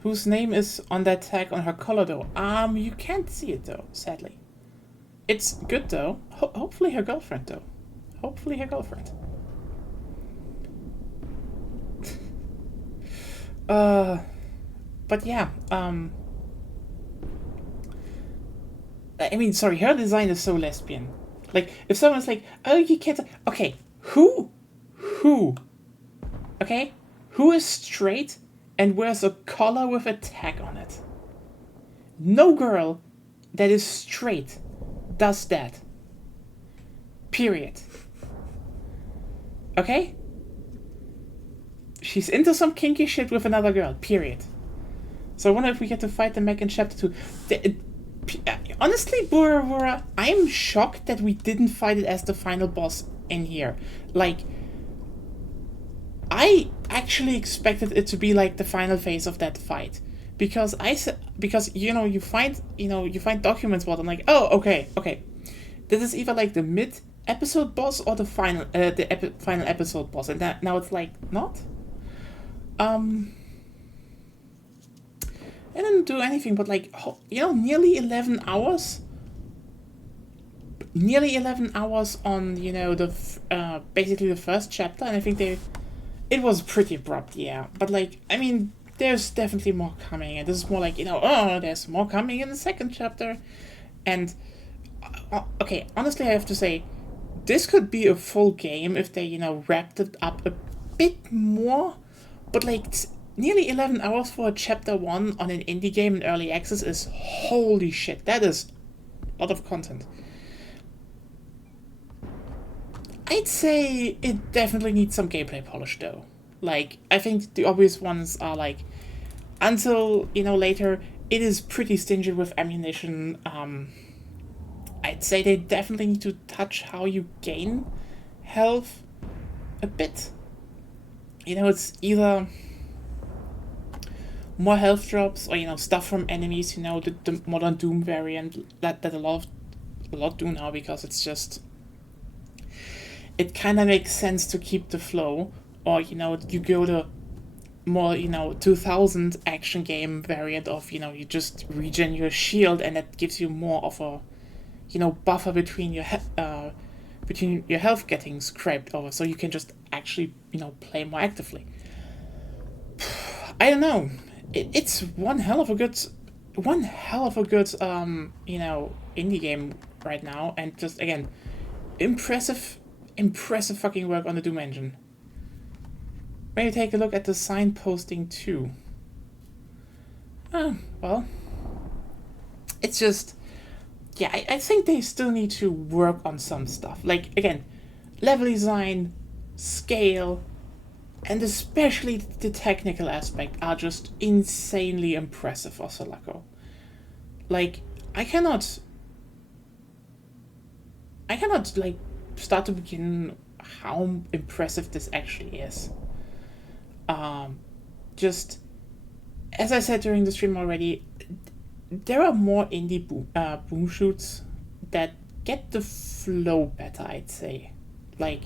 whose name is on that tag on her collar though? You can't see it though, sadly. It's good though. Hopefully her girlfriend though. Hopefully her girlfriend. But yeah, I mean, sorry, her design is so lesbian. Like, if someone's like, oh, you can't... Okay, who? Okay? Who is straight and wears a collar with a tag on it? No girl that is straight does that. Period. Okay? She's into some kinky shit with another girl. Period. So I wonder if we get to fight the mech in chapter 2. Honestly, Bora Bora, I'm shocked that we didn't fight it as the final boss in here. Like, I actually expected it to be like the final phase of that fight. Because you know, you find documents about them, like, oh, okay. This is either like the mid-episode boss or the final final episode boss, and that now it's like not. I didn't do anything but, like, you know, nearly 11 hours. Nearly 11 hours on, you know, the basically the first chapter, and I think it was pretty abrupt, yeah. But, like, I mean, there's definitely more coming, and this is more like, you know, oh, there's more coming in the second chapter. And, okay, honestly, I have to say, this could be a full game if they, you know, wrapped it up a bit more. But, like, nearly 11 hours for a chapter 1 on an indie game in early access is holy shit. That is a lot of content. I'd say it definitely needs some gameplay polish, though. Like, I think the obvious ones are, like, until, you know, later, it is pretty stingy with ammunition. I'd say they definitely need to touch how you gain health a bit. You know, it's either more health drops or, you know, stuff from enemies, you know, the modern Doom variant that a lot do now, because it's just, it kind of makes sense to keep the flow. Or, you know, you go to more, you know, 2000 action game variant of, you know, you just regen your shield, and that gives you more of a, you know, buffer between your health getting scraped over, so you can just actually, you know, play more actively. I don't know. It's one hell of a good, you know, indie game right now, and just, again, impressive fucking work on the Doom engine. Maybe take a look at the signposting too. Well, it's just, yeah, I think they still need to work on some stuff. Like, again, level design, scale, and especially the technical aspect are just insanely impressive for Selaco. Like, I cannot like start to begin how impressive this actually is. Just as I said during the stream already, there are more indie boom shoots that get the flow better, I'd say. Like,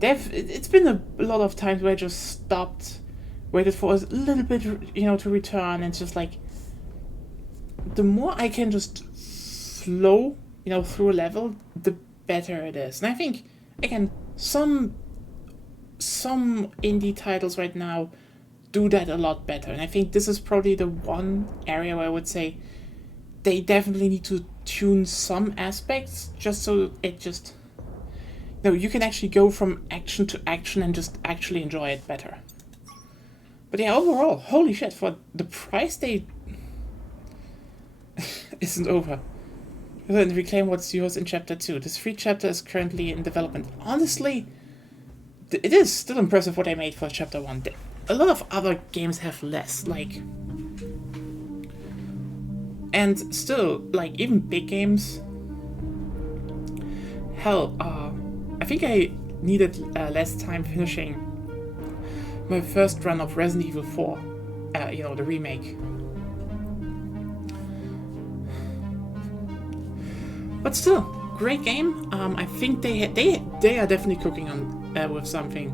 it's been a lot of times where I just stopped, waited for a little bit, to return, and it's just like, the more I can just flow, through a level, the better it is. And I think, again, some indie titles right now do that a lot better. And I think this is probably the one area where I would say they definitely need to tune some aspects just so it just... you can actually go from action to action and just actually enjoy it better. But yeah, overall, holy shit, for the price they... isn't over. Then reclaim what's yours in Chapter 2. This free chapter is currently in development. Honestly, it is still impressive what I made for Chapter 1. A lot of other games have less, like... And still, like, even big games... Hell, I think I needed less time finishing my first run of Resident Evil 4. The remake. But still, great game. I think they are definitely cooking on with something.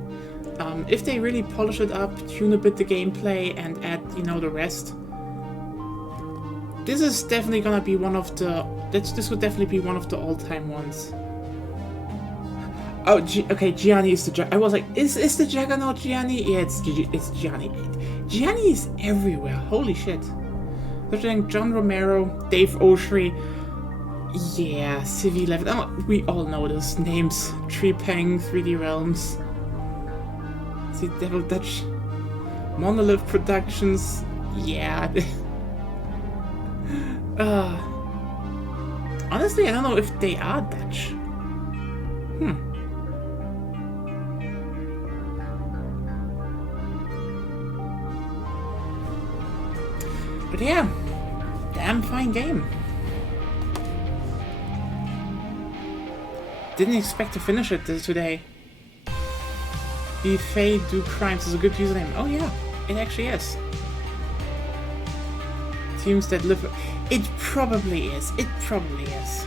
If they really polish it up, tune a bit the gameplay, and add the rest, this is definitely gonna be one of the. This would definitely be one of the all-time ones. Oh, okay, Gianni is the. I was like, is the Juggernaut Gianni? Yeah, it's Gianni. Gianni is everywhere. Holy shit! Featuring John Romero, Dave Oshry. Yeah, Civi 11. Oh, we all know those names. Trepang, 3D Realms. The Devil Dutch. Monolith Productions. Yeah. Honestly, I don't know if they are Dutch. But yeah, damn fine game. Didn't expect to finish it today. Be Fade Do Crimes is a good username. Oh yeah, it actually is. Teams that live... It probably is. It probably is.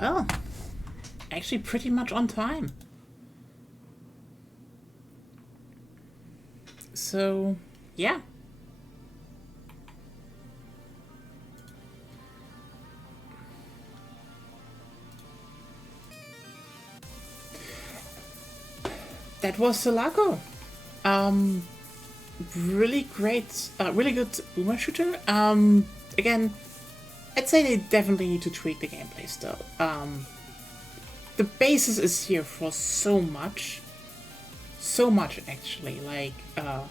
Well, actually pretty much on time. So, yeah. That was Selaco. Really great, really good boomer shooter. Again, I'd say they definitely need to tweak the gameplay still. The basis is here for so much. So much, actually. Like, now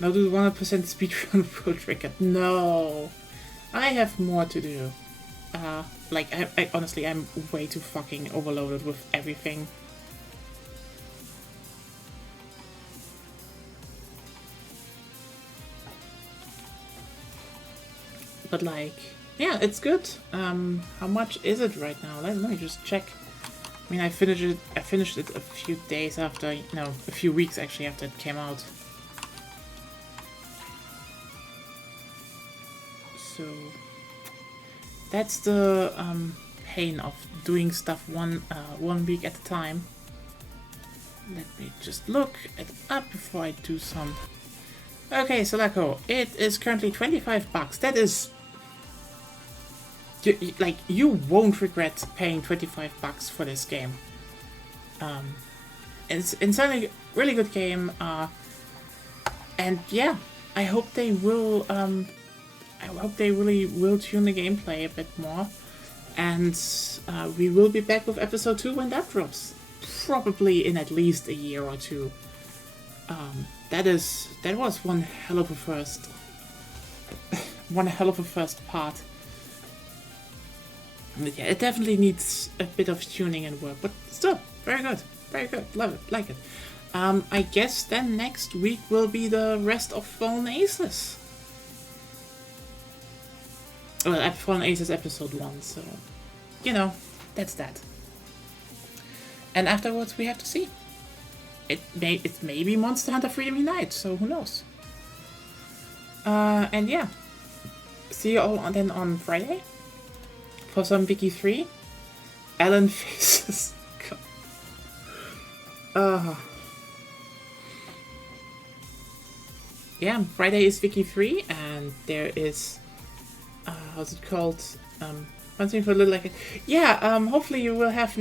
do 100% speedrun Pro Trigger. No! I have more to do. Like, I honestly, I'm way too fucking overloaded with everything. But like, yeah, it's good. How much is it right now? Let me just check. I mean, I finished it a few days after, no, a few weeks actually after it came out. So that's the pain of doing stuff one week at a time. Let me just look it up before I do some. Okay, Selaco, it is currently $25. That is, like, you won't regret paying $25 for this game. It's certainly a really good game. And yeah, I hope they will. I hope they really will tune the gameplay a bit more. And we will be back with episode 2 when that drops. Probably in at least a year or two. That was one hell of a first part. But yeah, it definitely needs a bit of tuning and work, but still very good, love it, like it. I guess then next week will be the rest of Fallen Aces. Well, Fallen Aces episode 1, so you know, that's that. And afterwards we have to see. It may be Monster Hunter Freedom Unite, so who knows? And yeah, see you all then on Friday for some Vicky 3. Alan faces. Yeah, Friday is Vicky 3, and there is how's it called? Something for a little like it. Yeah, hopefully you will have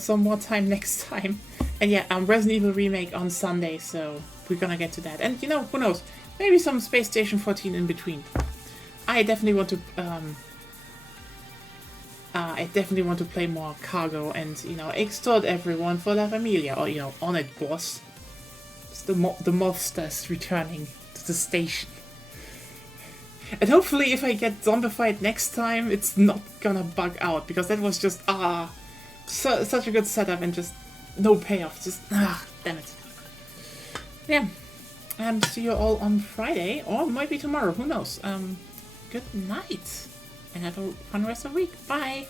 some more time next time. And yeah, Resident Evil Remake on Sunday, so we're gonna get to that. And you know, who knows? Maybe some Space Station 14 in between. I definitely want to play more Cargo and, you know, extort everyone for La Familia, or, you know, on it, boss. It's the monsters returning to the station. And hopefully if I get zombified next time, it's not gonna bug out, because that was just, such a good setup and just no payoff, just, damn it. Yeah, see you all on Friday, or might be tomorrow, who knows. Good night, and have a fun rest of the week, bye!